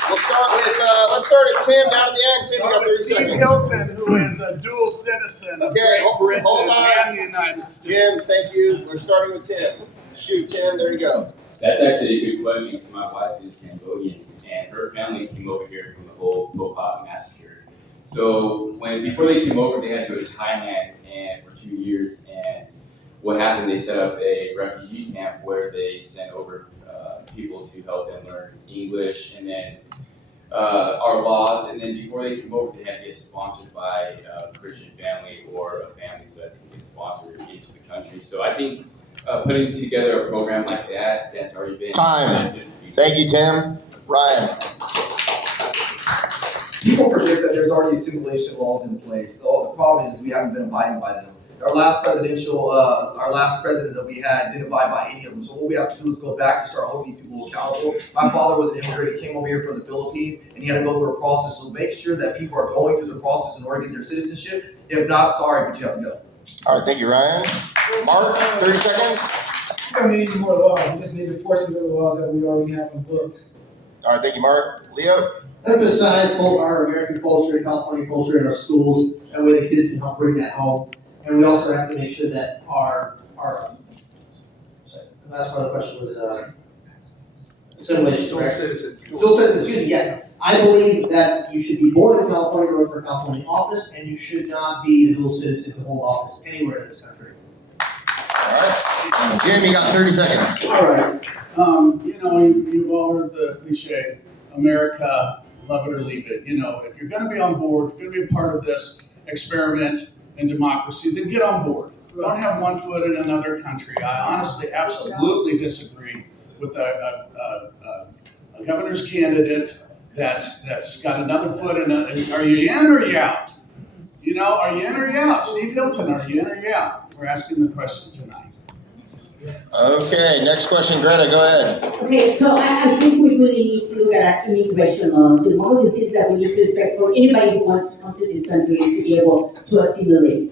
Let's start at Tim down at the end. Tim, you got 30 Steve seconds. Hilton, who is a dual citizen of Okay, Great Britain hold on. and the United States. Jim, thank you. We're starting with Tim. Shoot, Tim, there you go. That's actually a good question. My wife is Cambodian, and her family came over here from the whole Pol Pot massacre. So before they came over, they had to go to Thailand and for 2 years. And what happened? They set up a refugee camp where they sent over people to help them learn English and then our laws. And then before they came over, they had to get sponsored by a Christian family or a family so that they can get sponsored into the country. So I think putting together a program like that, that's already been Time. Thank you, Tim. Ryan. People forget that there's already assimilation laws in place. The problem is we haven't been abiding by them. Our last president that we had didn't abide by any of them. So what we have to do is go back to start holding these people accountable. My father was an immigrant. He came over here from the Philippines, and he had to go through a process. So make sure that people are going through the process in order to get their citizenship. If not, sorry, but you have to go. All right, thank you, Ryan. Mark, 30 seconds. We don't need any more laws. We just need enforcement of the laws that we already have on books. All right, thank you, Mark. Leo. Emphasize both our American culture and California culture in our schools. That way the kids can help bring that home. And we also have to make sure that our sorry, the last part of the question was assimilation, correct? Dual citizen, excuse me, yes. I believe that you should be born in California, run for California office, and you should not be a dual citizen to hold office anywhere in this country. All right. Jim, you got 30 seconds. All right. You've all heard the cliche, America, love it or leave it. If you're going to be on board, if you're going to be a part of this experiment in democracy, then get on board. Don't have one foot in another country. I honestly, absolutely disagree with a governor's candidate that's got another foot in it. Are you in or you out? Are you in or you out? Steve Hilton, are you in or you out? We're asking the question tonight. Okay, next question, Greta, go ahead. Okay, so I think we really need to look at our immigration laws. And one of the things that we need to expect for anybody who wants to come to this country is to be able to assimilate.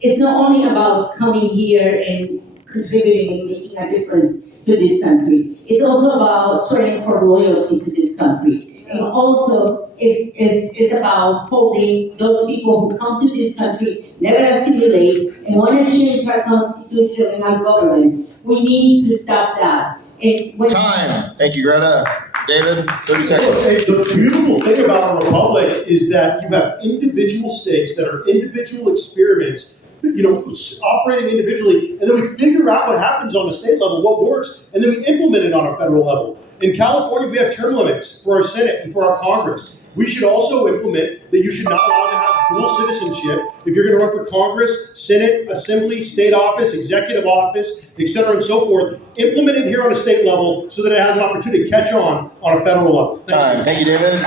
It's not only about coming here and contributing and making a difference to this country. It's also about swearing for loyalty to this country. And also, it's about holding those people who come to this country, never assimilate, and want to change our constitution and our government. We need to stop that. Time. Thank you, Greta. David, 30 seconds. Hey, the beautiful thing about a republic is that you have individual states that are individual experiments, operating individually, and then we figure out what happens on the state level, what works, and then we implement it on a federal level. In California, we have term limits for our Senate and for our Congress. We should also implement that you should not allow to have dual citizenship if you're going to run for Congress, Senate, Assembly, state office, executive office, et cetera, and so forth. Implement it here on a state level so that it has an opportunity to catch on a federal level. Thank you, David.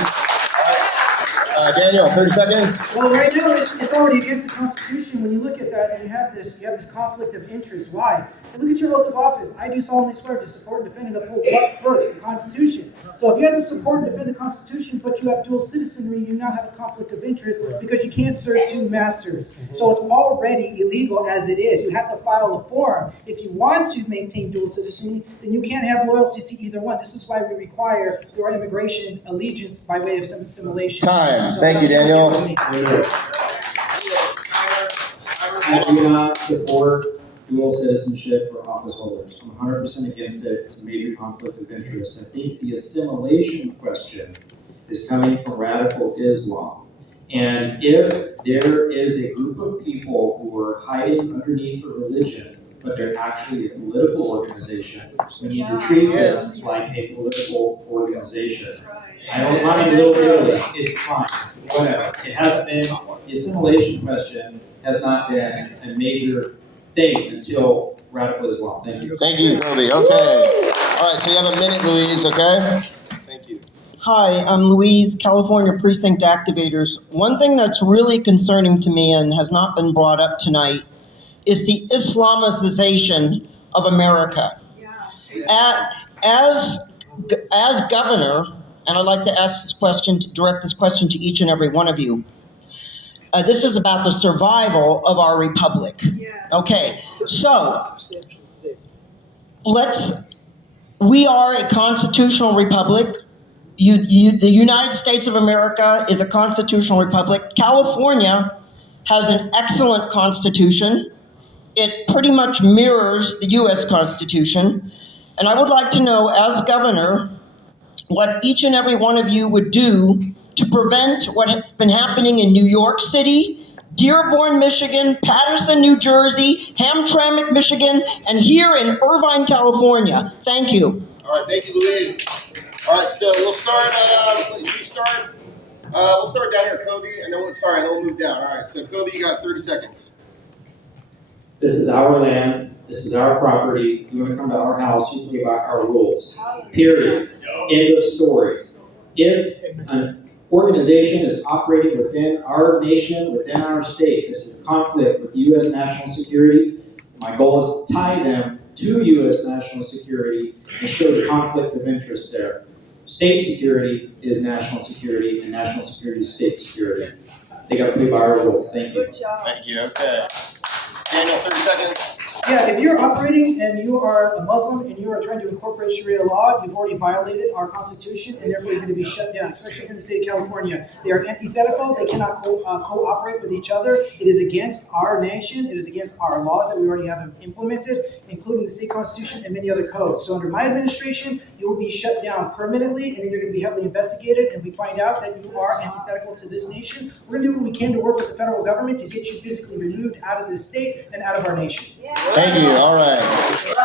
Daniel, 30 seconds. Well, right now, it's already against the Constitution. When you look at that and you have this conflict of interest. Why? And look at your oath of office. I do solemnly swear to support and defend and uphold what first? The Constitution. So if you have to support and defend the Constitution, but you have dual citizenry, you now have a conflict of interest because you can't serve two masters. So it's already illegal as it is. You have to file a form. If you want to maintain dual citizenry, then you can't have loyalty to either one. This is why we require your immigration allegiance by way of some assimilation. Time. So Thank you, Daniel. I do not support dual citizenship for office holders. I'm 100% against it. It's a major conflict of interest. I think the assimilation question is coming from radical Islam. And if there is a group of people who are hiding underneath a religion, but they're actually a political organization, we need to treat them like a political organization. I don't mind a little Italy. It's fine. Whatever. It hasn't been, the assimilation question has not been a major thing until radical Islam. Thank you. Thank you, Kobe. Okay. All right, so you have a minute, Louise, okay? Thank you. Hi, I'm Louise, California Precinct Activators. One thing that's really concerning to me and has not been brought up tonight is the Islamicization of America. As governor, and I'd like to ask this question, direct this question to each and every one of you. This is about the survival of our republic. Okay, so we are a constitutional republic. The United States of America is a constitutional republic. California has an excellent constitution. It pretty much mirrors the US Constitution. And I would like to know, as governor, what each and every one of you would do to prevent what has been happening in New York City, Dearborn, Michigan, Paterson, New Jersey, Hamtramck, Michigan, and here in Irvine, California. Thank you. All right, thank you, Louise. All right, so we'll start, we'll start down here, Kobe, and then we'll move down. All right, so Kobe, you got 30 seconds. This is our land. This is our property. You want to come to our house, you play by our rules. Period. End of story. If an organization is operating within our nation, within our state, this is in conflict with U.S. national security, my goal is to tie them to U.S. national security and show the conflict of interest there. State security is national security, and national security is state security. They got to play by our rules. Thank you. Thank you. Okay. Daniel, 30 seconds. Yeah, if you're operating and you are a Muslim and you are trying to incorporate Sharia law, you've already violated our Constitution and therefore you're going to be shut down, especially here in the state of California. They are antithetical. They cannot cooperate with each other. It is against our nation. It is against our laws that we already have implemented, including the state constitution and many other codes. So under my administration, you will be shut down permanently and then you're going to be heavily investigated. And we find out that you are antithetical to this nation, we're going to do what we can to work with the federal government to get you physically removed out of this state and out of our nation. Thank you. All right.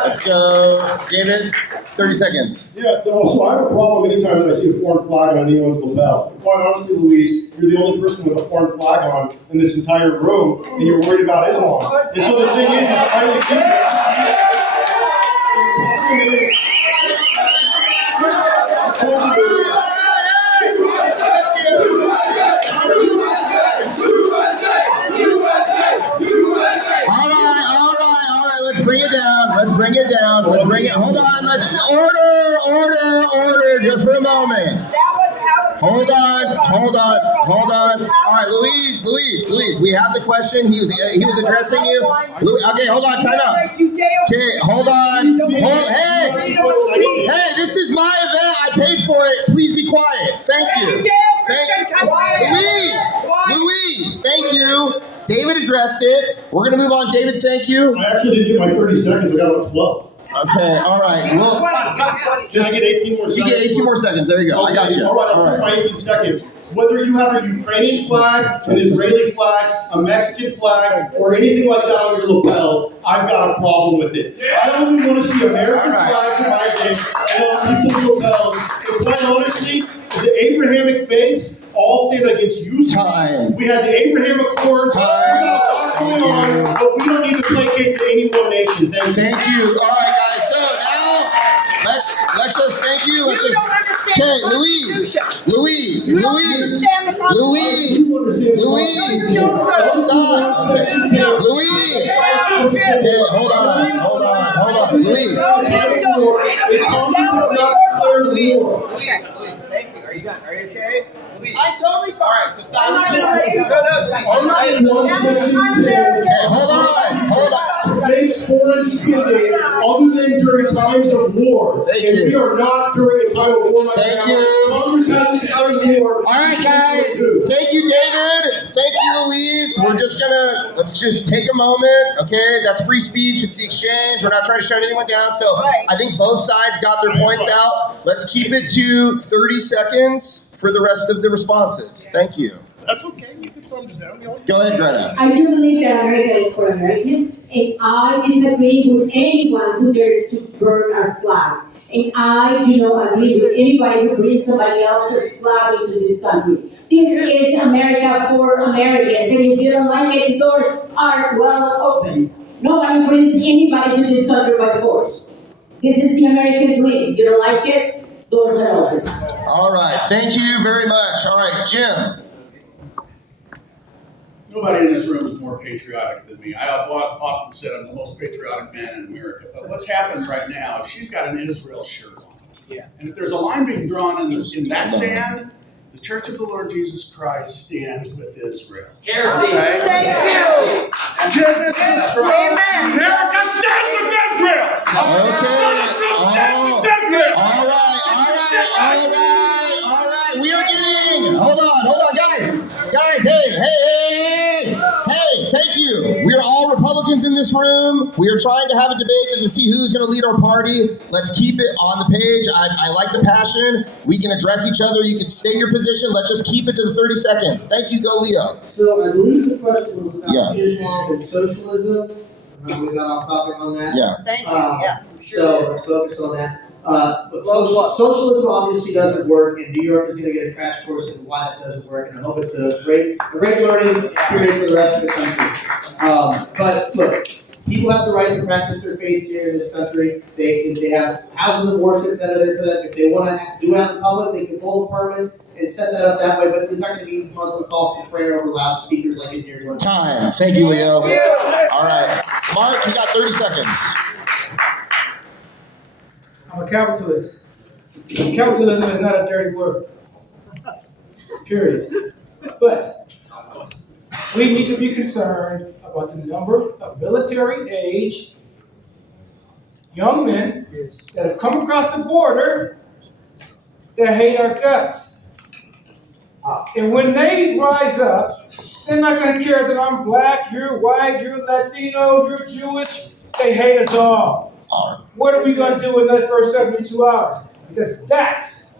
Let's go, David. 30 seconds. Yeah, no, so I have a problem anytime that I see a foreign flag on anyone's lapel. Quite honestly, Louise, you're the only person with a foreign flag on in this entire room, and you're worried about Islam. And so the thing is I would think Let's bring it down. Hold on. Order, just for a moment. Hold on. All right, Louise, we have the question. He was addressing you. Okay, hold on, time out. Okay, hold on. Hey, this is my event. I paid for it. Please be quiet. Thank you. Louise, thank you. David addressed it. We're going to move on. David, thank you. I actually didn't get my 30 seconds. I got about 12. Okay, all right. Well, can I get 18 more seconds? You get 18 more seconds. There you go. Okay, I got you. All right, I'll put my 18 seconds. Whether you have a Ukrainian flag, an Israeli flag, a Mexican flag, or anything like that on your lapel, I've got a problem with it. I only want to see American flags in my days and on people's lapels. And quite honestly, the Abrahamic faiths all stand against usury. Time. We had the Abraham Accords. We got a lot going on, but we don't need to placate to any one nation. Thank you. Thank you. All right, guys. So now let's just thank you. Let's just okay, Louise. Stop. Louise. Okay, hold on. Louise. Louise, thank you. Are you done? Are you okay? Louise. I'm totally fine. All right, so stop. I'm not Shut gonna up. Okay, hold on. States foreign spending other than during times of war. Thank and you. we are not during a time of war like Thank now. you. Congress has declared war. All right, guys. Thank you, David. Thank you, Louise. Let's just take a moment, okay? That's free speech. It's the exchange. We're not trying to shut anyone down. So I think both sides got their points out. Let's keep it to 30 seconds for the rest of the responses. Thank you. That's okay. You can thumbs down. Go ahead, Greta. I do believe that America is for Americans, and I disagree with anyone who dares to burn our flag. And I do not agree with anybody who brings somebody else's flag into this country. This is America for Americans, and if you don't like it, the doors are well open. Nobody brings anybody to this country by force. This is the American dream. You don't like it, doors are open. All right. Thank you very much. All right, Jim. Nobody in this room is more patriotic than me. I have often said I'm the most patriotic man in America. But what's happened right now, she's got an Israel shirt on. Yeah. And if there's a line being drawn in that sand, the Church of the Lord Jesus Christ stands with Israel. Heresy. Okay? Thank you. And Genesis is strong. Amen. America stands with Israel. All right. We are getting. Hold on, guys. Hey. Thank you. We are all Republicans in this room. We are trying to have a debate to see who's going to lead our party. Let's keep it on the page. I like the passion. We can address each other. You can state your position. Let's just keep it to the 30 seconds. Thank you. Go, Leo. So I believe the question was about Islam and socialism. We got off topic on that. Yeah. Thank you. So let's focus on that. Socialism obviously doesn't work, and New York is going to get a crash course in why that doesn't work. And I hope it's a great learning period for the rest of the country. But look, people have the right to practice their faiths here in this country. They have houses of worship that are there for them. If they want to do it out in public, they can pull the permits and set that up that way. But it's not going to be Muslim calls to prayer over loudspeakers like in here. Time. Thank you, Leo. All right. Mark, you got 30 seconds. I'm a capitalist. Capitalism is not a dirty word. Period. But we need to be concerned about the number of military-age young men that have come across the border that hate our guts. And when they rise up, they're not going to care that I'm black, you're white, you're Latino, you're Jewish. They hate us all. What are we going to do in that first 72 hours? Because that's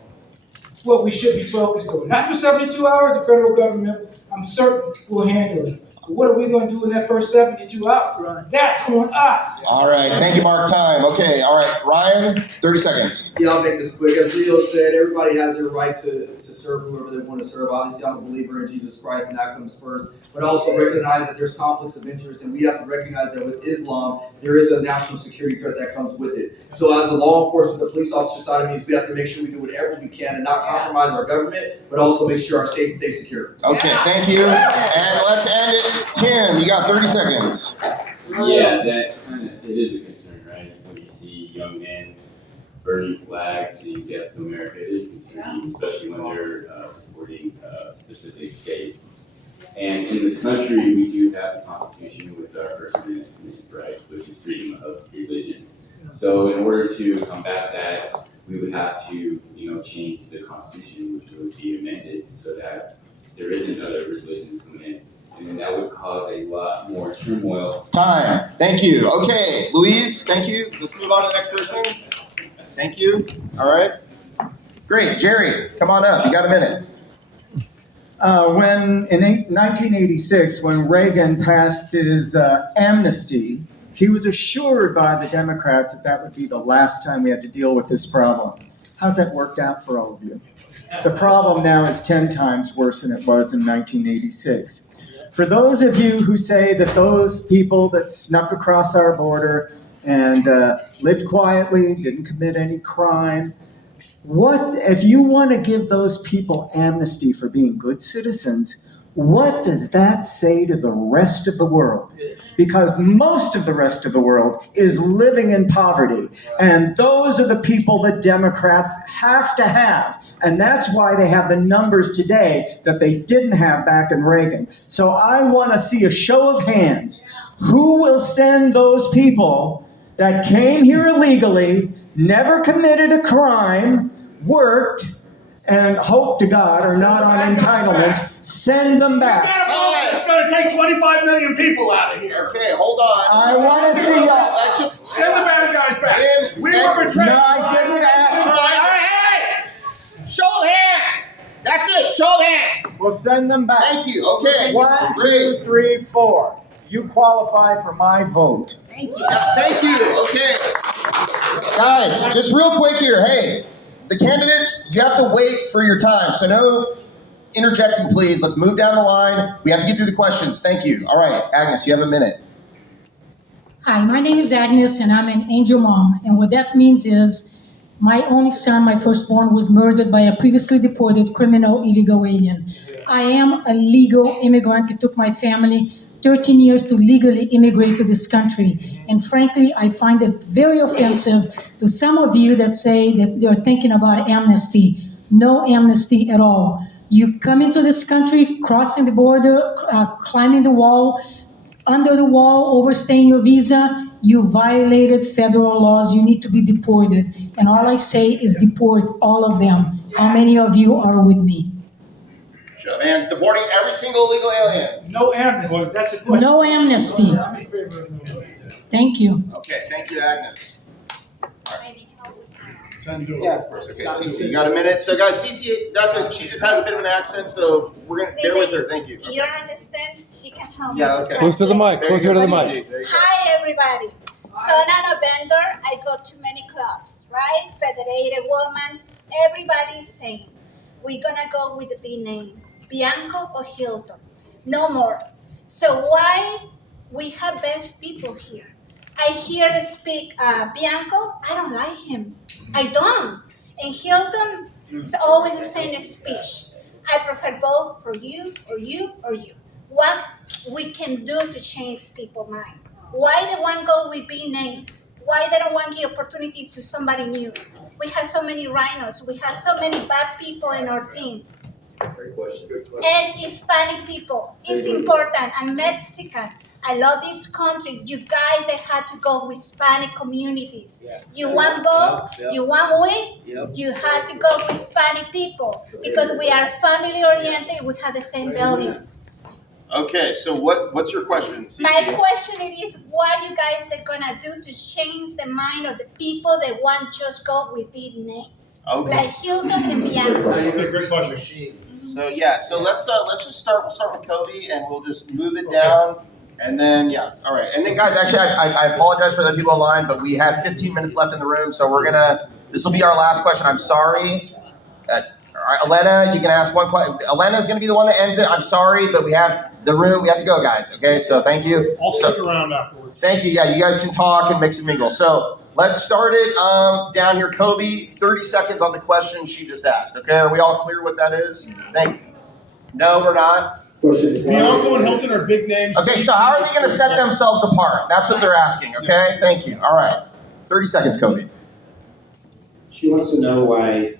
what we should be focused on. Not for 72 hours, the federal government, I'm certain, will handle it. But what are we going to do in that first 72 hours? That's on us. All right. Thank you, Mark. Time. Okay. All right. Ryan, 30 seconds. Yeah, I'll make this quick. As Leo said, everybody has their right to serve whoever they want to serve. Obviously, I'm a believer in Jesus Christ, and that comes first. But also recognize that there's conflicts of interest, and we have to recognize that with Islam, there is a national security threat that comes with it. So as a law enforcement, the police officer side of me, we have to make sure we do whatever we can and not compromise our government, but also make sure our states stay secure. Okay. Thank you. And let's end it. Tim, you got 30 seconds. Yeah, that kind of, it is a concern, right? When you see young men burning flags, saying death to America, it is concerning, especially when they're supporting a specific state. And in this country, we do have a constitution with our First Amendment right, which is freedom of religion. So in order to combat that, we would have to, change the constitution, which would be amended so that there isn't other religions coming in. And then that would cause a lot more turmoil. Time. Thank you. Okay. Louise, thank you. Let's move on to the next person. Thank you. All right. Great. Jerry, come on up. You got a minute. When in 1986, when Reagan passed his amnesty, he was assured by the Democrats that that would be the last time we had to deal with this problem. How's that worked out for all of you? The problem now is 10 times worse than it was in 1986. For those of you who say that those people that snuck across our border and lived quietly, didn't commit any crime, what if you want to give those people amnesty for being good citizens? What does that say to the rest of the world? Because most of the rest of the world is living in poverty. And those are the people that Democrats have to have. And that's why they have the numbers today that they didn't have back in Reagan. So I want to see a show of hands. Who will send those people that came here illegally, never committed a crime, worked, and hope to God are not on entitlements, send them back. It's going to take 25 million people out of here. Okay, hold on. I want to see us. Let's just Send the bad guys back. We were betrayed. No, I didn't Hey! Show of hands! That's it, show of hands! We'll send them back. Thank you, okay. 1, 2, 3, 4. You qualify for my vote. Thank you. Yeah, thank you, okay. Guys, just real quick here, hey, the candidates, you have to wait for your time, so no interjecting, please. Let's move down the line. We have to get through the questions. Thank you. All right, Agnes, you have a minute. Hi, my name is Agnes, and I'm an angel mom. And what that means is my only son, my firstborn, was murdered by a previously deported criminal illegal alien. I am a legal immigrant. It took my family 13 years to legally immigrate to this country. And frankly, I find it very offensive to some of you that say that you're thinking about amnesty. No amnesty at all. You come into this country, crossing the border, climbing the wall, under the wall, overstaying your visa, you violated federal laws. You need to be deported. And all I say is deport all of them. How many of you are with me? Show of hands, deporting every single illegal alien. No amnesty, that's a question. No amnesty. Thank you. Okay, thank you, Agnes. Yeah. Okay, Cece, you got a minute? So guys, Cece, she just has a bit of an accent, so we're gonna bear with her, thank you. You don't understand? He can help Yeah, me okay. Close to the mic, closer to the mic. Hi, everybody. So in November, I go to many clubs, right? Federated Women's, everybody's saying, we're gonna go with the big name, Bianco or Hilton, no more. So why we have best people here? I hear speak Bianco, I don't like him. I don't. And Hilton, it's always the same speech. I prefer both for you, or you, or you. What we can do to change people's mind. Why they want to go with big names? Why they don't want to give opportunity to somebody new? We have so many rhinos. We have so many bad people in our team. Great question, good question. And Hispanic people, it's important. I'm Mexican. I love this country. You guys have to go with Hispanic communities. Yeah. You want vote, you want win, you have to go with Hispanic people because we are family oriented. We have the same values. Okay, so what's your question, Cece? My question is, what you guys are gonna do to change the mind of the people that want just go with big names, like Hilton and Bianco? Great question. So yeah, so let's just start. We'll start with Kobe, and we'll just move it down, and then all right. And then guys, actually, I apologize for the people online, but we have 15 minutes left in the room, so this will be our last question. I'm sorry. All right, Elena, you can ask one question. Elena's going to be the one that ends it. I'm sorry, but we have the room. We have to go, guys. Okay, so thank you. I'll stick around afterwards. Thank you. Yeah, you guys can talk and mix and mingle. So let's start it down here. Kobe, 30 seconds on the question she just asked. Okay, are we all clear what that is? No, we're not. Bianco and Hilton are big names. Okay, so how are they going to set themselves apart? That's what they're asking. Okay, thank you. All right, 30 seconds, Kobe. She wants to know why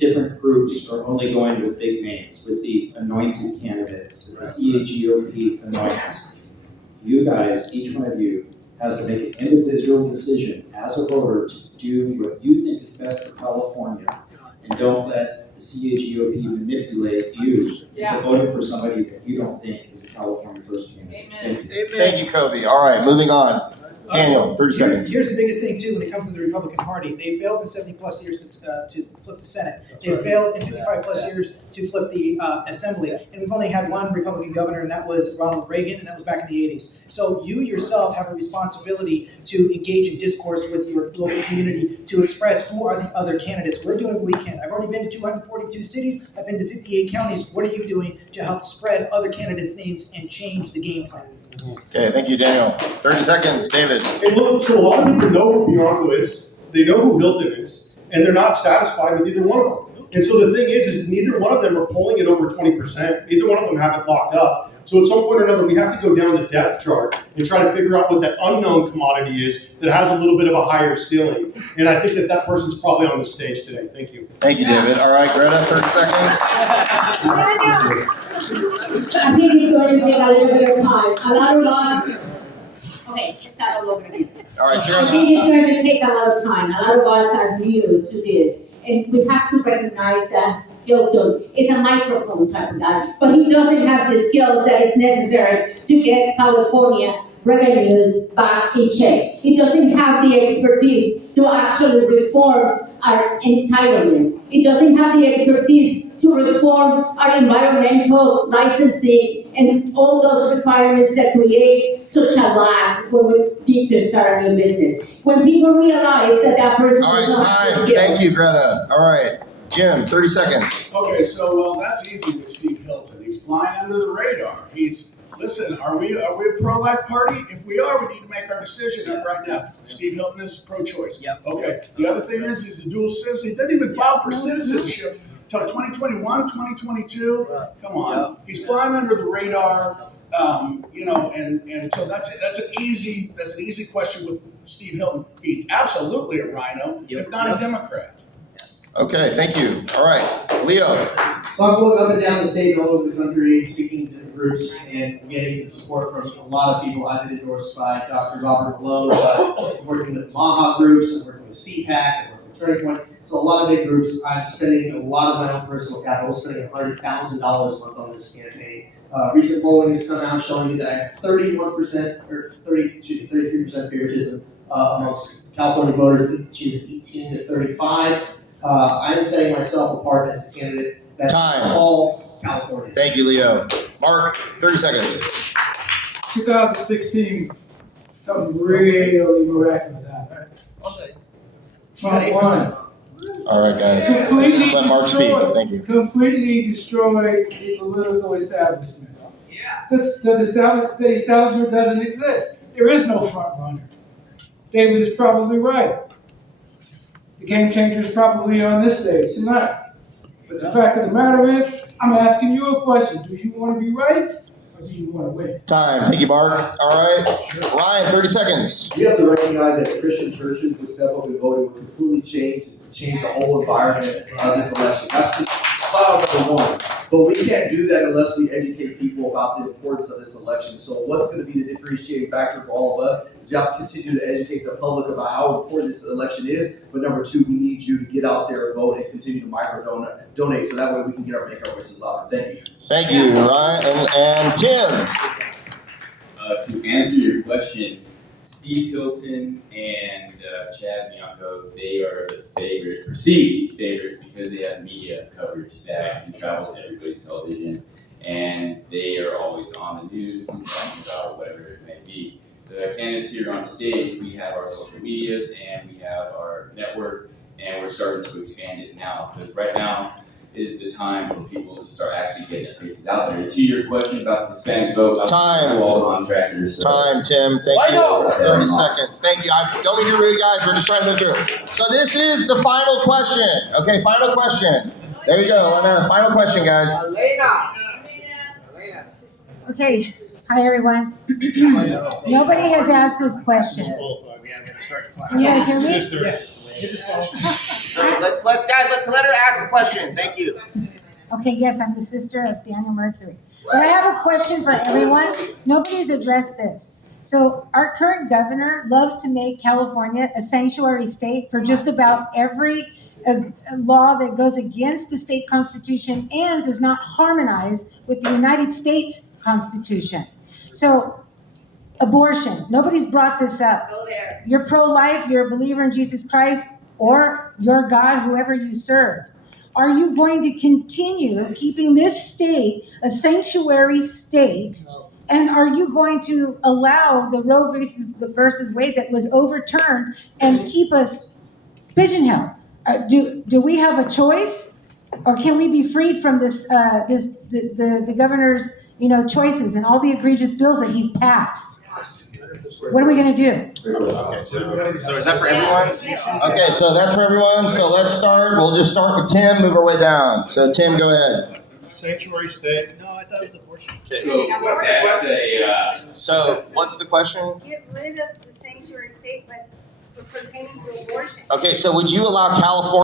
different groups are only going with big names, with the anointed candidates, the CAGOP anoints. You guys, each one of you, has to make an individual decision as a voter to do what you think is best for California, and don't let the CAGOP manipulate you into voting for somebody that you don't think is a California first candidate. Thank you. Thank you, Kobe. All right, moving on. Daniel, 30 seconds. Here's the biggest thing too when it comes to the Republican Party. They failed in 70 plus years to flip the Senate. They failed in 55 plus years to flip the Assembly. And we've only had one Republican governor, and that was Ronald Reagan, and that was back in the 80s. So you yourself have a responsibility to engage in discourse with your local community to express who are the other candidates. We're doing what we can. I've already been to 242 cities. I've been to 58 counties. What are you doing to help spread other candidates' names and change the game plan? Okay, thank you, Daniel. 30 seconds, David. Hey, look, so a lot of people know who Bianco is, they know who Hilton is, and they're not satisfied with either one of them. And so the thing is neither one of them are pulling it over 20%. Neither one of them have it locked up. So at some point or another, we have to go down the depth chart and try to figure out what that unknown commodity is that has a little bit of a higher ceiling. And I think that person's probably on the stage today. Thank you. Thank you, David. All right, Greta, 30 seconds. I think it's going to take a little bit of time. A lot of us, okay, let's start all over again. All right, I think it's going to take a lot of time. A lot of us are new to this. And we have to recognize that Hilton is a microphone type of guy, but he doesn't have the skills that is necessary to get California revenues back in check. He doesn't have the expertise to actually reform our entitlements. He doesn't have the expertise to reform our environmental licensing and all those requirements that create such a lag where we need to start a new business. When people realize that that person All right, does not have the time. skills. Thank you, Greta. All right, Jim, 30 seconds. Okay, so well, that's easy with Steve Hilton. He's flying under the radar. Listen, are we a pro-life party? If we are, we need to make our decision up right now. Steve Hilton is pro-choice. Yep. Okay. The other thing is he's a dual citizen. He didn't even file for citizenship until 2021, 2022. Come on. He's flying under the radar. And so that's an easy question with Steve Hilton. He's absolutely a rhino, if not a Democrat. Okay, thank you. All right, Leo. So I'm going up and down the state, all over the country, speaking to different groups and getting the support from a lot of people. I've been endorsed by Dr. Robert Malone, I'm working with Maha groups, I'm working with CPAC, I'm working with Turning Point. So a lot of big groups. I'm spending a lot of my own personal capital, spending $100,000 a month on this campaign. Recent polling has come out showing me that I have 31% or 33% favoritism amongst California voters that choose 18 to 35. I'm setting myself apart as a candidate that's all California. Thank you, Leo. Mark, 30 seconds. 2016, something really miraculous happened. Trump won. All right, guys. Completely Let's let Mark speak. destroyed. Thank you. Completely destroyed the political establishment. The establishment doesn't exist. There is no front runner. David is probably right. The game changer is probably on this stage tonight. But the fact of the matter is, I'm asking you a question. Do you want to be right or do you want to win? Time. Thank you, Mark. All right. Ryan, 30 seconds. You have to recognize that Christian churches would step up and vote and would completely change the whole environment of this election. That's just file number one. But we can't do that unless we educate people about the importance of this election. So what's going to be the differentiating factor for all of us is we have to continue to educate the public about how important this election is. But number two, we need you to get out there and vote and continue to donate so that way we can make our voices louder. Thank you. Thank you, Ryan. And Tim. To answer your question, Steve Hilton and Chad Bianco, they are the perceived favorites because they have media coverage that travels to everybody's television, and they are always on the news and talking about whatever it may be. The candidates here on stage, we have our social medias and we have our network, and we're starting to expand it now, because right now is the time for people to start actually getting their faces out there. To your question about the Hispanic vote, Time. all the contractors. Time, Tim. Thank you. 30 seconds. Thank you. Don't be too rude, guys. We're just trying to move through. So this is the final question. Okay, final question. There we go. Final question, guys. Okay, hi everyone. Nobody has asked this question. Can you guys hear me? Let's let her ask the question. Thank you. Okay, yes, I'm the sister of Daniel Mercury. But I have a question for everyone. Nobody's addressed this. So our current governor loves to make California a sanctuary state for just about every law that goes against the state constitution and does not harmonize with the United States Constitution. So Abortion. Nobody's brought this up. Go there. You're pro-life, you're a believer in Jesus Christ, or your God, whoever you serve. Are you going to continue keeping this state a sanctuary state? And are you going to allow the Roe versus Wade that was overturned and keep us pigeonholed? Do we have a choice, or can we be freed from the governor's choices and all the egregious bills that he's passed? What are we going to do? Okay, so is that for everyone? Okay, so that's for everyone. So let's start. We'll just start with Tim, move our way down. So Tim, go ahead. Sanctuary state. No, I thought it was abortion. So what's the question? Get rid of the sanctuary state, but pertaining to abortion. Okay, so would you allow California